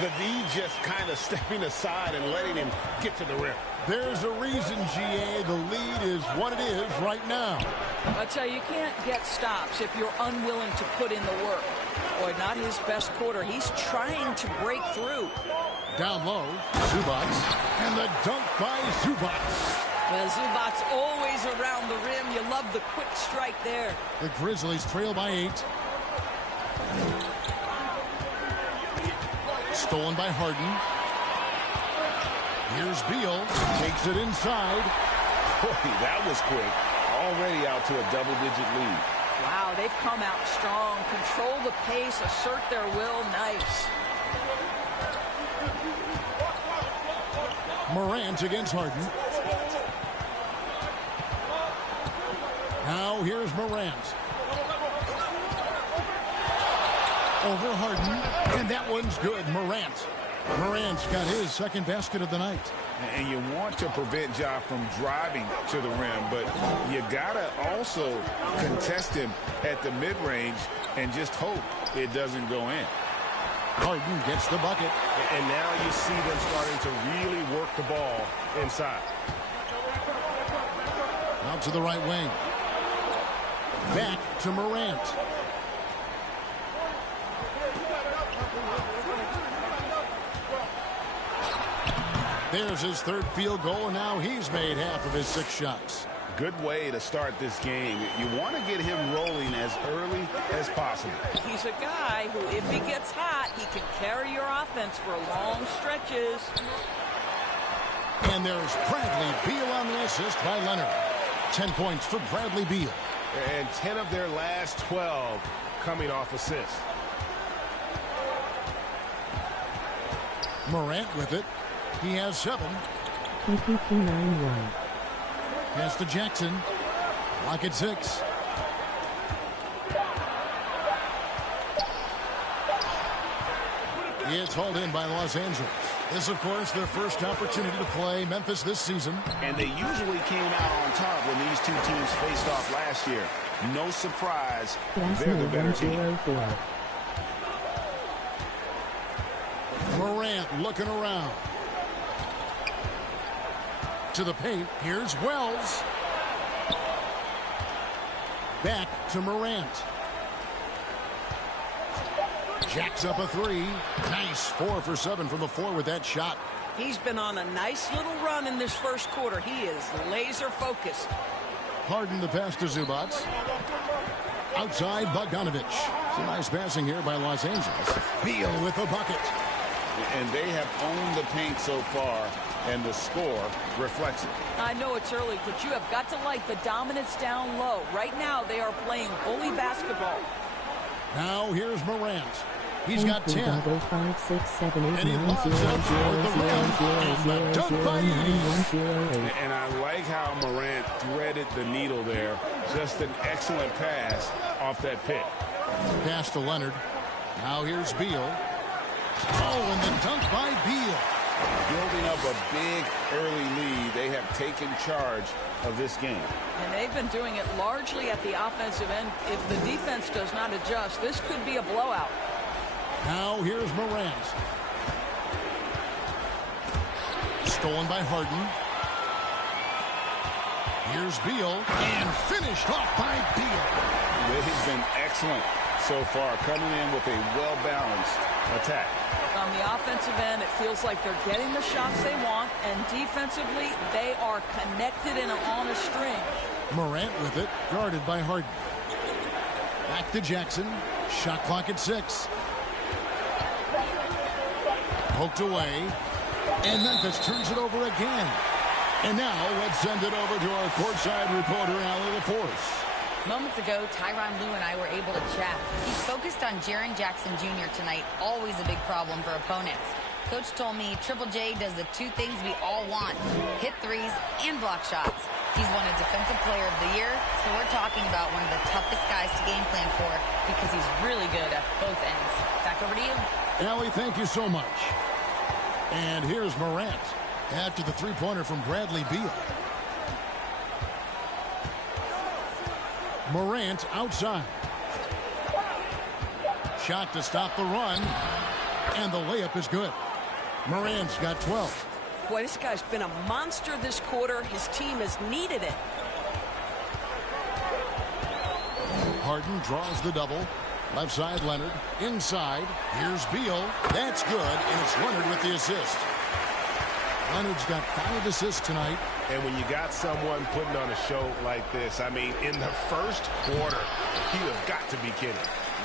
The D just kind of stepping aside and letting him get to the rim. There's a reason, GA, the lead is what it is right now. I tell you, you can't get stops if you're unwilling to put in the work. Boy, not his best quarter. He's trying to break through. Down low, Zubac, and the dunk by Zubac. Well, Zubac's always around the rim. You love the quick strike there. The Grizzlies trail by 8. Stolen by Harden. Here's Beal. Takes it inside. Boy, that was quick. Already out to a double-digit lead. Wow, they've come out strong. Control the pace, assert their will. Nice. Morant against Harden. Now here's Morant. Over Harden. And that one's good. Morant's got his second basket of the night. And you want to prevent Ja from driving to the rim, but you got to also contest him at the mid-range and just hope it doesn't go in. Harden gets the bucket. And now you see them starting to really work the ball inside. Out to the right wing. Back to Morant. There's his third field goal, and now he's made half of his 6 shots. Good way to start this game. You want to get him rolling as early as possible. He's a guy who, if he gets hot, he can carry your offense for long stretches. And there's Bradley Beal on the assist by Leonard. 10 points for Bradley Beal. And 10 of their last 12 coming off assists. Morant with it. He has 7. 2291. Pass to Jackson. Lock at 6. It's hauled in by Los Angeles. This, of course, their first opportunity to play Memphis this season. And they usually came out on top when these two teams faced off last year. No surprise, they're the better team. Morant looking around. To the paint. Here's Wells. Back to Morant. Jacks up a 3. Nice 4 for 7 from the floor with that shot. He's been on a nice little run in this first quarter. He is laser focused. Harden the pass to Zubac. Outside Bogdanovich. Some nice passing here by Los Angeles. Beal with the bucket. And they have owned the paint so far, and the score reflects it. I know it's early, but you have got to like the dominance down low. Right now, they are playing bully basketball. Now here's Morant. He's got 10. 5, 6, 7, 8, 9, 0, 0, 0, 0, 0, 0, 0, 0, 0, and I like how Morant threaded the needle there. Just an excellent pass off that pick. Pass to Leonard. Now here's Beal. Oh, and the dunk by Beal. Building up a big early lead. They have taken charge of this game. And they've been doing it largely at the offensive end. If the defense does not adjust, this could be a blowout. Now here's Morant. Stolen by Harden. Here's Beal. And finished off by Beal. They've been excellent so far, coming in with a well-balanced attack. On the offensive end, it feels like they're getting the shots they want, and defensively, they are connected and on a string. Morant with it, guarded by Harden. Back to Jackson. Shot clock at 6. Poked away. And Memphis turns it over again. And now let's send it over to our courtside reporter, Allie LaForce. Moments ago, Tyronn Lue and I were able to chat. He's focused on Jaren Jackson Jr. tonight, always a big problem for opponents. Coach told me Triple J does the 2 things we all want, hit threes and block shots. He's won a Defensive Player of the Year, so we're talking about one of the toughest guys to game plan for because he's really good at both ends. Back over to you. Allie, thank you so much. And here's Morant after the three-pointer from Bradley Beal. Morant outside. Shot to stop the run. And the layup is good. Morant's got 12. Boy, this guy's been a monster this quarter. His team has needed it. Harden draws the double. Left side, Leonard. Inside, here's Beal. That's good, and it's Leonard with the assist. Leonard's got 5 assists tonight. And when you got someone putting on a show like this, I mean, in the first quarter, you have got to be kidding.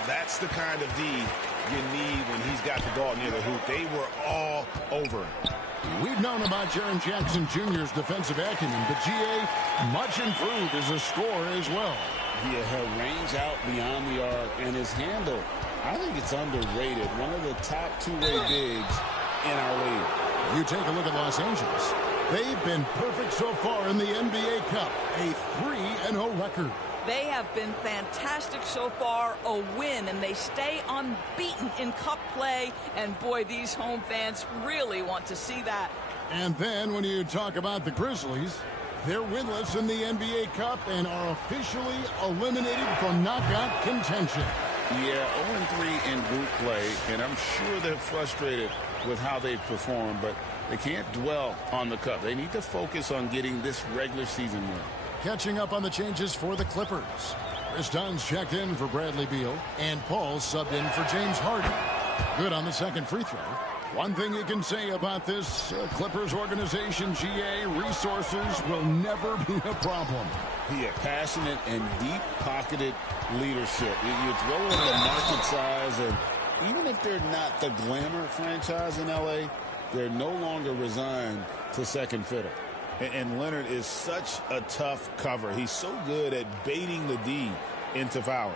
That's the kind of D you need when he's got the ball near the hoop. They were all over him. We've known about Jaren Jackson Jr.'s defensive acumen, but G.A. much improved as a scorer as well. Her range out beyond the arc and his handle, I think it's underrated. One of the top two-way bigs in our league. You take a look at Los Angeles. They've been perfect so far in the NBA Cup, a 3-0 record. They have been fantastic so far, a win, and they stay unbeaten in cup play. And boy, these home fans really want to see that. And then when you talk about the Grizzlies, they're winless in the NBA Cup and are officially eliminated from knockout contention. Yeah, 0-3 in group play, and I'm sure they're frustrated with how they've performed, but they can't dwell on the cup. They need to focus on getting this regular season win. Catching up on the changes for the Clippers. Chris Dunn's checked in for Bradley Beal, and Paul subbed in for James Harden. Good on the second free throw. One thing you can say about this Clippers organization, GA, resources will never be a problem. Yeah, passionate and deep-pocketed leadership. You throw in the market size, and even if they're not the glamour franchise in L.A., they're no longer resigned to second fiddle. And Leonard is such a tough cover. He's so good at baiting the D into fouling.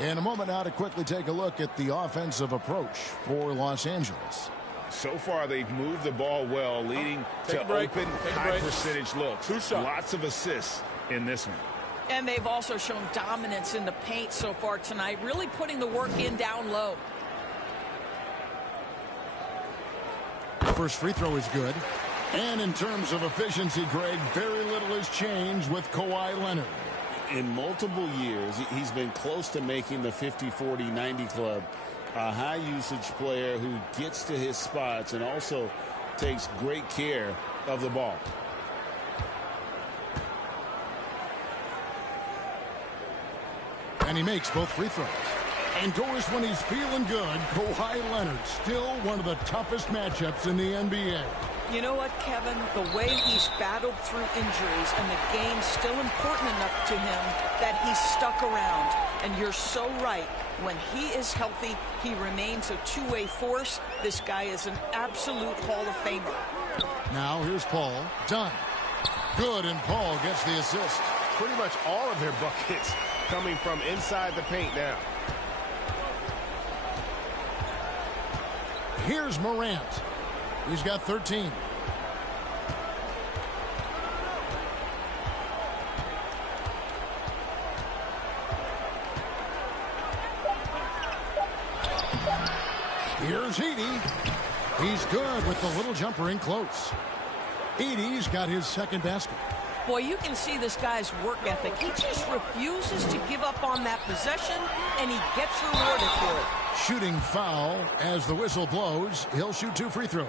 In a moment now to quickly take a look at the offensive approach for Los Angeles. So far, they've moved the ball well, leading to open, high-percentage looks. Lots of assists in this one. And they've also shown dominance in the paint so far tonight, really putting the work in down low. First free throw is good. And in terms of efficiency, Greg, very little has changed with Kawhi Leonard. In multiple years, he's been close to making the 50-40-90 club. A high-usage player who gets to his spots and also takes great care of the ball. And he makes both free throws. And Doris, when he's feeling good, Kawhi Leonard, still one of the toughest matchups in the NBA. You know what, Kevin? The way he's battled through injuries and the game's still important enough to him that he's stuck around. And you're so right. When he is healthy, he remains a two-way force. This guy is an absolute Hall of Famer. Now here's Paul. Done. Good, and Paul gets the assist. Pretty much all of their buckets coming from inside the paint now. Here's Morant. He's got 13. Here's Edey. He's good with the little jumper in close. Edey's got his second basket. Boy, you can see this guy's work ethic. He just refuses to give up on that possession, and he gets rewarded for it. Shooting foul as the whistle blows. He'll shoot 2 free throws.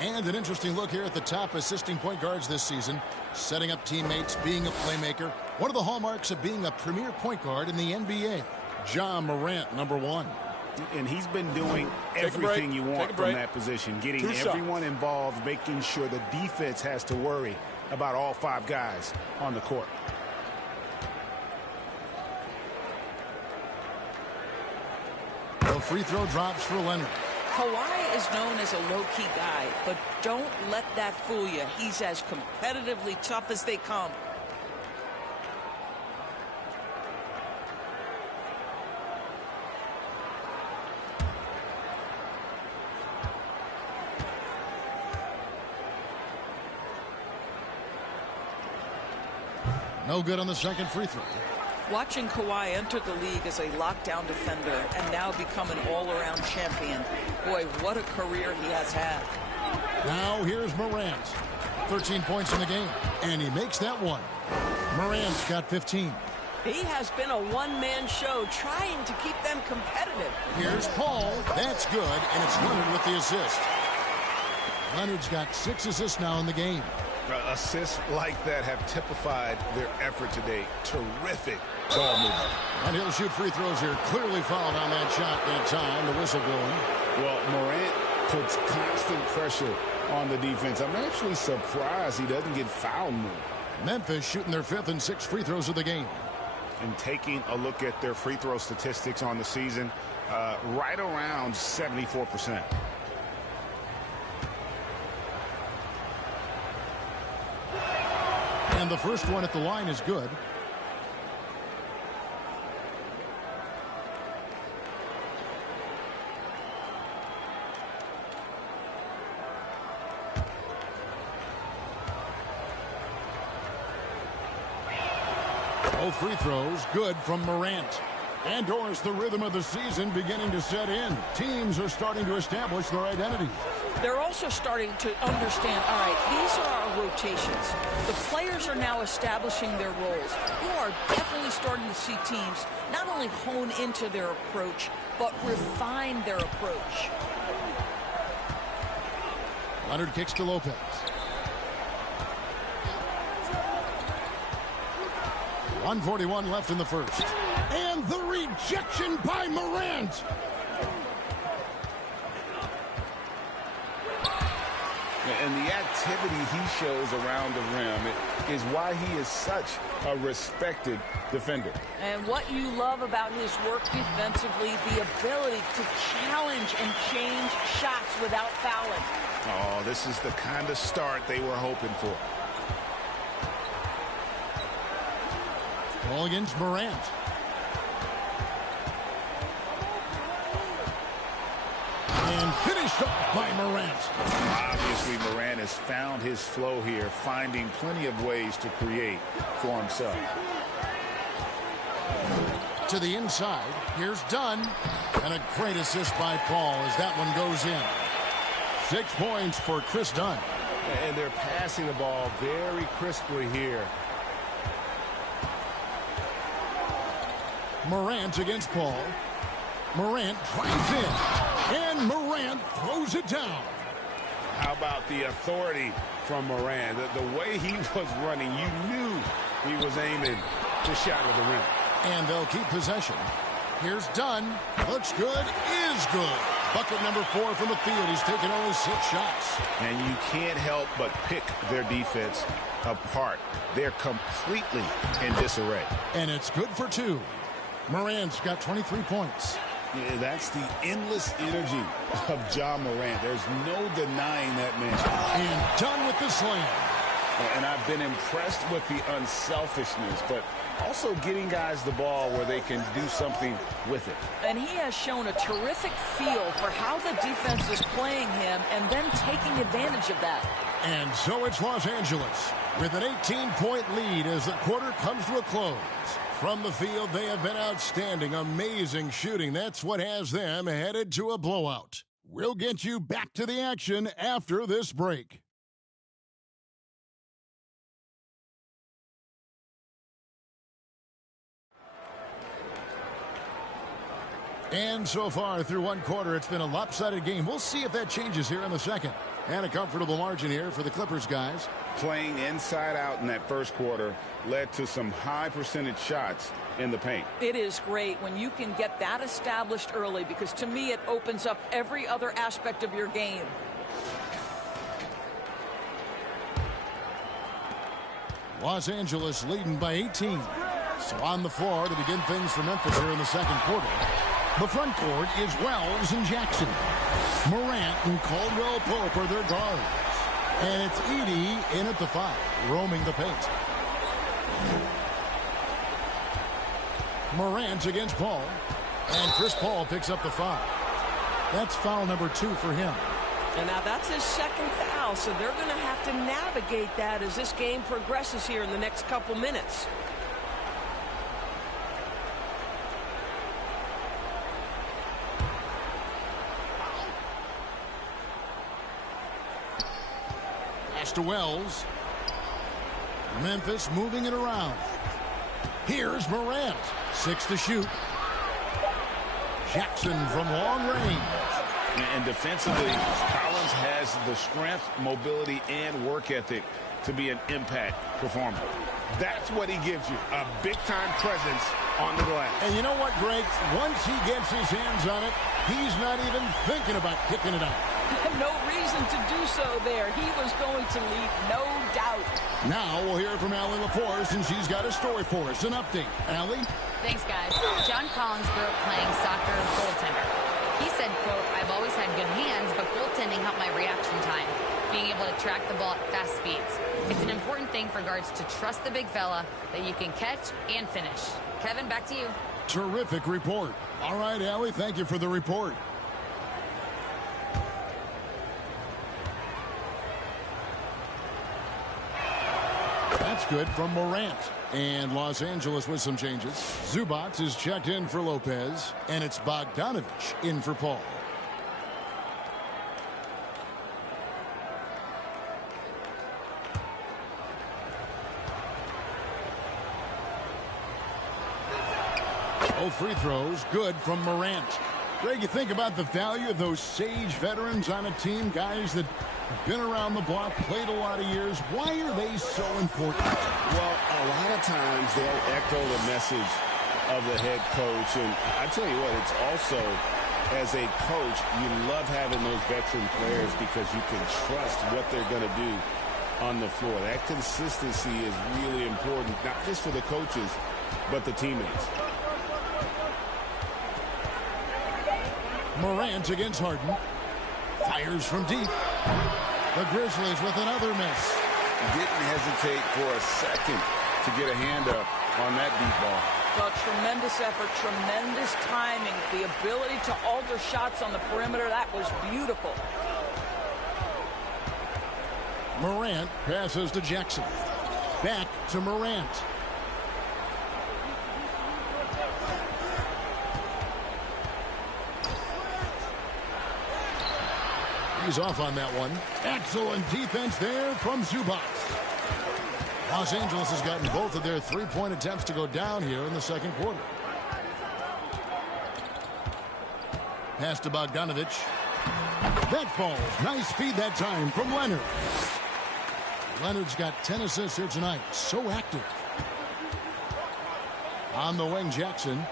And an interesting look here at the top assisting point guards this season. Setting up teammates, being a playmaker. One of the hallmarks of being a premier point guard in the NBA. Ja Morant, number 1. And he's been doing everything you want from that position. Getting everyone involved, making sure the defense has to worry about all 5 guys on the court. The free throw drops for Leonard. Kawhi is known as a low-key guy, but don't let that fool you. He's as competitively tough as they come. No good on the second free throw. Watching Kawhi enter the league as a lockdown defender and now become an all-around champion. Boy, what a career he has had. Now here's Morant. 13 points in the game, and he makes that one. Morant's got 15. He has been a one-man show trying to keep them competitive. Here's Paul. That's good, and it's Leonard with the assist. Leonard's got 6 assists now in the game. Assists like that have typified their effort today. Terrific ball movement. And he'll shoot free throws here. Clearly fouled on that shot that time. The whistle blowing. Well, Morant puts constant pressure on the defense. I'm actually surprised he doesn't get fouled more. Memphis shooting their 5th and 6th free throws of the game. And taking a look at their free throw statistics on the season, right around 74%. And the first one at the line is good. Both free throws good from Morant. And Doris, the rhythm of the season beginning to set in. Teams are starting to establish their identity. They're also starting to understand, all right, these are our rotations. The players are now establishing their roles. You are definitely starting to see teams not only hone into their approach, but refine their approach. Leonard kicks to Lopez. .141 left in the first. And the rejection by Morant. And the activity he shows around the rim is why he is such a respected defender. And what you love about his work defensively, the ability to challenge and change shots without fouling. Oh, this is the kind of start they were hoping for. Ball against Morant. And finished off by Morant. Obviously, Morant has found his flow here, finding plenty of ways to create for himself. To the inside. Here's Dunn. And a great assist by Paul as that one goes in. 6 points for Chris Dunn. And they're passing the ball very crisply here. Morant against Paul. Morant drives in. And Morant throws it down. How about the authority from Morant? The way he was running, you knew he was aiming to shatter the rim. And they'll keep possession. Here's Dunn. Looks good. Is good. Bucket number 4 from the field. He's taken only 6 shots. And you can't help but pick their defense apart. They're completely in disarray. And it's good for 2. Morant's got 23 points. Yeah, that's the endless energy of Ja Morant. There's no denying that man. And done with the slam. And I've been impressed with the unselfishness, but also getting guys the ball where they can do something with it. And he has shown a terrific feel for how the defense is playing him and then taking advantage of that. And so it's Los Angeles with an 18-point lead as the quarter comes to a close. From the field, they have been outstanding. Amazing shooting. That's what has them headed to a blowout. We'll get you back to the action after this break. And so far through one quarter, it's been a lopsided game. We'll see if that changes here in the second. And a comfortable margin here for the Clippers guys. Playing inside out in that first quarter led to some high percentage shots in the paint. It is great when you can get that established early, because to me it opens up every other aspect of your game. Los Angeles leading by 18. So on the floor to begin things for Memphis here in the second quarter. The front court is Wells and Jackson. Morant and Caldwell Pope are their guards. And it's Edey in at the 5, roaming the paint. Morant against Paul. And Chris Paul picks up the 5. That's foul number 2 for him. And now that's his second foul, so they're going to have to navigate that as this game progresses here in the next couple minutes. To Wells. Memphis moving it around. Here's Morant. 6 to shoot. Jackson from long range. And defensively, Collins has the strength, mobility, and work ethic to be an impact performer. That's what he gives you, a big-time presence on the glass. And you know what, Greg? Once he gets his hands on it, he's not even thinking about kicking it out. No reason to do so there. He was going to lead, no doubt. Now we'll hear from Allie LaForce, and she's got a story for us. An update. Allie? Thanks, guys. John Collins grew up playing soccer goaltender. He said, quote, I've always had good hands, but goaltending helped my reaction time, being able to track the ball at fast speeds. It's an important thing for guards to trust the big fella that you can catch and finish. Kevin, back to you. Terrific report. All right, Allie, thank you for the report. That's good from Morant. And Los Angeles with some changes. Zubac is checked in for Lopez, and it's Bogdanovich in for Paul. Both free throws good from Morant. Greg, you think about the value of those sage veterans on a team, guys that have been around the block, played a lot of years. Why are they so important? Well, a lot of times they'll echo the message of the head coach. And I tell you what, it's also, as a coach, you love having those veteran players because you can trust what they're going to do on the floor. That consistency is really important, not just for the coaches, but the teammates. Morant against Harden. Fires from deep. The Grizzlies with another miss. Didn't hesitate for a second to get a hand up on that deep ball. Well, tremendous effort, tremendous timing. The ability to alter shots on the perimeter, that was beautiful. Morant passes to Jackson. Back to Morant. He's off on that one. Excellent defense there from Zubac. Los Angeles has gotten both of their three-point attempts to go down here in the second quarter. Pass to Bogdanovich. That falls. Nice feed that time from Leonard. Leonard's got 10 assists here tonight. So active. On the wing, Jackson.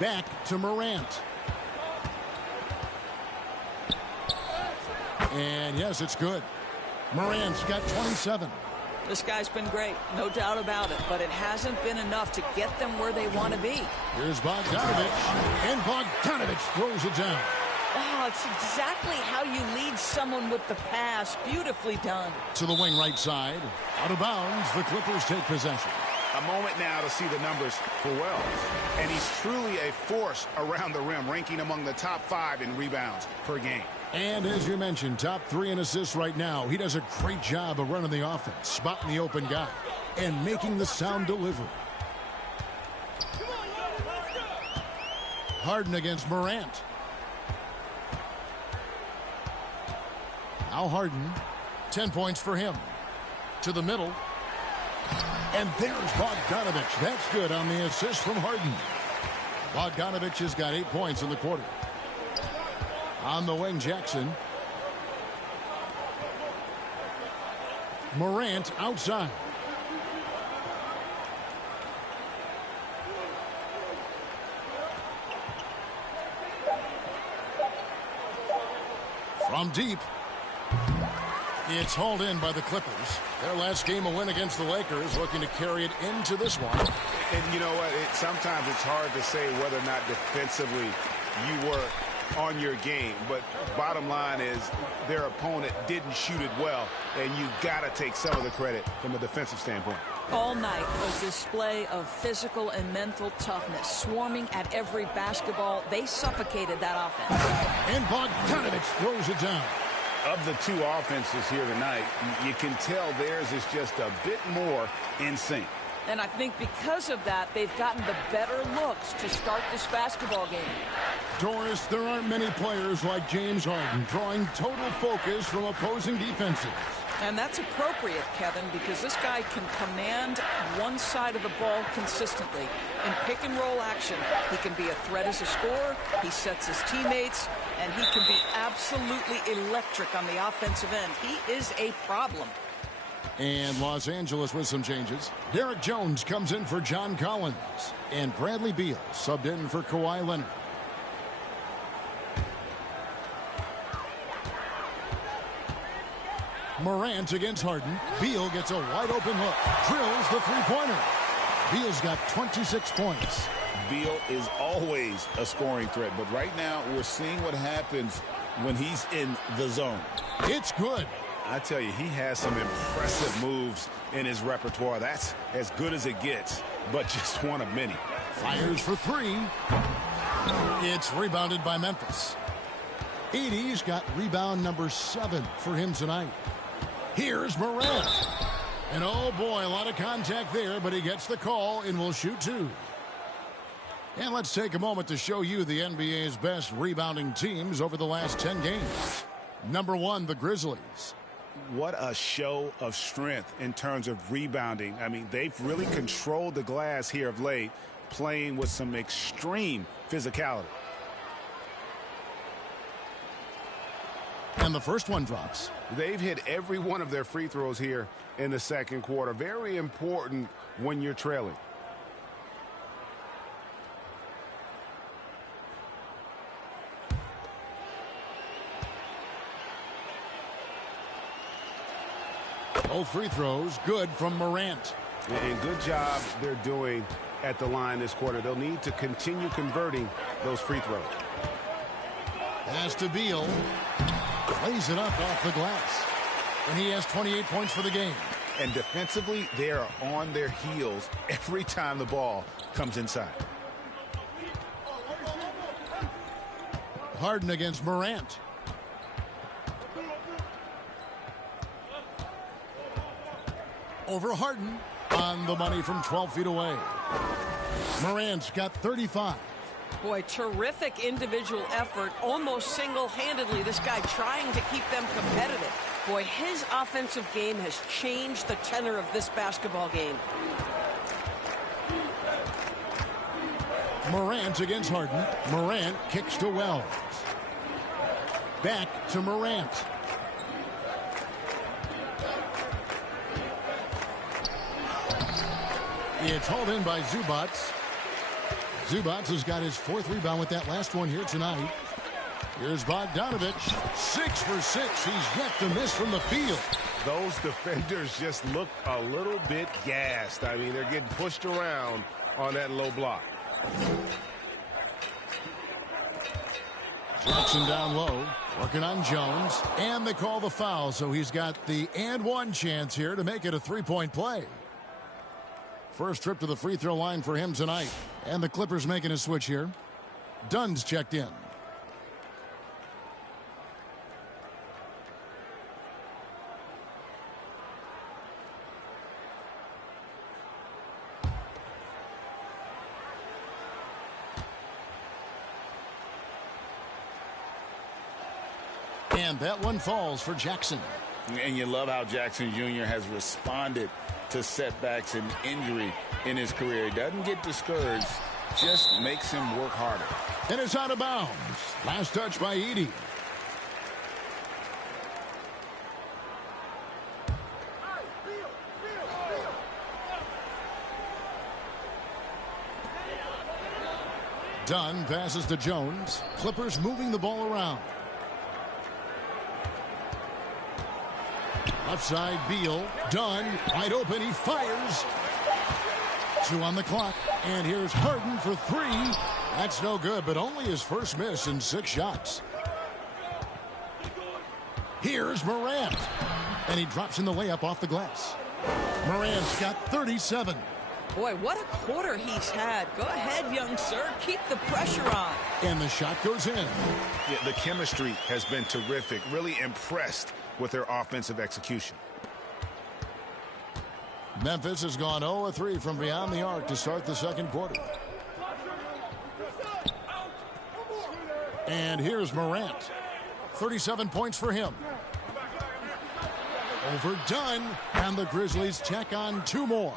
Back to Morant. And yes, it's good. Morant's got 27. This guy's been great, no doubt about it, but it hasn't been enough to get them where they want to be. Here's Bogdanovich, and Bogdanovich throws it down. Oh, it's exactly how you lead someone with the pass. Beautifully done. To the wing right side. Out of bounds, the Clippers take possession. A moment now to see the numbers for Wells. And he's truly a force around the rim, ranking among the top 5 in rebounds per game. And as you mentioned, top 3 in assists right now. He does a great job of running the offense, spotting the open guy, and making the sound delivery. Harden against Morant. Now Harden, 10 points for him. To the middle. And there's Bogdanovich. That's good on the assist from Harden. Bogdanovich has got 8 points in the quarter. On the wing, Jackson. Morant outside. From deep. It's hauled in by the Clippers. Their last game, a win against the Lakers, looking to carry it into this one. And you know what? Sometimes it's hard to say whether or not defensively you were on your game, but bottom line is their opponent didn't shoot it well, and you got to take some of the credit from a defensive standpoint. All night, a display of physical and mental toughness, swarming at every basketball. They suffocated that offense. And Bogdanovich throws it down. Of the two offenses here tonight, you can tell theirs is just a bit more in sync. And I think because of that, they've gotten the better looks to start this basketball game. Doris, there aren't many players like James Harden drawing total focus from opposing defenses. And that's appropriate, Kevin, because this guy can command one side of the ball consistently. In pick and roll action, he can be a threat as a scorer, he sets his teammates, and he can be absolutely electric on the offensive end. He is a problem. And Los Angeles with some changes. Derek Jones comes in for John Collins. And Bradley Beal subbed in for Kawhi Leonard. Morant against Harden. Beal gets a wide open look. Drills the three-pointer. Beal's got 26 points. Beal is always a scoring threat, but right now we're seeing what happens when he's in the zone. It's good. I tell you, he has some impressive moves in his repertoire. That's as good as it gets, but just one of many. Fires for three. It's rebounded by Memphis. Edey's got rebound number 7 for him tonight. Here's Morant. And oh boy, a lot of contact there, but he gets the call and will shoot 2. And let's take a moment to show you the NBA's best rebounding teams over the last 10 games. Number 1, the Grizzlies. What a show of strength in terms of rebounding. I mean, they've really controlled the glass here of late, playing with some extreme physicality. And the first one drops. They've hit every one of their free throws here in the second quarter. Very important when you're trailing. Both free throws good from Morant. And good job they're doing at the line this quarter. They'll need to continue converting those free throws. Pass to Beal. Lays it up off the glass. And he has 28 points for the game. And defensively, they are on their heels every time the ball comes inside. Harden against Morant. Over Harden. On the money from 12 feet away. Morant's got 35. Boy, terrific individual effort, almost single-handedly. This guy trying to keep them competitive. Boy, his offensive game has changed the tenor of this basketball game. Morant against Harden. Morant kicks to Wells. Back to Morant. It's hauled in by Zubac. Zubac has got his 4th rebound with that last one here tonight. Here's Bogdanovich. 6 for 6. He's yet to miss from the field. Those defenders just look a little bit gassed. I mean, they're getting pushed around on that low block. Jackson down low, working on Jones. And they call the foul, so he's got the and one chance here to make it a 3-point play. First trip to the free throw line for him tonight. And the Clippers making a switch here. Dunn's checked in. And that one falls for Jackson. And you love how Jackson Jr. has responded to setbacks and injury in his career. He doesn't get discouraged, just makes him work harder. And it's out of bounds. Last touch by Edey. Dunn passes to Jones. Clippers moving the ball around. Left side, Beal. Dunn, wide open. He fires. 2 on the clock. And here's Harden for 3. That's no good, but only his first miss in 6 shots. Here's Morant. And he drops in the layup off the glass. Morant's got 37. Boy, what a quarter he's had. Go ahead, young sir. Keep the pressure on. And the shot goes in. Yeah, the chemistry has been terrific. Really impressed with their offensive execution. Memphis has gone 0-3 from beyond the arc to start the second quarter. And here's Morant. 37 points for him. Overdone, and the Grizzlies check on 2 more.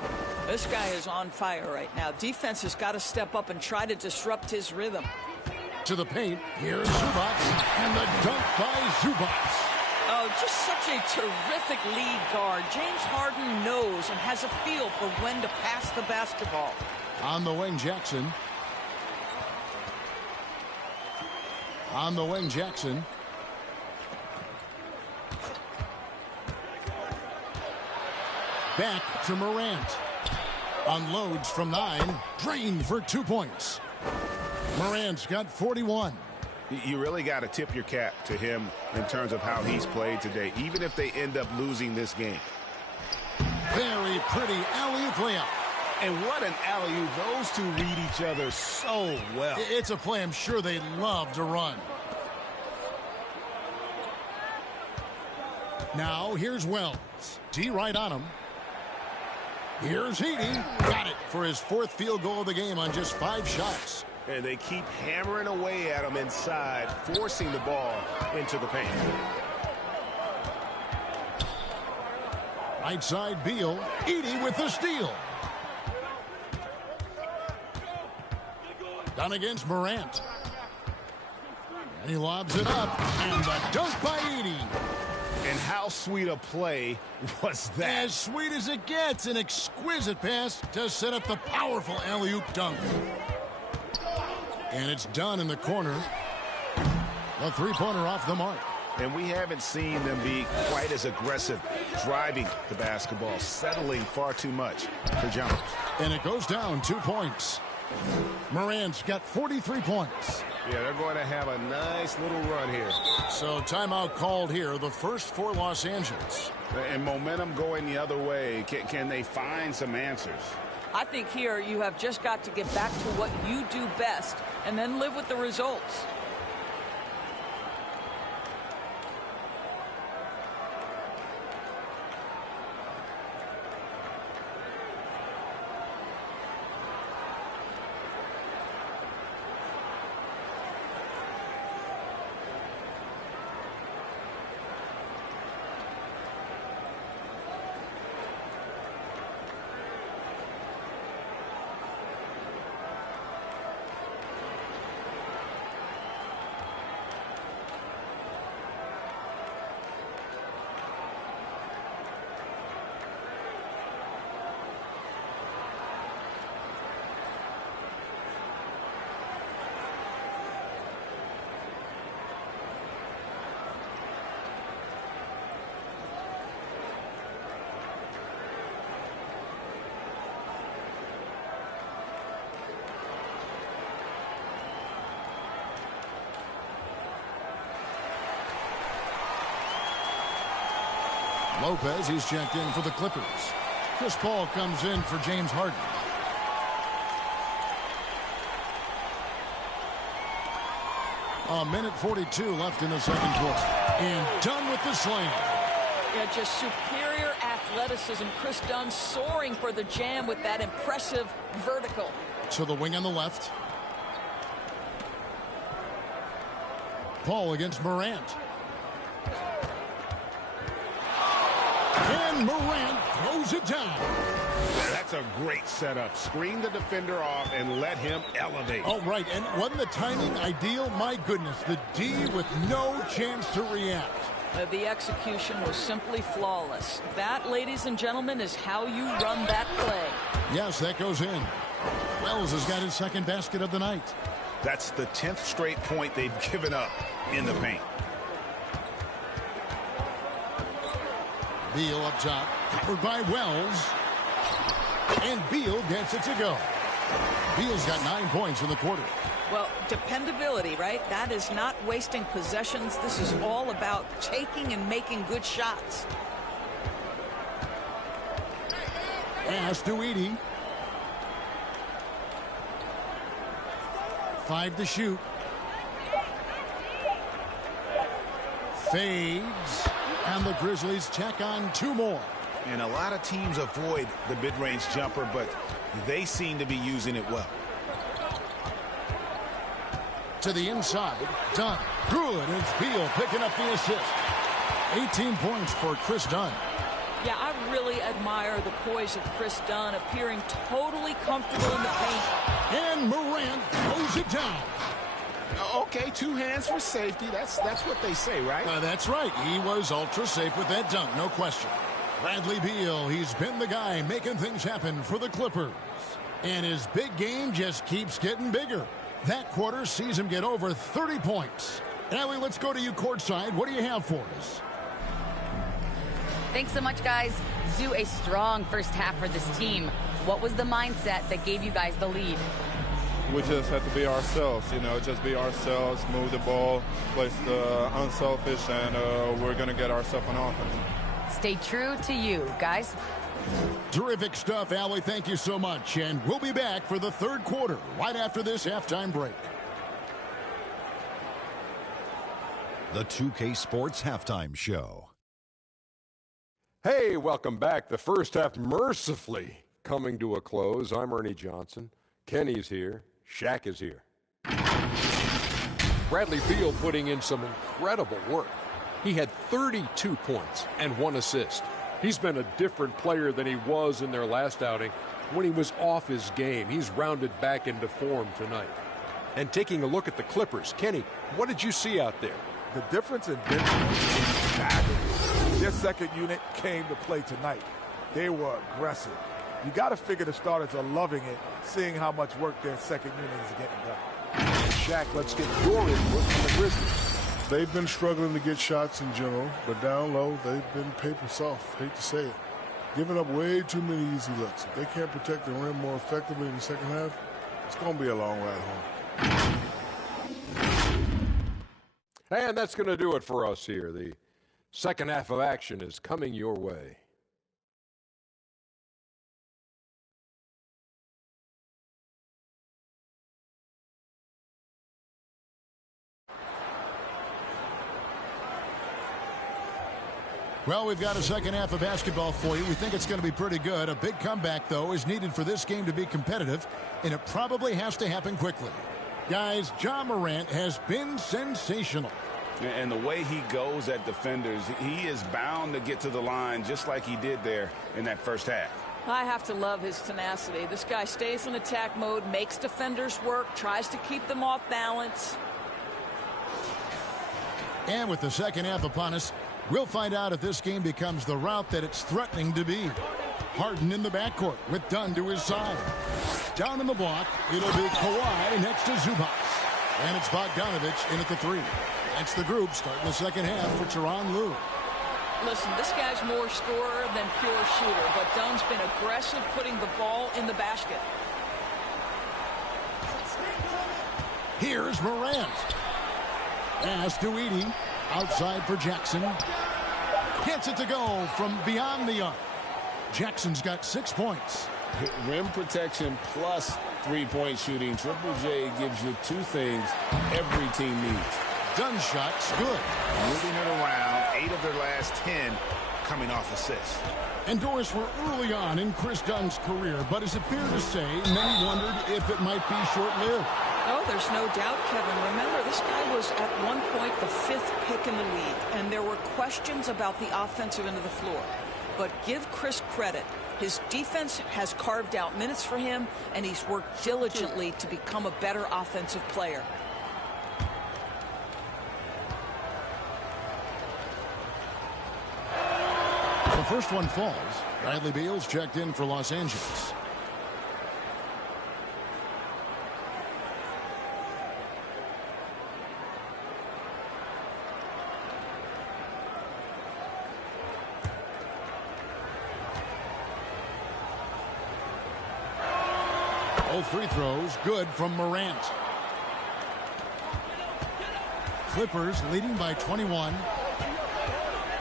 This guy is on fire right now. Defense has got to step up and try to disrupt his rhythm. To the paint, here's Zubac, and the dunk by Zubac. Oh, just such a terrific lead guard. James Harden knows and has a feel for when to pass the basketball. On the wing, Jackson. On the wing, Jackson. Back to Morant. Unloads from 9. Drained for 2 points. Morant's got 41. You really got to tip your cap to him in terms of how he's played today, even if they end up losing this game. Very pretty alley-oop layup. And what an alley-oop. Those two read each other so well. It's a play I'm sure they love to run. Now here's Wells. D right on him. Here's Edey. Got it for his 4th field goal of the game on just 5 shots. And they keep hammering away at him inside, forcing the ball into the paint. Right side, Beal. Edey with the steal. Done against Morant. And he lobs it up. And the dunk by Edey. And how sweet a play was that? As sweet as it gets. An exquisite pass to set up the powerful alley-oop dunk. And it's done in the corner. A 3-pointer off the mark. And we haven't seen them be quite as aggressive driving the basketball, settling far too much for jumpers. And it goes down 2 points. Morant's got 43 points. Yeah, they're going to have a nice little run here. So timeout called here, the first for Los Angeles. And momentum going the other way. Can they find some answers? I think here you have just got to get back to what you do best and then live with the results. Lopez, he's checked in for the Clippers. Chris Paul comes in for James Harden. A minute 42 left in the second quarter. And done with the slam. Yeah, just superior athleticism. Chris Dunn soaring for the jam with that impressive vertical. To the wing on the left. Paul against Morant. And Morant throws it down. That's a great setup. Screen the defender off and let him elevate. Oh, right. And wasn't the timing ideal? My goodness, the D with no chance to react. The execution was simply flawless. That, ladies and gentlemen, is how you run that play. Yes, that goes in. Wells has got his second basket of the night. That's the 10th straight point they've given up in the paint. Beal up top, covered by Wells. And Beal gets it to go. Beal's got 9 points in the quarter. Well, dependability, right? That is not wasting possessions. This is all about taking and making good shots. Pass to Edey. 5 to shoot. Fades. And the Grizzlies check on 2 more. And a lot of teams avoid the mid-range jumper, but they seem to be using it well. To the inside. Done. Good. It's Beal picking up the assist. 18 points for Chris Dunn. Yeah, I really admire the poise of Chris Dunn, appearing totally comfortable in the paint. And Morant throws it down. Okay, 2 hands for safety. That's what they say, right? That's right. He was ultra safe with that dunk, no question. Bradley Beal, he's been the guy making things happen for the Clippers. And his big game just keeps getting bigger. That quarter sees him get over 30 points. Allie, let's go to you courtside. What do you have for us? Thanks so much, guys. Zoo, a strong first half for this team. What was the mindset that gave you guys the lead? We just have to be ourselves, just be ourselves, move the ball, play unselfish, and we're going to get ourselves on offense. Stay true to you, guys. Terrific stuff, Allie. Thank you so much. And we'll be back for the third quarter right after this halftime break. The 2K Sports Halftime Show. Hey, welcome back. The first half mercifully coming to a close. I'm Ernie Johnson. Kenny's here. Shaq is here. Bradley Beal putting in some incredible work. He had 32 points and 1 assist. He's been a different player than he was in their last outing when he was off his game. He's rounded back into form tonight. And taking a look at the Clippers, Kenny, what did you see out there? The difference in bench is staggering. Their second unit came to play tonight. They were aggressive. You got to figure the starters are loving it, seeing how much work their second unit is getting done. Shaq, let's get your input from the Grizzlies. They've been struggling to get shots in general, but down low, they've been paper soft. Hate to say it. Giving up way too many easy looks. If they can't protect the rim more effectively in the second half, it's going to be a long ride home. And that's going to do it for us here. The second half of action is coming your way. Well, we've got a second half of basketball for you. We think it's going to be pretty good. A big comeback, though, is needed for this game to be competitive, and it probably has to happen quickly. Guys, Ja Morant has been sensational. And the way he goes at defenders, he is bound to get to the line just like he did there in that first half. I have to love his tenacity. This guy stays in attack mode, makes defenders work, tries to keep them off balance. And with the second half upon us, we'll find out if this game becomes the route that it's threatening to be. Harden in the backcourt with Dunn to his side. Down in the block, it'll be Kawhi next to Zubac. And it's Bogdanovich in at the 3. That's the group starting the second half for Tyronn Lue. Listen, this guy's more scorer than pure shooter, but Dunn's been aggressive putting the ball in the basket. Here's Morant. Pass to Edey. Outside for Jackson. Gets it to go from beyond the arc. Jackson's got 6 points. Rim protection plus three-point shooting. Triple J gives you 2 things every team needs. Dunn's shot's good. Moving it around, 8 of their last 10 coming off assists. And Doris, we're early on in Chris Dunn's career, but is it fair to say many wondered if it might be short-lived? Oh, there's no doubt, Kevin. Remember, this guy was at one point the 5th pick in the league, and there were questions about the offensive end of the floor. But give Chris credit. His defense has carved out minutes for him, and he's worked diligently to become a better offensive player. The first one falls. Bradley Beal's checked in for Los Angeles. Both free throws good from Morant. Clippers leading by 21.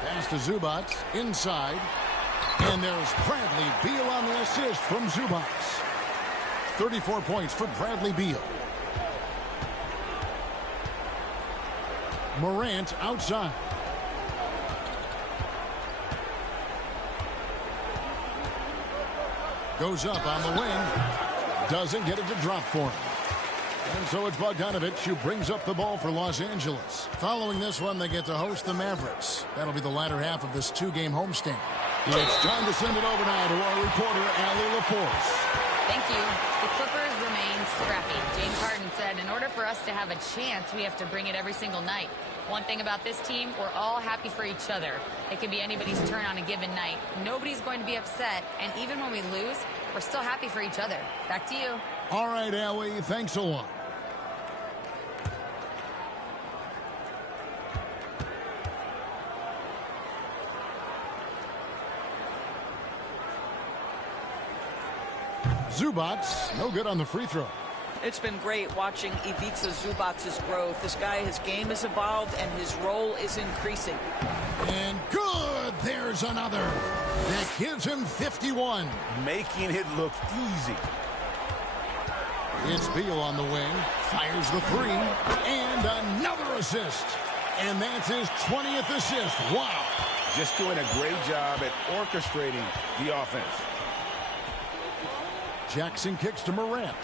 Pass to Zubac inside. And there's Bradley Beal on the assist from Zubac. 34 points for Bradley Beal. Morant outside. Goes up on the wing. Doesn't get it to drop for him. And so it's Bogdanovich who brings up the ball for Los Angeles. Following this one, they get to host the Mavericks. That'll be the latter half of this two-game homestand. It's time to send it over now to our reporter, Allie LaForce. Thank you. The Clippers remain scrappy. James Harden said, in order for us to have a chance, we have to bring it every single night. One thing about this team, we're all happy for each other. It can be anybody's turn on a given night. Nobody's going to be upset, and even when we lose, we're still happy for each other. Back to you. All right, Allie, thanks a lot. Zubac, no good on the free throw. It's been great watching Ivica Zubac's growth. This guy, his game has evolved, and his role is increasing. And good! There's another. That gives him 51. Making it look easy. It's Beal on the wing. Fires the three. And another assist. And that's his 20th assist. Wow. Just doing a great job at orchestrating the offense. Jackson kicks to Morant.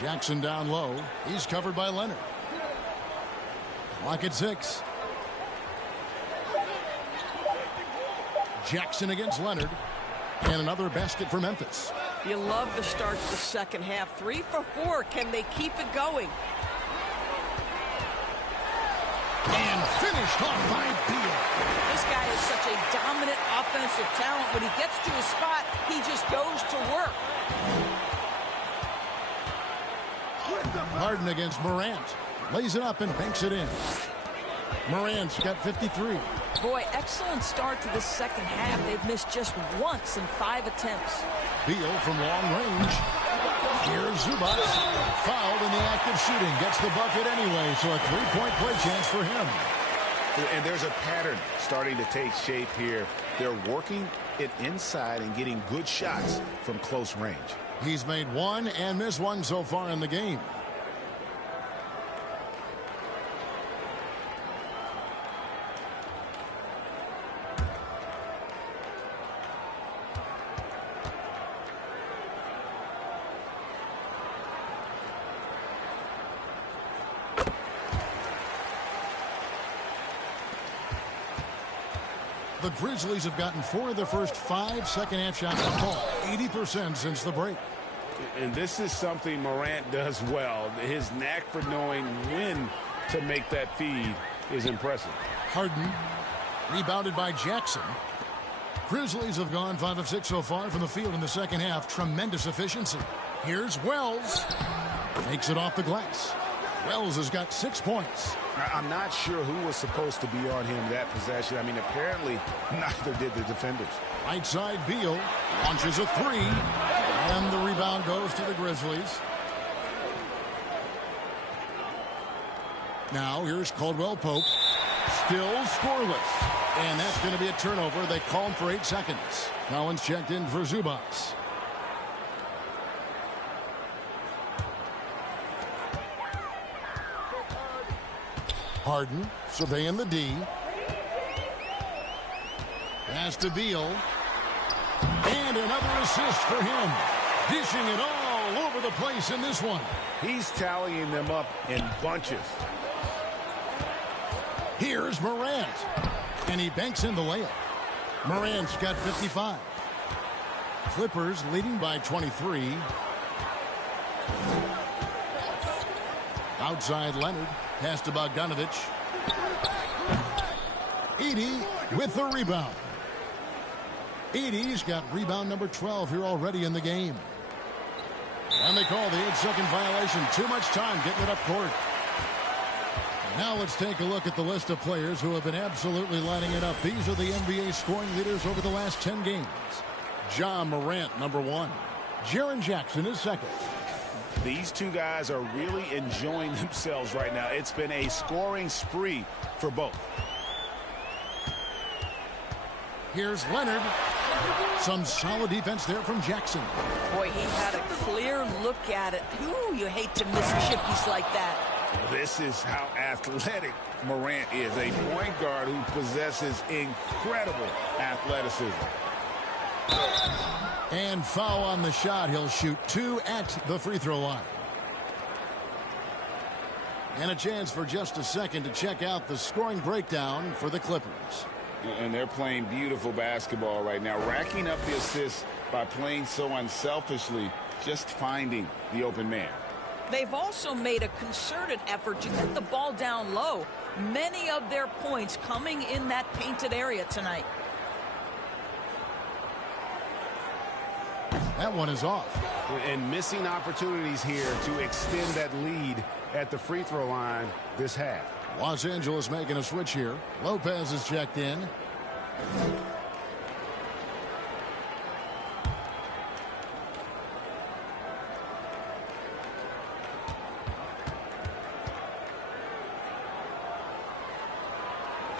Jackson down low. He's covered by Leonard. Clock at 6. Jackson against Leonard. And another basket for Memphis. You love the start to the second half. 3 for 4. Can they keep it going? And finished off by Beal. This guy is such a dominant offensive talent. When he gets to his spot, he just goes to work. Harden against Morant. Lays it up and banks it in. Morant's got 53. Boy, excellent start to the second half. They've missed just once in 5 attempts. Beal from long range. Here's Zubac. Fouled in the act of shooting. Gets the bucket anyway, so a three-point play chance for him. And there's a pattern starting to take shape here. They're working it inside and getting good shots from close range. He's made one and missed one so far in the game. The Grizzlies have gotten 4 of their first 5 second-half shots to fall, 80% since the break. And this is something Morant does well. His knack for knowing when to make that feed is impressive. Harden, rebounded by Jackson. Grizzlies have gone 5 of 6 so far from the field in the second half. Tremendous efficiency. Here's Wells. Makes it off the glass. Wells has got 6 points. I'm not sure who was supposed to be on him that possession. I mean, apparently neither did the defenders. Right side, Beal launches a 3. And the rebound goes to the Grizzlies. Now here's Caldwell Pope. Still scoreless. And that's going to be a turnover. They call him for 8 seconds. Collins checked in for Zubac. Harden surveying the D. Pass to Beal. And another assist for him. Dishing it all over the place in this one. He's tallying them up in bunches. Here's Morant. And he banks in the layup. Morant's got 55. Clippers leading by 23. Outside Leonard. Pass to Bogdanovich. Edey with the rebound. Edey's got rebound number 12 here already in the game. And they call the 8-second violation. Too much time getting it up court. Now let's take a look at the list of players who have been absolutely lighting it up. These are the NBA scoring leaders over the last 10 games. Ja Morant, number 1. Jaren Jackson is second. These two guys are really enjoying themselves right now. It's been a scoring spree for both. Here's Leonard. Some solid defense there from Jackson. Boy, he had a clear look at it. Ooh, you hate to miss chippies like that. This is how athletic Morant is. A point guard who possesses incredible athleticism. And foul on the shot. He'll shoot 2 at the free throw line. And a chance for just a second to check out the scoring breakdown for the Clippers. And they're playing beautiful basketball right now, racking up the assists by playing so unselfishly, just finding the open man. They've also made a concerted effort to get the ball down low. Many of their points coming in that painted area tonight. That one is off. And missing opportunities here to extend that lead at the free throw line this half. Los Angeles making a switch here. Lopez is checked in.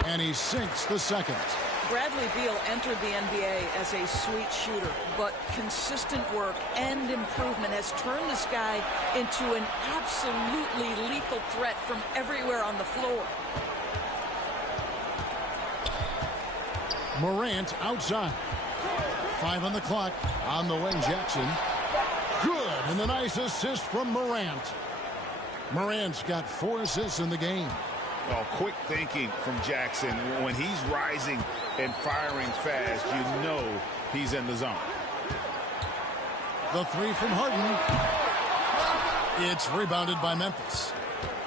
And he sinks the second. Bradley Beal entered the NBA as a sweet shooter, but consistent work and improvement has turned this guy into an absolutely lethal threat from everywhere on the floor. Morant outside. 5 on the clock. On the wing, Jackson. Good, and a nice assist from Morant. Morant's got 4 assists in the game. Oh, quick thinking from Jackson. When he's rising and firing fast, you know he's in the zone. The 3 from Harden. It's rebounded by Memphis.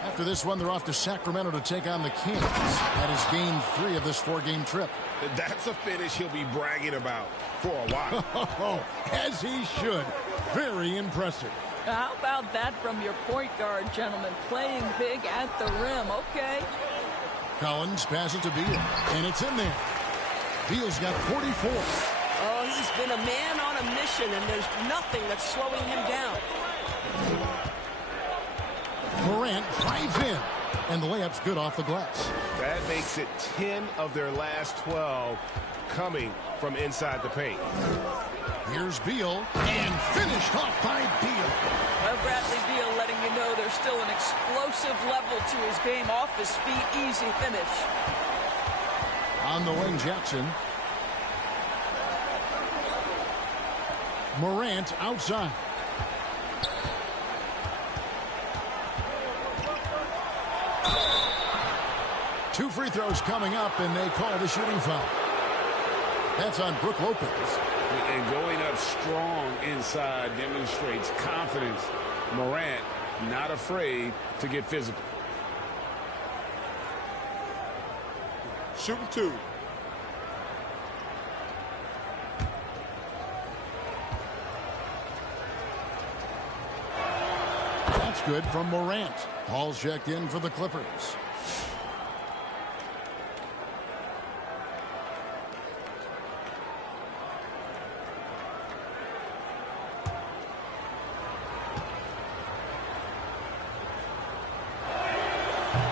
After this one, they're off to Sacramento to take on the Kings. That is game 3 of this 4-game trip. That's a finish he'll be bragging about for a while. As he should. Very impressive. How about that from your point guard, gentlemen? Playing big at the rim, okay. Collins passes to Beal, and it's in there. Beal's got 44. Oh, he's been a man on a mission, and there's nothing that's slowing him down. Morant drives in, and the layup's good off the glass. That makes it 10 of their last 12 coming from inside the paint. Here's Beal, and finished off by Beal. Well, Bradley Beal letting you know there's still an explosive level to his game. Off his feet, easy finish. On the wing, Jackson. Morant outside. Two free throws coming up, and they call the shooting foul. That's on Brook Lopez. And going up strong inside demonstrates confidence. Morant not afraid to get physical. Shooting 2. That's good from Morant. Paul's checked in for the Clippers.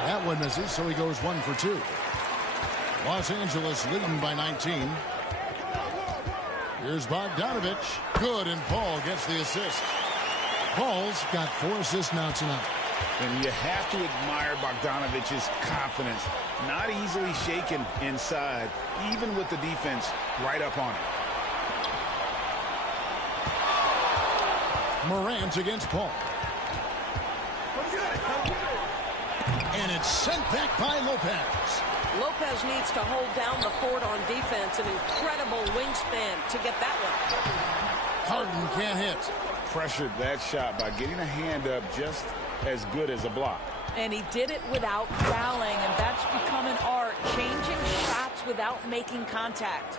That one misses, so he goes 1 for 2. Los Angeles leading by 19. Here's Bogdanovich. Good, and Paul gets the assist. Paul's got 4 assists now tonight. And you have to admire Bogdanovich's confidence. Not easily shaken inside, even with the defense right up on him. Morant against Paul. And it's sent back by Lopez. Lopez needs to hold down the fort on defense. An incredible wingspan to get that one. Harden can't hit. Pressured that shot by getting a hand up just as good as a block. And he did it without fouling, and that's become an art, changing shots without making contact.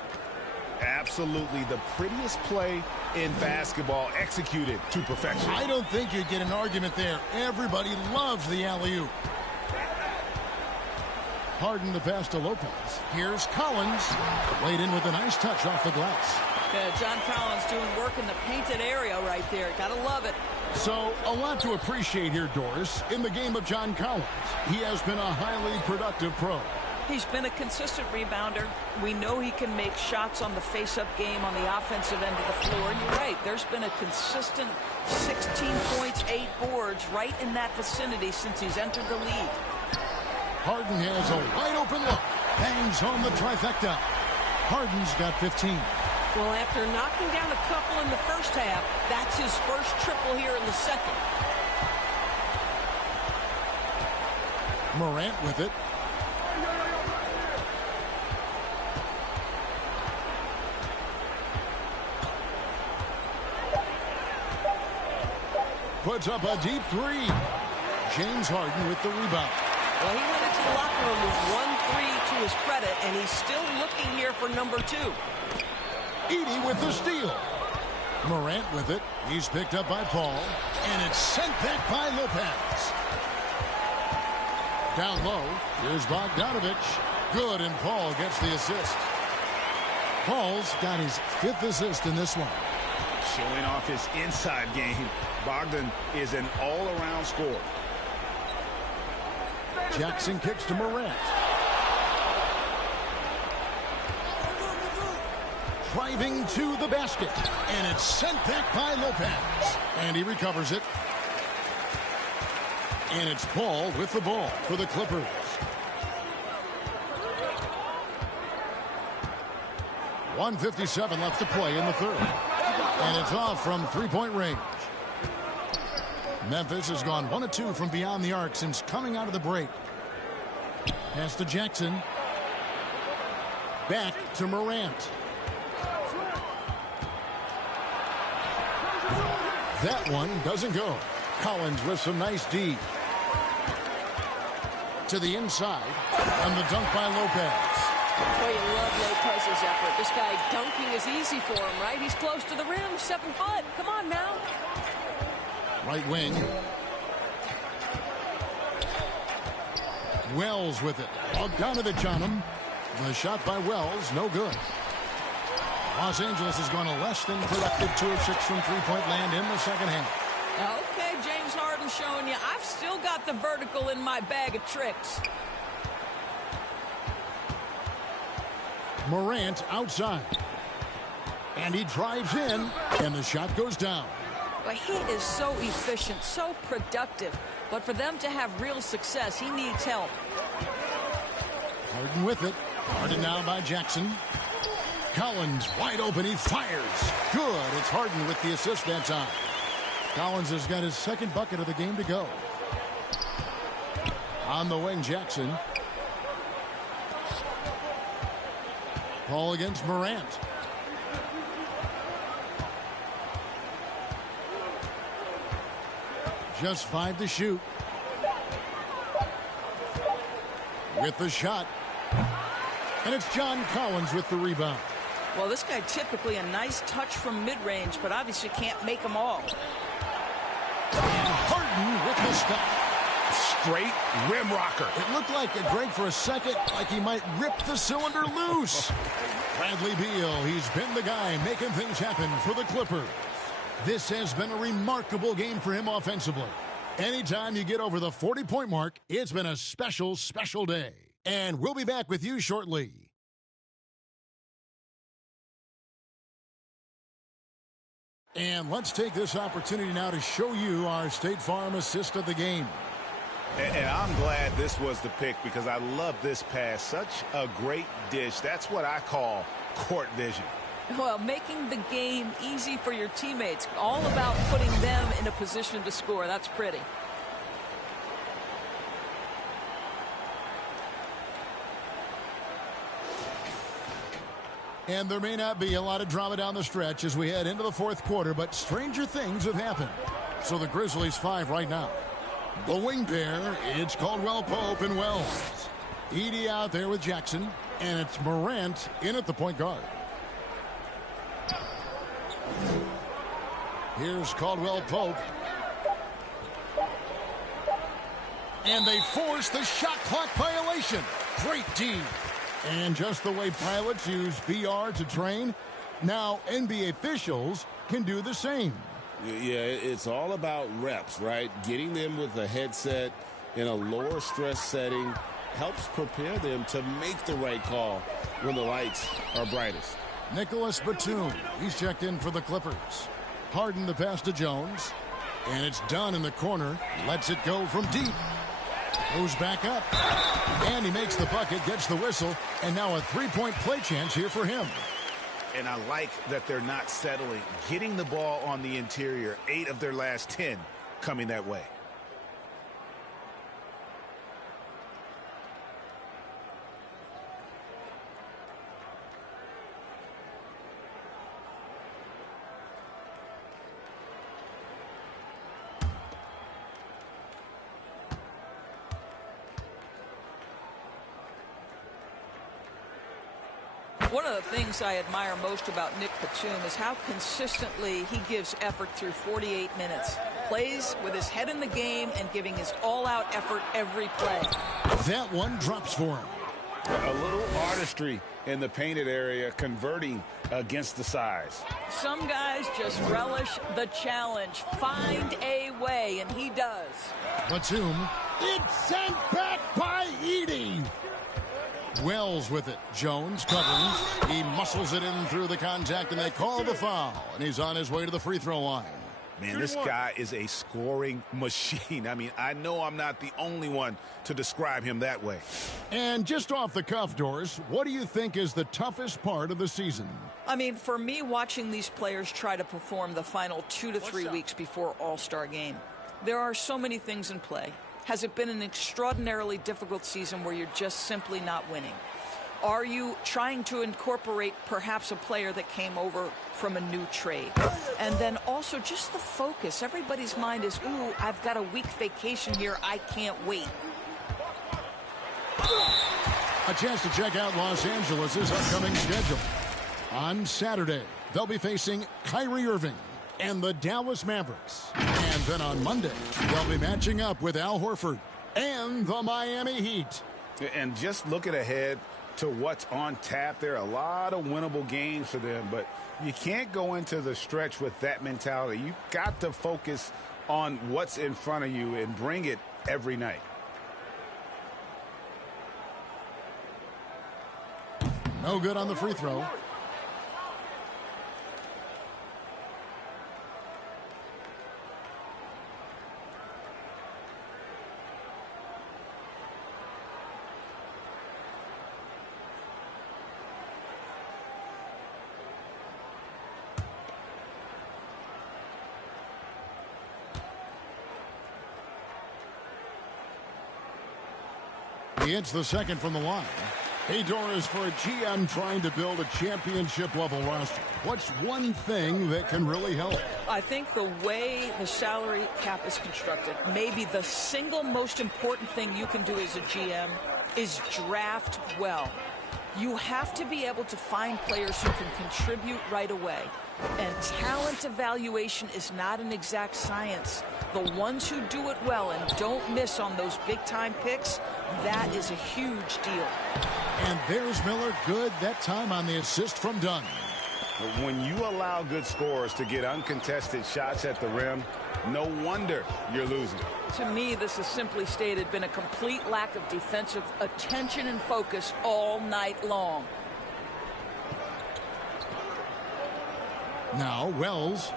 Absolutely the prettiest play in basketball, executed to perfection. I don't think you get an argument there. Everybody loves the alley-oop. Harden the pass to Lopez. Here's Collins. Laid in with a nice touch off the glass. Yeah, John Collins doing work in the painted area right there. Gotta love it. So, a lot to appreciate here, Doris, in the game of John Collins. He has been a highly productive pro. He's been a consistent rebounder. We know he can make shots on the face-up game on the offensive end of the floor. And you're right, there's been a consistent 16 points, 8 boards right in that vicinity since he's entered the league. Harden has a wide-open look. Bangs home the trifecta. Harden's got 15. Well, after knocking down a couple in the first half, that's his first triple here in the second. Morant with it. Puts up a deep three. James Harden with the rebound. Well, he went into the locker room with 1-3 to his credit, and he's still looking here for number 2. Edie with the steal. Morant with it. He's picked up by Paul, and it's sent back by Lopez. Down low, here's Bogdanovich. Good, and Paul gets the assist. Paul's got his 5th assist in this one. Showing off his inside game. Bogdan is an all-around scorer. Jackson kicks to Morant. Driving to the basket. And it's sent back by Lopez. And he recovers it. And it's Paul with the ball for the Clippers. .157 left to play in the third. And it's off from three-point range. Memphis has gone 1 of 2 from beyond the arc since coming out of the break. Pass to Jackson. Back to Morant. That one doesn't go. Collins with some nice D. To the inside. And the dunk by Lopez. Boy, you love Lopez's effort. This guy dunking is easy for him, right? He's close to the rim, 7 foot. Come on now. Right wing. Wells with it. Bogdanovich on him. The shot by Wells, no good. Los Angeles has gone a less than productive 2 of 6 from three-point land in the second half. Okay, James Harden showing you I've still got the vertical in my bag of tricks. Morant outside. And he drives in, and the shot goes down. But he is so efficient, so productive. But for them to have real success, he needs help. Harden with it. Guarded now by Jackson. Collins wide open. He fires. Good. It's Harden with the assist that time. Collins has got his 2nd bucket of the game to go. On the wing, Jackson. Paul against Morant. Just 5 to shoot. With the shot. And it's John Collins with the rebound. Well, this guy typically a nice touch from mid-range, but obviously can't make them all. And Harden with the stop. Straight rim rocker. It looked like a Greg for a second, like he might rip the cylinder loose. Bradley Beal, he's been the guy making things happen for the Clippers. This has been a remarkable game for him offensively. Anytime you get over the 40-point mark, it's been a special, special day. And we'll be back with you shortly. And let's take this opportunity now to show you our State Farm assist of the game. And I'm glad this was the pick because I love this pass. Such a great dish. That's what I call court vision. Well, making the game easy for your teammates. All about putting them in a position to score. That's pretty. And there may not be a lot of drama down the stretch as we head into the 4th quarter, but stranger things have happened. So the Grizzlies 5 right now. The wing pair, it's Caldwell Pope and Wells. Edie out there with Jackson, and it's Morant in at the point guard. Here's Caldwell Pope. And they force the shot clock violation. Great D. And just the way pilots use VR to train, now NBA officials can do the same. Yeah, it's all about reps, right? Getting them with a headset in a lower stress setting helps prepare them to make the right call when the lights are brightest. Nicholas Batum, he's checked in for the Clippers. Harden the pass to Jones. And it's done in the corner. Lets it go from deep. Goes back up. And he makes the bucket, gets the whistle, and now a 3-point play chance here for him. and I like that they're not settling. Getting the ball on the interior, 8 of their last 10 coming that way. One of the things I admire most about Nick Batum is how consistently he gives effort through 48 minutes. Plays with his head in the game and giving his all-out effort every play. That one drops for him. A little artistry in the painted area, converting against the size. Some guys just relish the challenge. Find a way, and he does. Batum, it's sent back by Edey. Wells with it. Jones covering. He muscles it in through the contact, and they call the foul. And he's on his way to the free throw line. Man, this guy is a scoring machine. I mean, I know I'm not the only one to describe him that way. And just off the cuff, Doris, what do you think is the toughest part of the season? I mean, for me, watching these players try to perform the final 2 to 3 weeks before All-Star game, there are so many things in play. Has it been an extraordinarily difficult season where you're just simply not winning? Are you trying to incorporate perhaps a player that came over from a new trade? And then also just the focus. Everybody's mind is, ooh, I've got a week vacation here. I can't wait. A chance to check out Los Angeles' upcoming schedule. On Saturday, they'll be facing Kyrie Irving and the Dallas Mavericks. And then on Monday, they'll be matching up with Al Horford and the Miami Heat. And just looking ahead to what's on tap, there are a lot of winnable games for them, but you can't go into the stretch with that mentality. You've got to focus on what's in front of you and bring it every night. No good on the free throw. He hits the second from the line. Hey, Doris, for a GM trying to build a championship-level roster, what's one thing that can really help? I think the way the salary cap is constructed, maybe the single most important thing you can do as a GM is draft well. You have to be able to find players who can contribute right away. And talent evaluation is not an exact science. The ones who do it well and don't miss on those big-time picks, that is a huge deal. And there's Miller, good that time on the assist from Dunn. When you allow good scorers to get uncontested shots at the rim, no wonder you're losing. To me, this is simply stated been a complete lack of defensive attention and focus all night long. Now Wells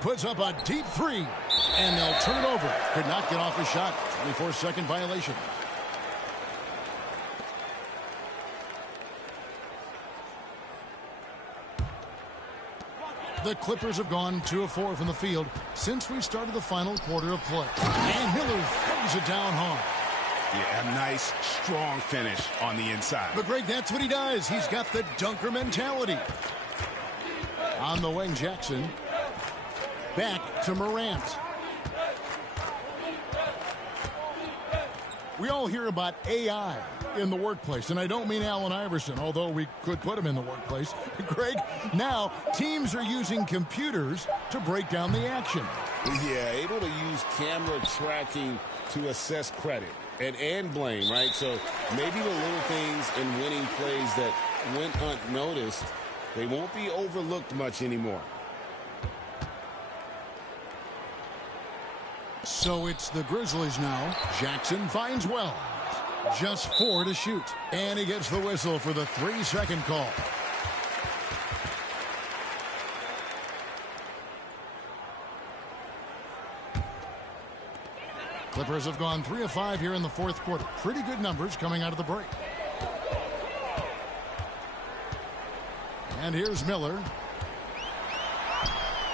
puts up a deep three, and they'll turn it over. Could not get off the shot. 24-second violation. The Clippers have gone 2 of 4 from the field since we started the final quarter of play. And Miller throws it down hard. Yeah, a nice, strong finish on the inside. But, Greg, that's what he does. He's got the dunker mentality. On the wing, Jackson. Back to Morant. We all hear about AI in the workplace, and I don't mean Allen Iverson, although we could put him in the workplace. Greg, now teams are using computers to break down the action. Yeah, able to use camera tracking to assess credit and blame, right? So maybe the little things in winning plays that went unnoticed, they won't be overlooked much anymore. So it's the Grizzlies now. Jackson finds Wells. Just 4 to shoot. And he gets the whistle for the 3-second call. Clippers have gone 3 of 5 here in the fourth quarter. Pretty good numbers coming out of the break. And here's Miller.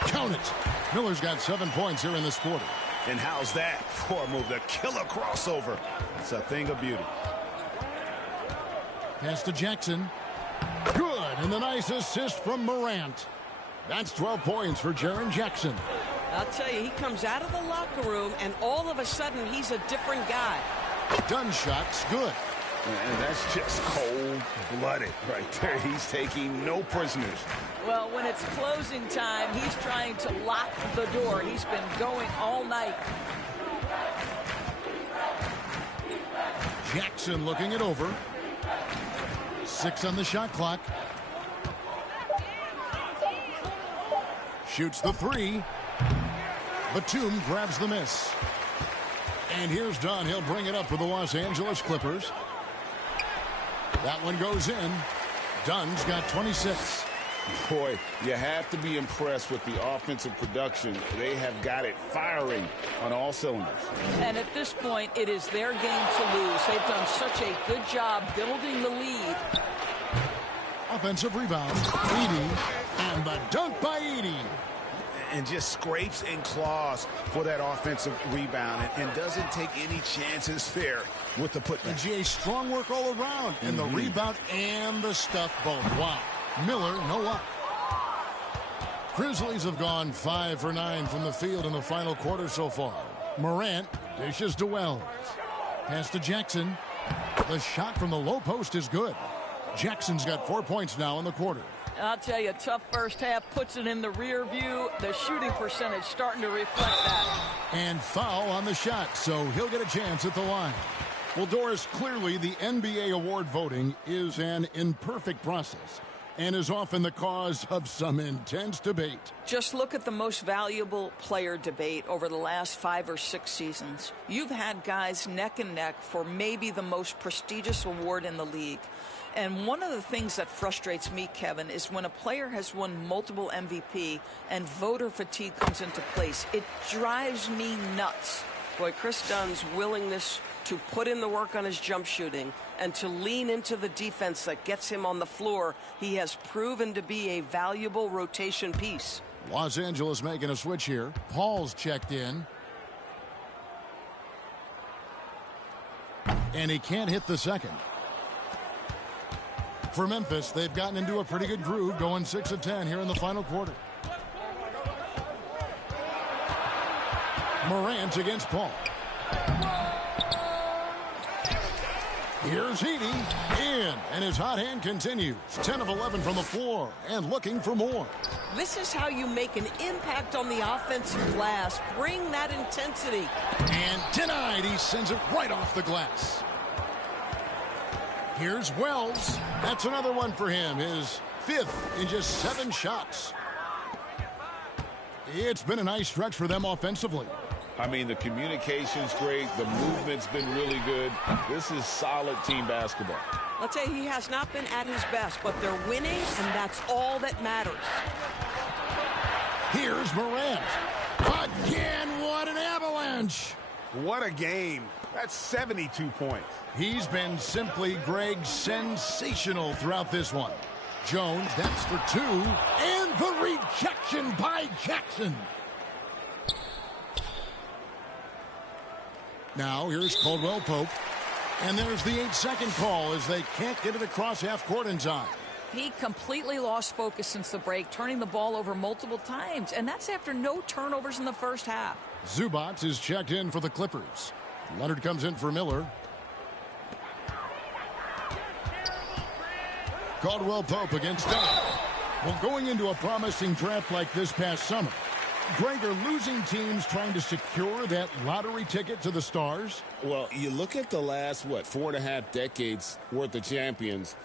Count it. Miller's got 7 points here in this quarter. And how's that for a move? The killer crossover. It's a thing of beauty. Pass to Jackson. Good. And the nice assist from Morant. That's 12 points for Jaren Jackson. I'll tell you, he comes out of the locker room, and all of a sudden, he's a different guy. Dunn shot's good. And that's just cold-blooded right there. He's taking no prisoners. Well, when it's closing time, he's trying to lock the door. He's been going all night. Jackson looking it over. 6 on the shot clock. Shoots the 3. Batum grabs the miss. And here's Dunn. He'll bring it up for the Los Angeles Clippers. That one goes in. Dunn's got 26. Boy, you have to be impressed with the offensive production. They have got it firing on all cylinders. And at this point, it is their game to lose. They've done such a good job building the lead. Offensive rebound. Edey. And the dunk by Edey. And just scrapes and claws for that offensive rebound and doesn't take any chances there with the putback. And GA, strong work all around. And the rebound and the stuff both. Wow. Miller, no luck. Grizzlies have gone 5 for 9 from the field in the final quarter so far. Morant dishes to Wells. Pass to Jackson. The shot from the low post is good. Jackson's got 4 points now in the quarter. I'll tell you, tough first half, puts it in the rear view. The shooting percentage starting to reflect that. And foul on the shot, so he'll get a chance at the line. Well, Doris, clearly the NBA award voting is an imperfect process and is often the cause of some intense debate. Just look at the most valuable player debate over the last 5 or 6 seasons. You've had guys neck and neck for maybe the most prestigious award in the league. And one of the things that frustrates me, Kevin, is when a player has won multiple MVP and voter fatigue comes into place. It drives me nuts. Boy, Chris Dunn's willingness to put in the work on his jump shooting and to lean into the defense that gets him on the floor, he has proven to be a valuable rotation piece. Los Angeles making a switch here. Paul's checked in. And he can't hit the second. For Memphis, they've gotten into a pretty good groove, going 6 of 10 here in the final quarter. Morant against Paul. Here's Edey in, and his hot hand continues. 10 of 11 from the floor, and looking for more. This is how you make an impact on the offensive glass. Bring that intensity. And denied. He sends it right off the glass. Here's Wells. That's another one for him. His 5th in just 7 shots. It's been a nice stretch for them offensively. I mean, the communication's great. The movement's been really good. This is solid team basketball. I'll tell you, he has not been at his best, but they're winning, and that's all that matters. Here's Morant. Again, what an avalanche. What a game. That's 72 points. He's been simply, Greg, sensational throughout this one. Jones, that's for 2. And the rejection by Jackson. Now, here's Caldwell Pope. And there's the 8-second call as they can't get it across half court in time. He completely lost focus since the break, turning the ball over multiple times. And that's after no turnovers in the first half. Zubac is checked in for the Clippers. Leonard comes in for Miller. Caldwell Pope against Dunn. Well, going into a promising draft like this past summer, Greg, are losing teams trying to secure that lottery ticket to the stars? Well, you look at the last, 4.5 decades worth of champions.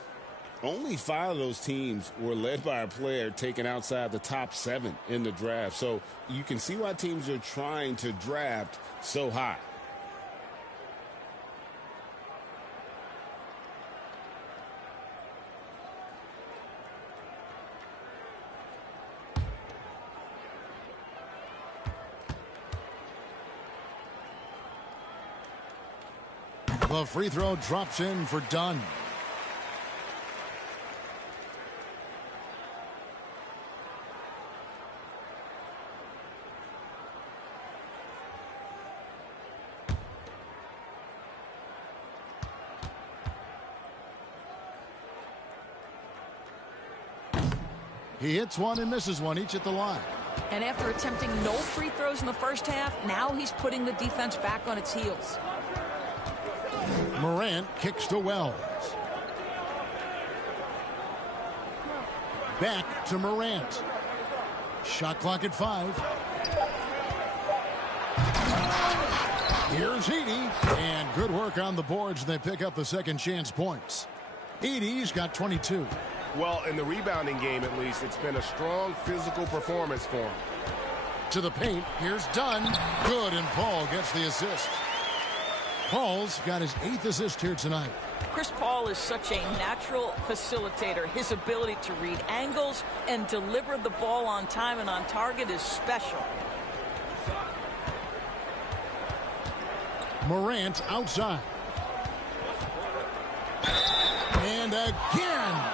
Only 5 of those teams were led by a player taken outside the top 7 in the draft. So you can see why teams are trying to draft so high. The free throw drops in for Dunn. He hits one and misses one, each at the line. And after attempting no free throws in the first half, now he's putting the defense back on its heels. Morant kicks to Wells. Back to Morant. Shot clock at 5. Here's Edey, and good work on the boards. They pick up the second chance points. Edey's got 22. Well, in the rebounding game, at least, it's been a strong physical performance for him. To the paint, here's Dunn. Good, and Paul gets the assist. Paul's got his 8th assist here tonight. Chris Paul is such a natural facilitator. His ability to read angles and deliver the ball on time and on target is special. Morant outside. And again.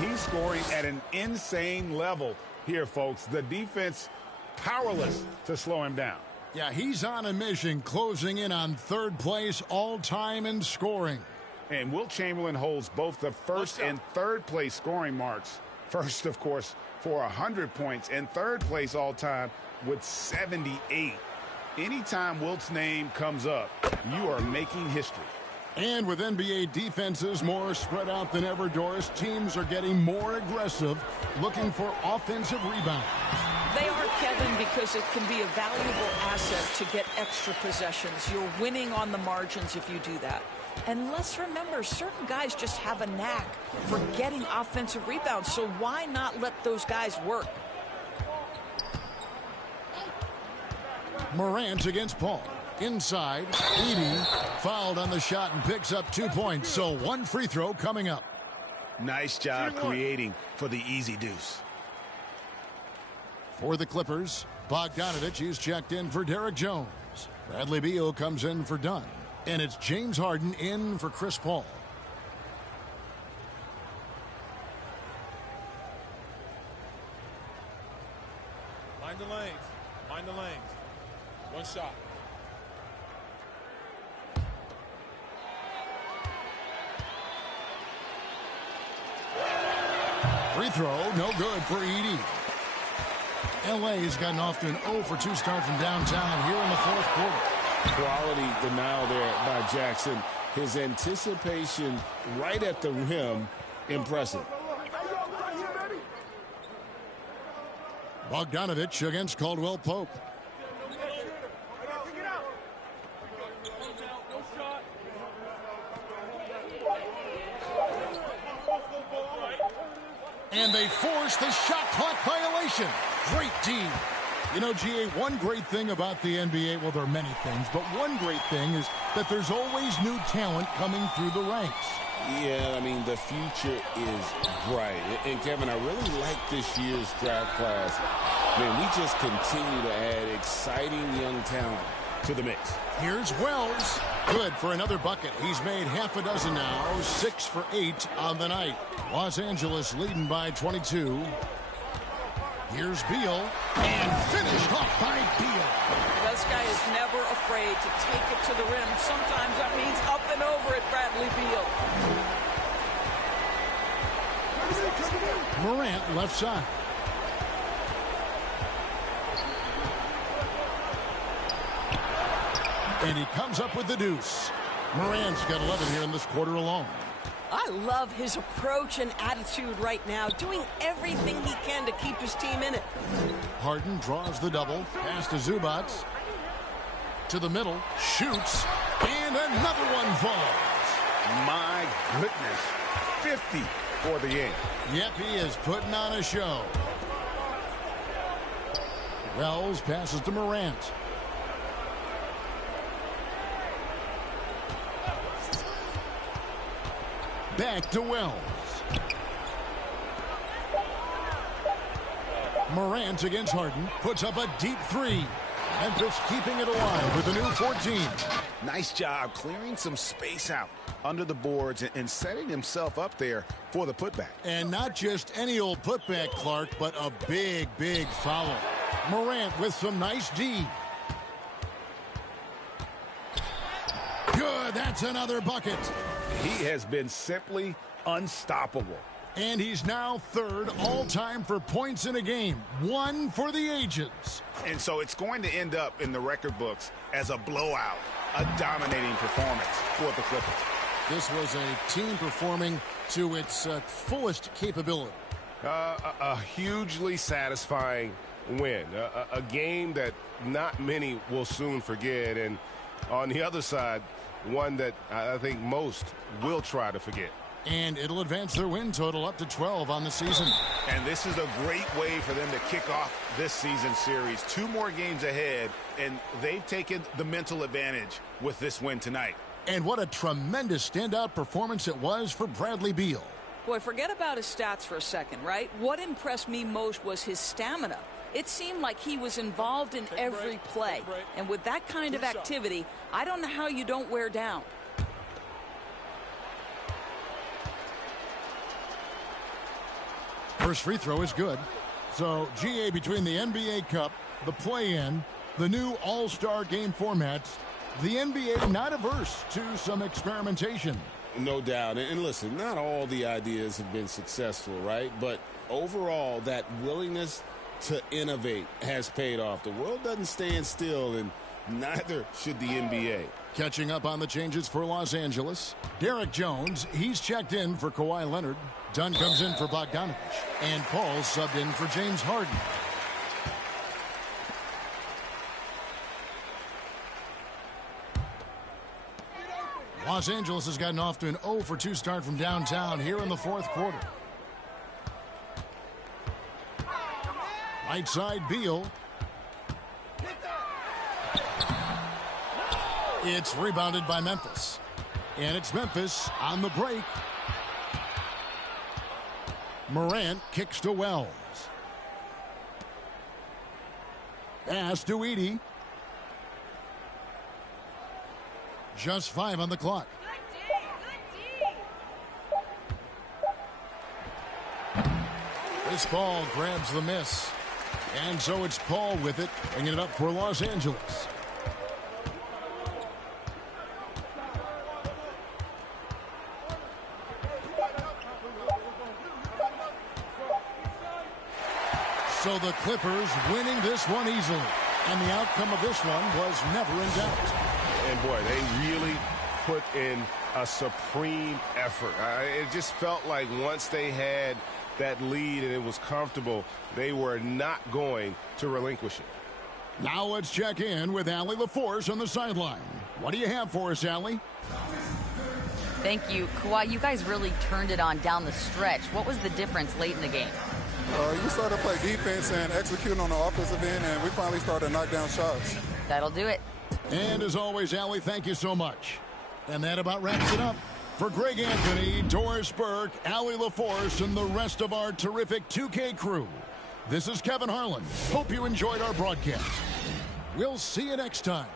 He's scoring at an insane level here, folks. The defense powerless to slow him down. Yeah, he's on a mission, closing in on 3rd place all-time in scoring. And Wilt Chamberlain holds both the 1st and 3rd place scoring marks. First, of course, for 100 points, and 3rd place all-time with 78. Anytime Wilt's name comes up, you are making history. And with NBA defenses more spread out than ever, Doris, teams are getting more aggressive, looking for offensive rebounds. They are, Kevin, because it can be a valuable asset to get extra possessions. You're winning on the margins if you do that. And let's remember, certain guys just have a knack for getting offensive rebounds, so why not let those guys work? Morant against Paul. Inside, Edey fouled on the shot and picks up 2 points, so 1 free throw coming up. Nice job creating for the easy deuce. For the Clippers, Bogdanovich is checked in for Derek Jones. Bradley Beal comes in for Dunn. And it's James Harden in for Chris Paul. Mind the lanes. Mind the lanes. 1 shot. Free throw, no good for Edey. LA's gotten off to an 0 for 2 start from downtown here in the 4th quarter. Quality denial there by Jackson. His anticipation right at the rim, impressive. Bogdanovich against Caldwell Pope. And they force the shot clock violation. Great D. You know, GA, one great thing about the NBA, well, there are many things, but one great thing is that there's always new talent coming through the ranks. Yeah, I mean, the future is bright. And, Kevin, I really like this year's draft class. Man, we just continue to add exciting young talent to the mix. Here's Wells. Good for another bucket. He's made half a dozen now, 6 for 8 on the night. Los Angeles leading by 22. Here's Beal, and finished off by Beal. This guy is never afraid to take it to the rim. Sometimes that means up and over at Bradley Beal. Morant left side. And he comes up with the deuce. Morant's got 11 here in this quarter alone. I love his approach and attitude right now, doing everything he can to keep his team in it. Harden draws the double, pass to Zubac. To the middle, shoots, and another one falls. My goodness, 50 for the game. Yep, he is putting on a show. Wells passes to Morant. Back to Wells. Morant against Harden. Puts up a deep 3. Memphis keeping it alive with a new 14. Nice job clearing some space out under the boards and setting himself up there for the putback. And not just any old putback, Clark, but a big, big foul. Morant with some nice D. Good, that's another bucket. He has been simply unstoppable. And he's now third all-time for points in a game. One for the ages. And so it's going to end up in the record books as a blowout, a dominating performance for the Clippers. This was a team performing to its fullest capability. A hugely satisfying win. A game that not many will soon forget. And on the other side, one that I think most will try to forget. And it'll advance their win total up to 12 on the season. And this is a great way for them to kick off this season series. 2 more games ahead, and they've taken the mental advantage with this win tonight. And what a tremendous standout performance it was for Bradley Beal. Boy, forget about his stats for a second, right? What impressed me most was his stamina. It seemed like he was involved in every play. And with that kind of activity, I don't know how you don't wear down. First free throw is good. So, GA, between the NBA Cup, the play-in, the new All-Star game formats, the NBA not averse to some experimentation. No doubt. And listen, not all the ideas have been successful, right? But overall, that willingness to innovate has paid off. The world doesn't stand still, and neither should the NBA. Catching up on the changes for Los Angeles. Derek Jones, he's checked in for Kawhi Leonard. Dunn comes in for Bogdanovich. And Paul subbed in for James Harden. Los Angeles has gotten off to an 0-for-2 start from downtown here in the fourth quarter. Right side, Beal. It's rebounded by Memphis. And it's Memphis on the break. Morant kicks to Wells. Pass to Edey. Just 5 on the clock. This ball grabs the miss. And so it's Paul with it, bringing it up for Los Angeles. So the Clippers winning this one easily. And the outcome of this one was never in doubt. And boy, they really put in a supreme effort. It just felt like once they had that lead and it was comfortable, they were not going to relinquish it. Now let's check in with Allie LaForce on the sideline. What do you have for us, Allie? Thank you. Kawhi, you guys really turned it on down the stretch. What was the difference late in the game? You started to play defense and execute on the offensive end, and we finally started to knock down shots. That'll do it. And as always, Allie, thank you so much. And that about wraps it up. For Greg Anthony, Doris Burke, Allie LaForce, and the rest of our terrific 2K crew, this is Kevin Harlan. Hope you enjoyed our broadcast. We'll see you next time.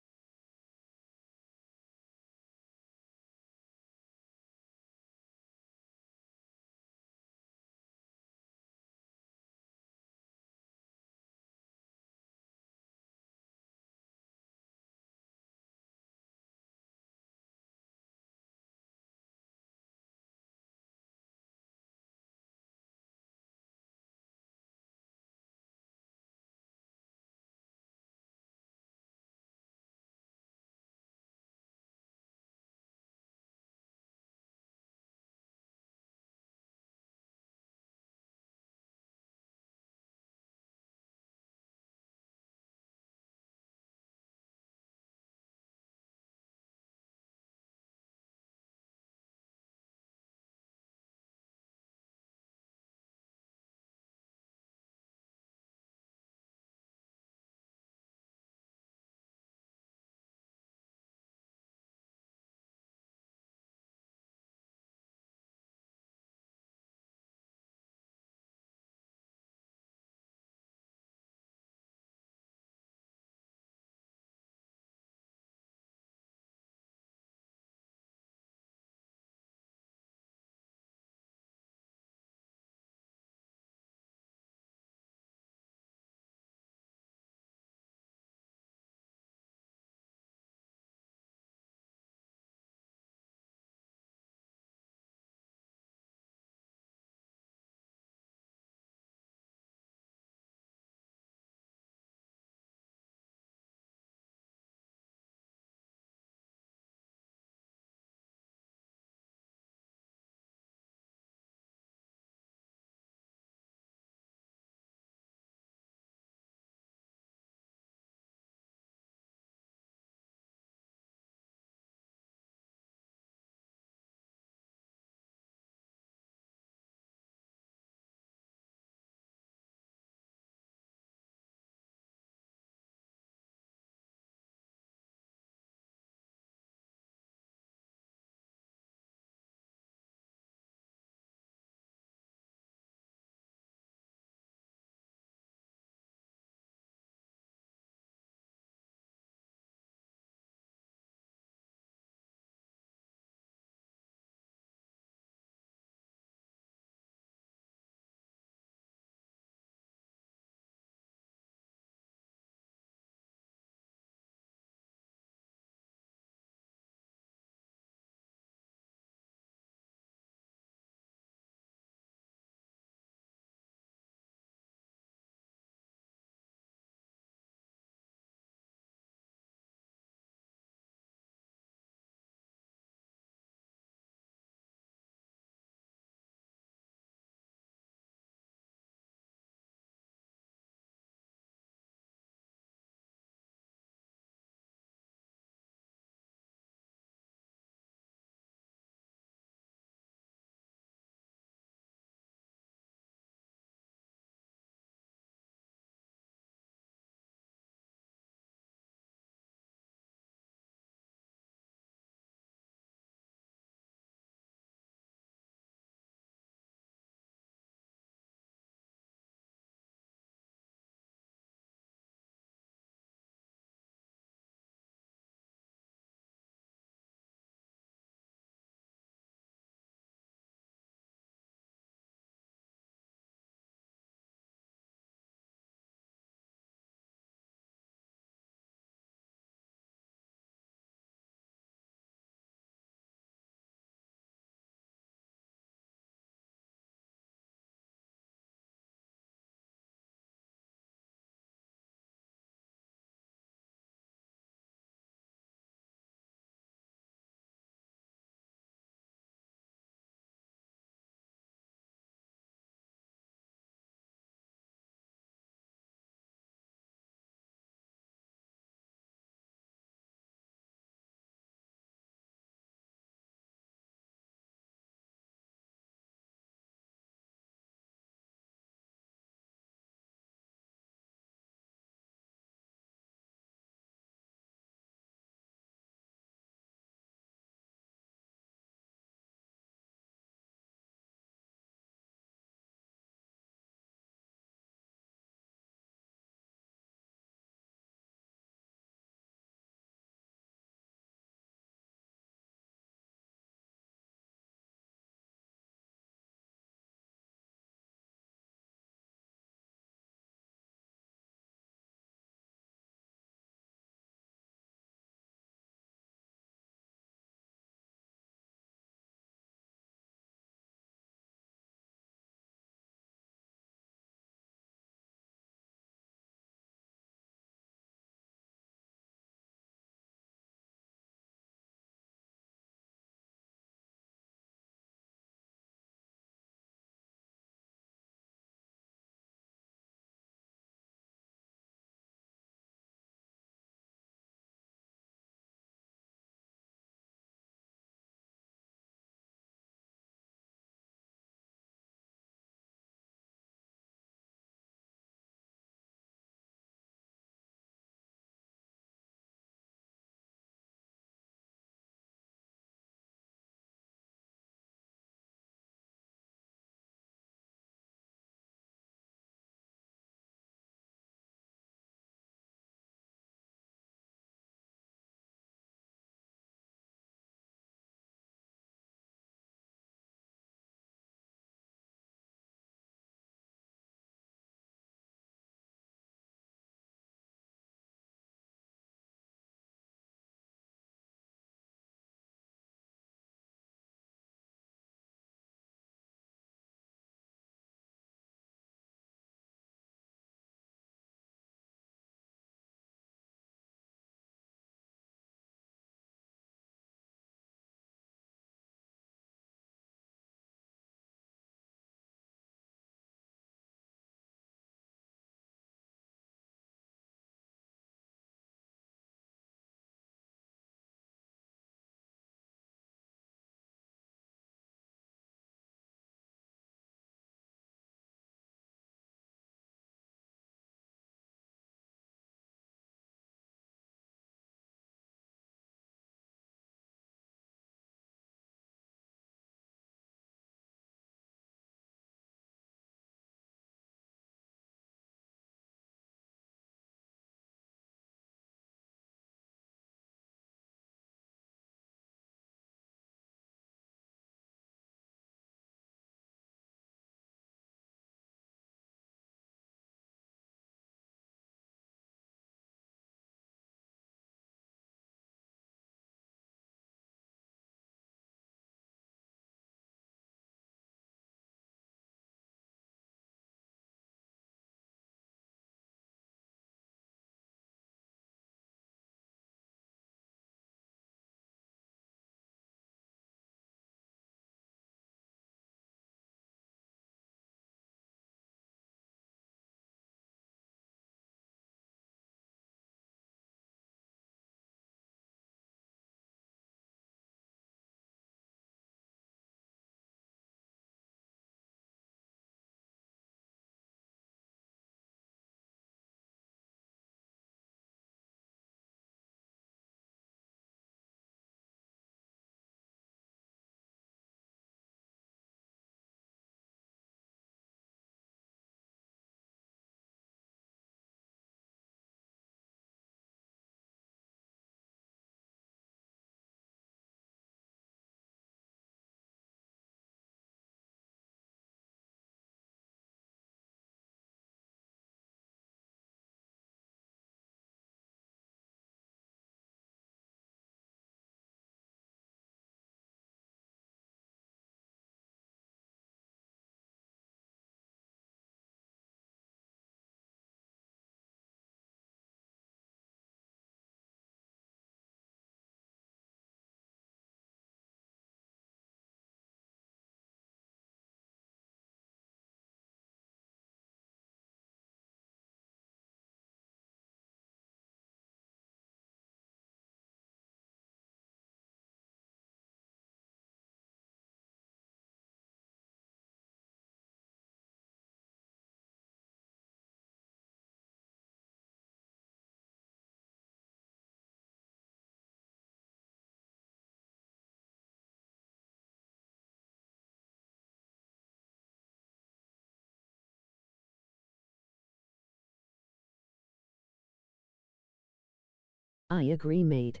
I agree, mate.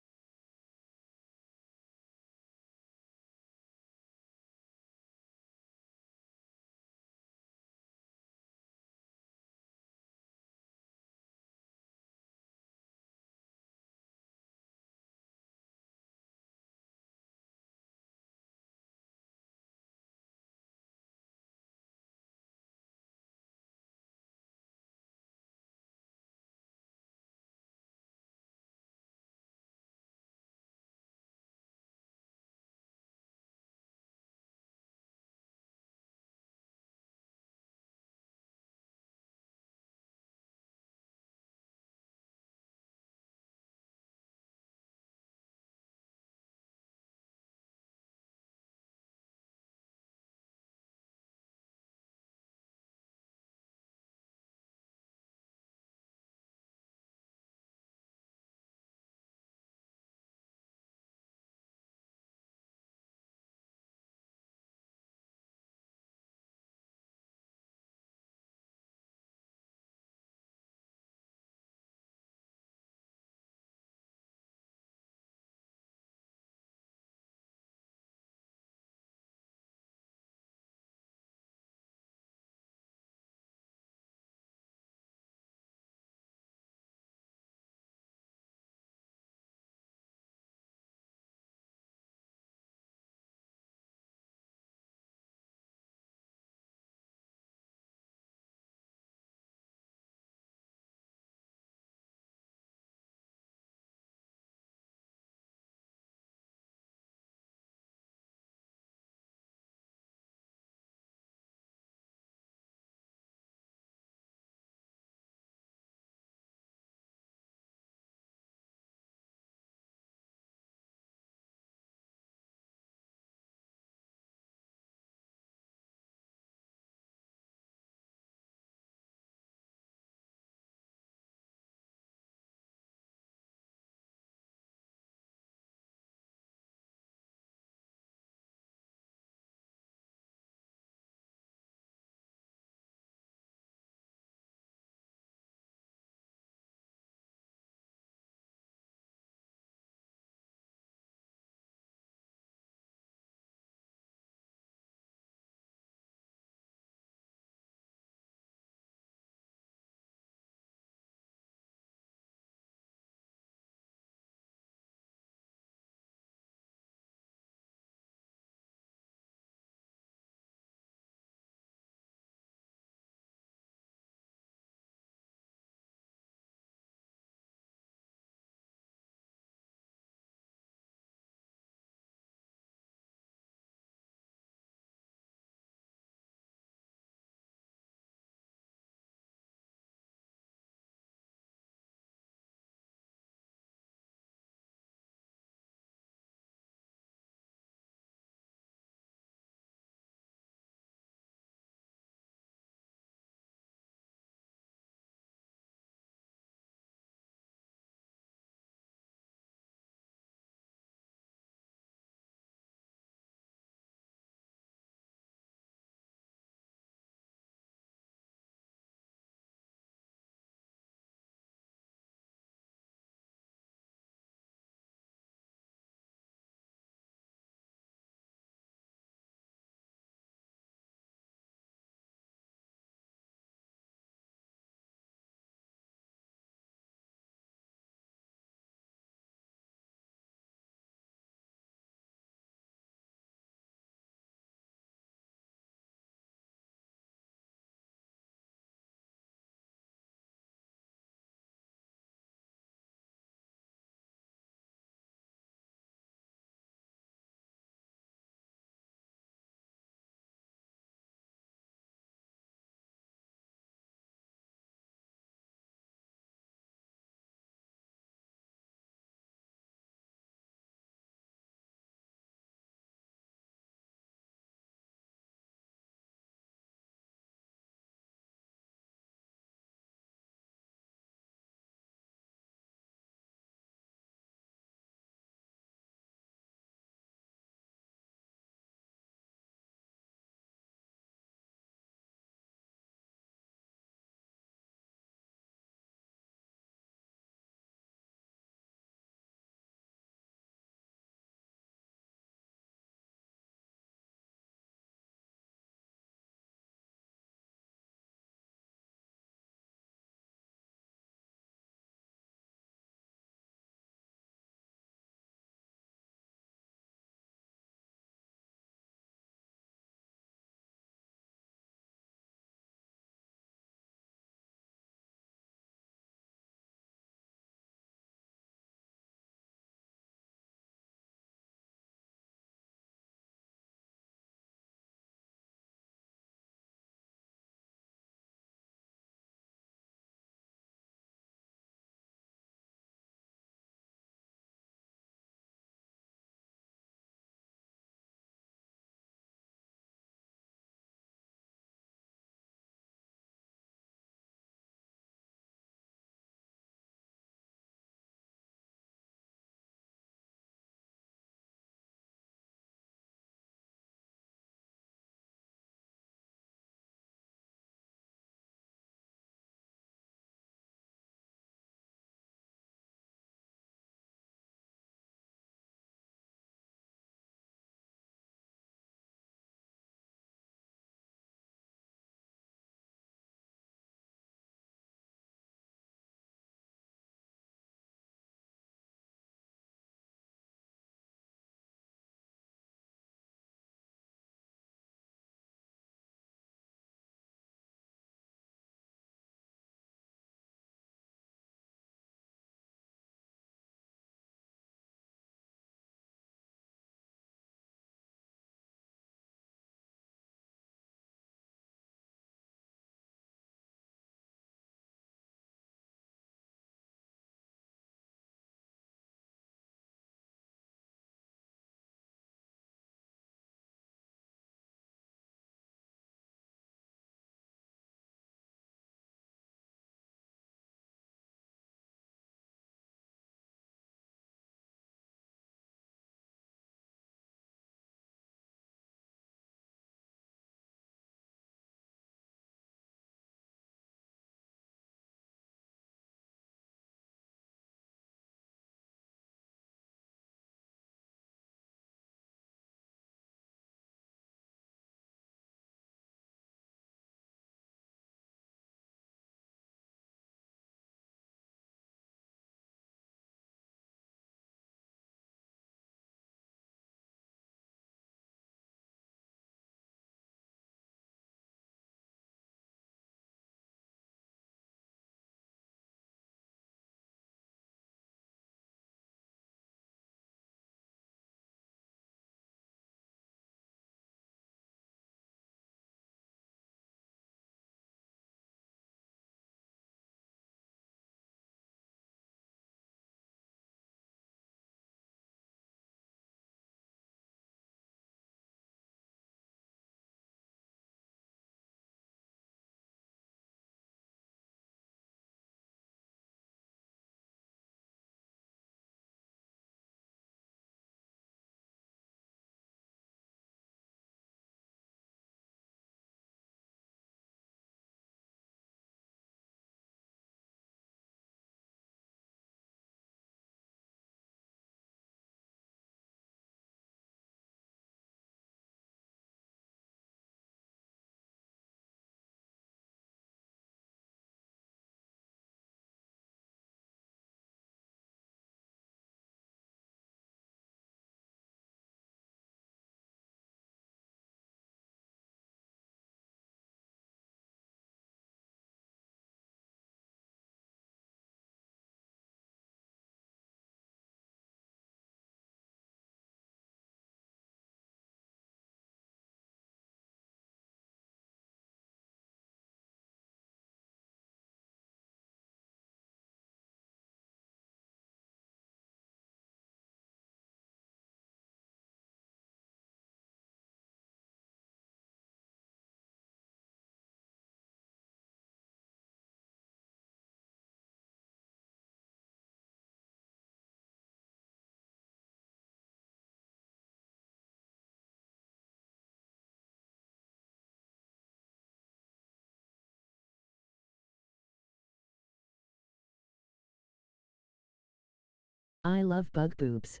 I love bug boobs.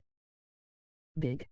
Big.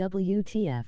WTF.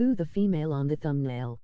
Who the female on the thumbnail?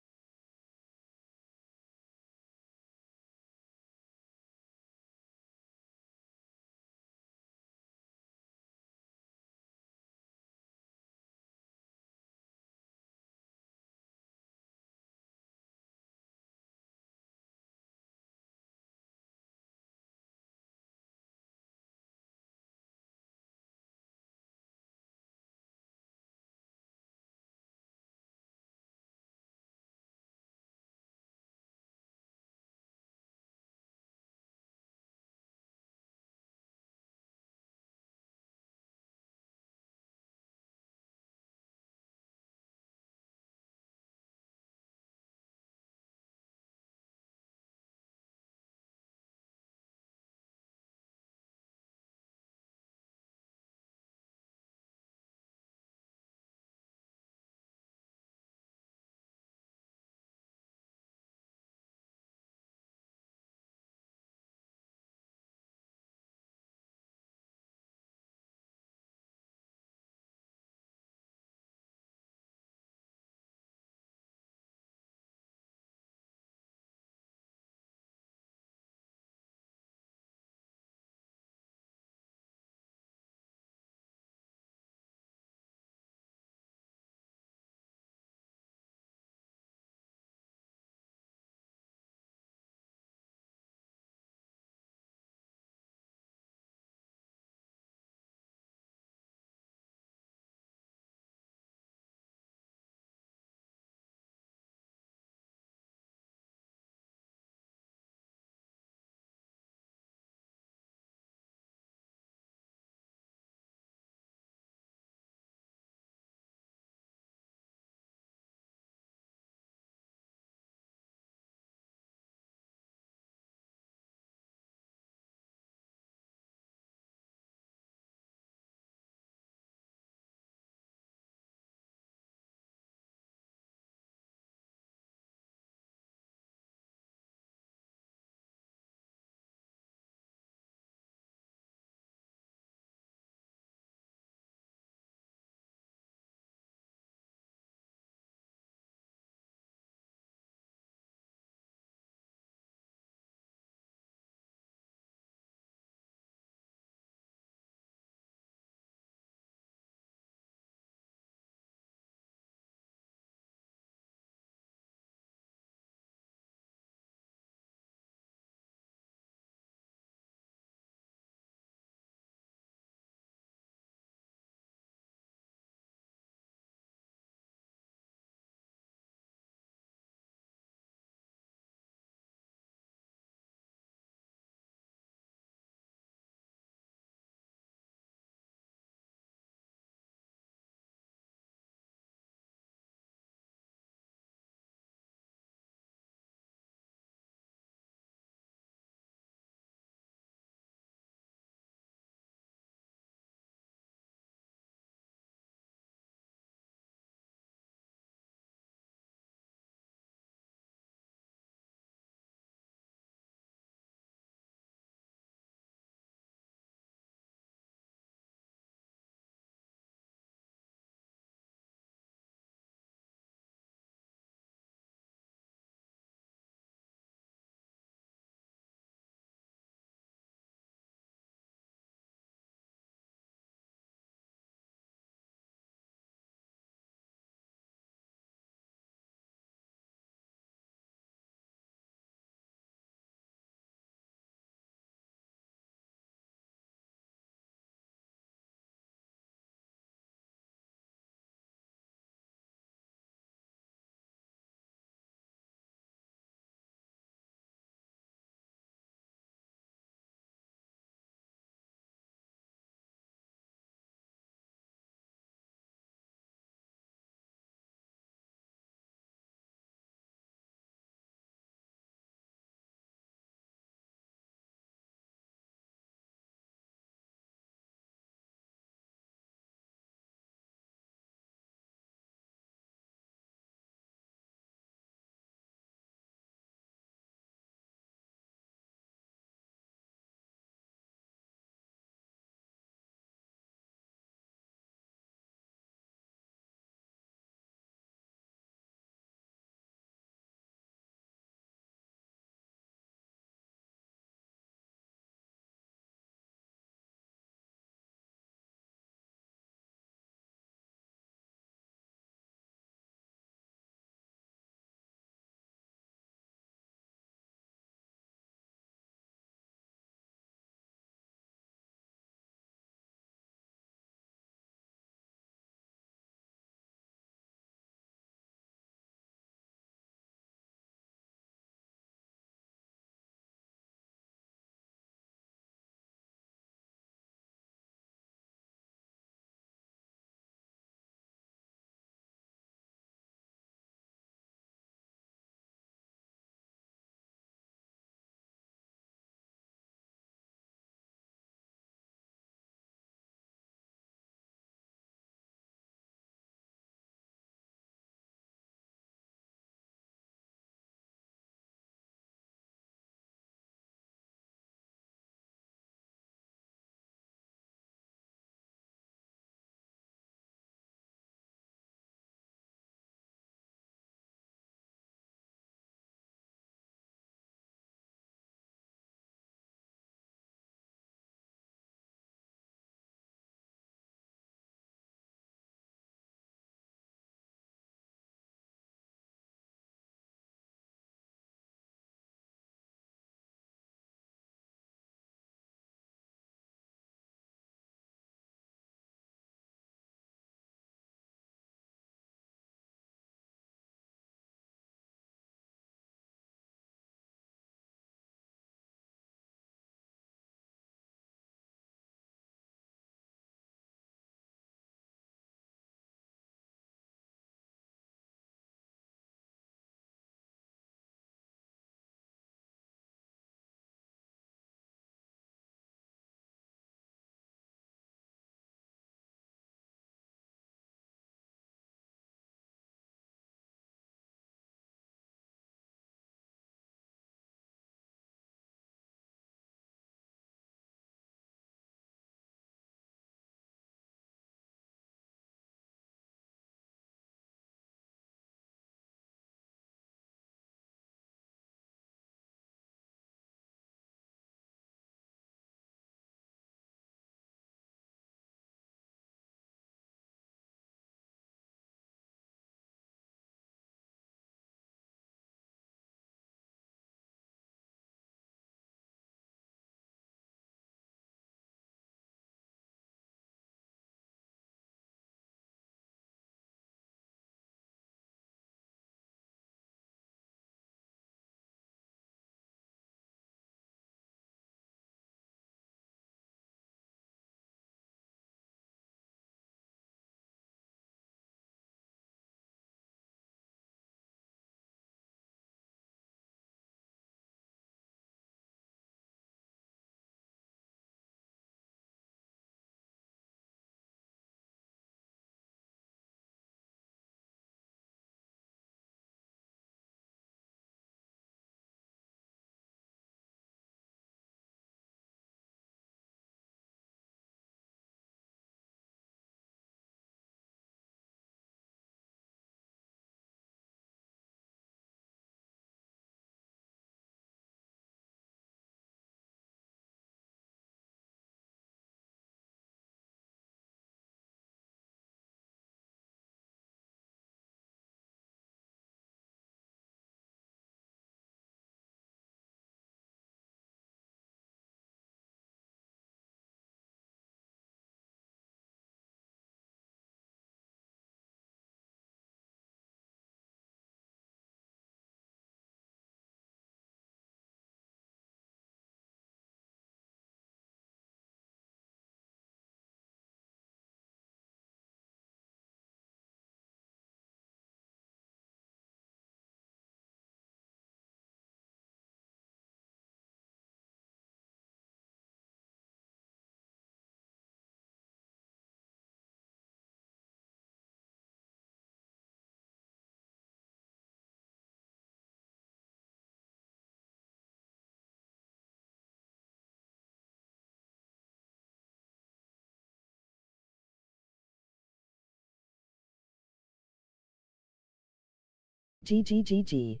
GGGG.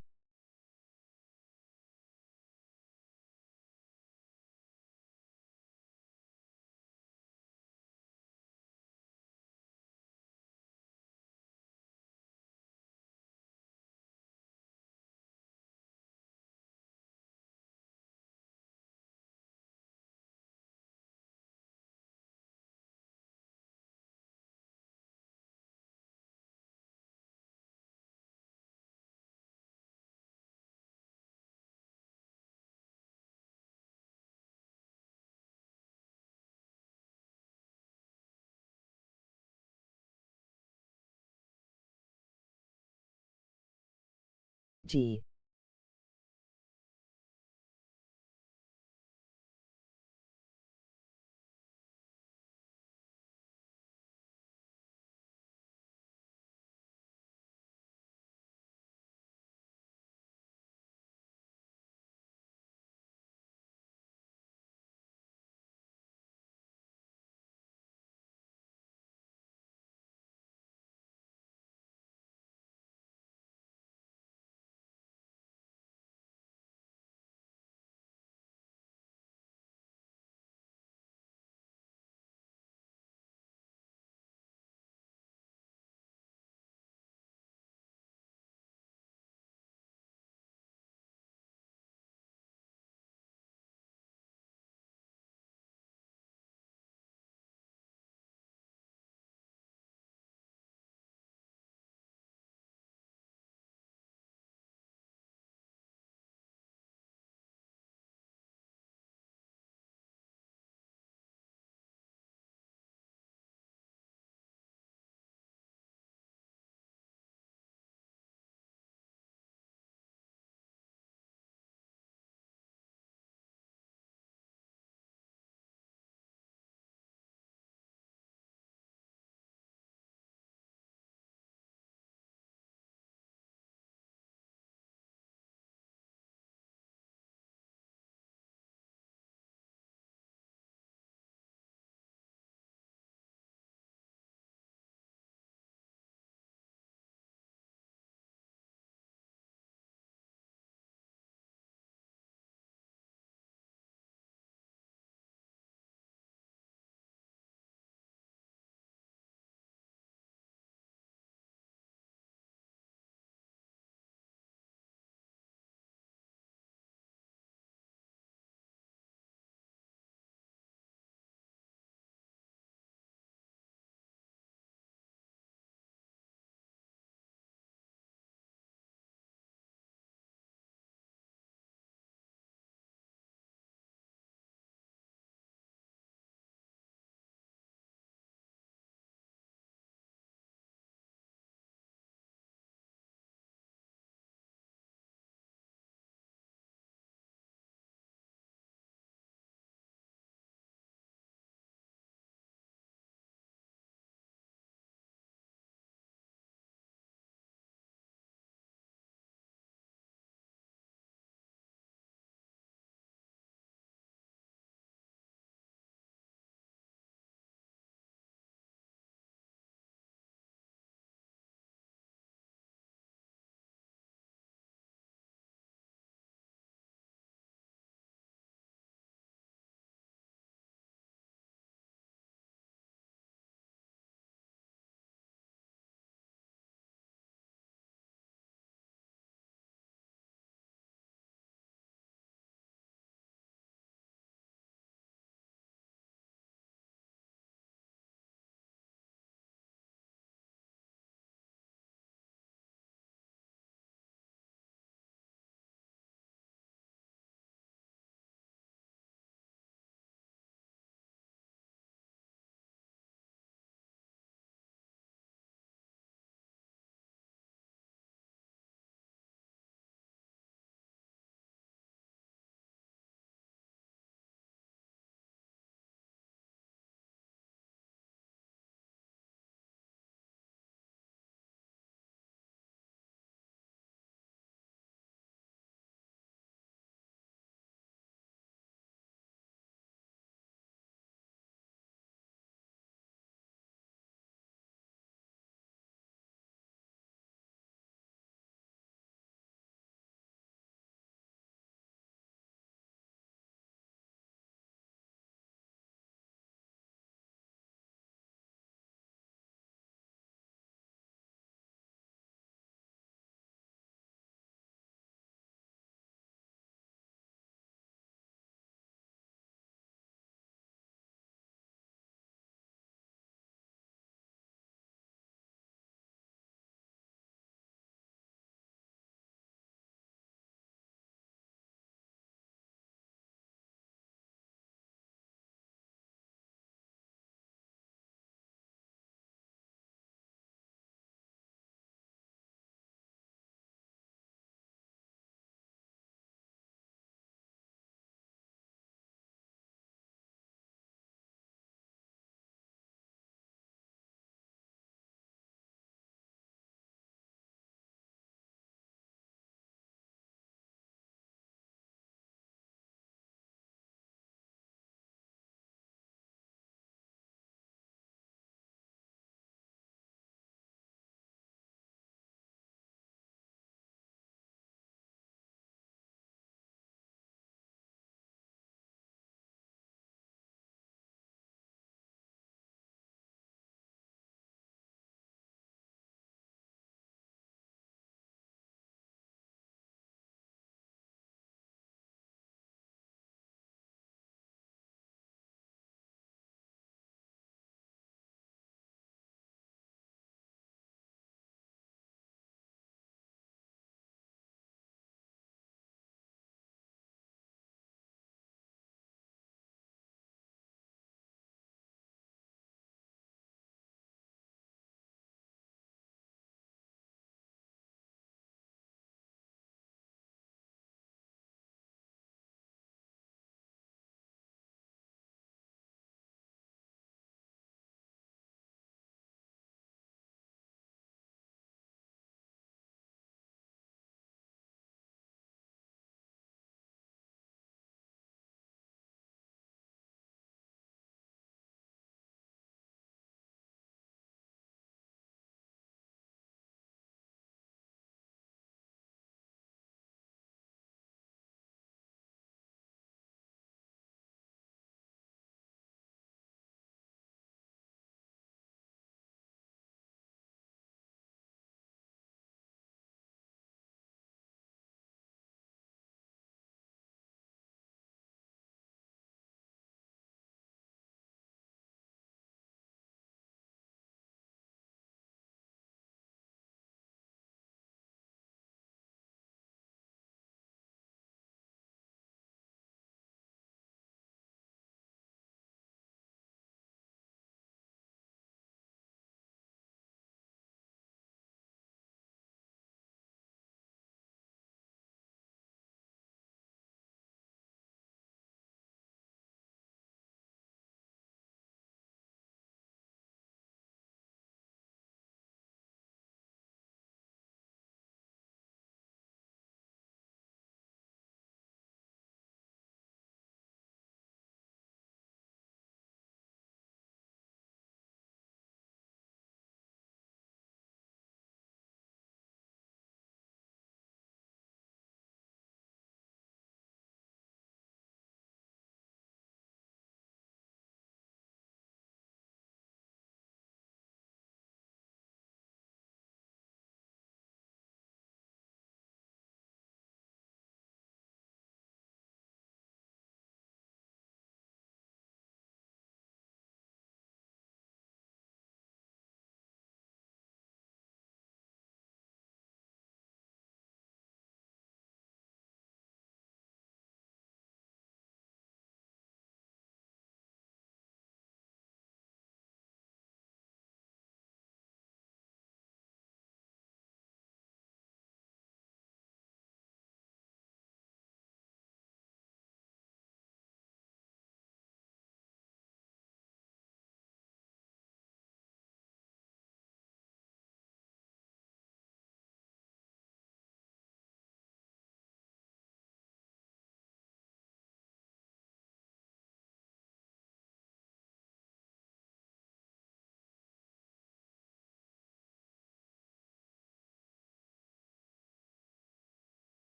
G.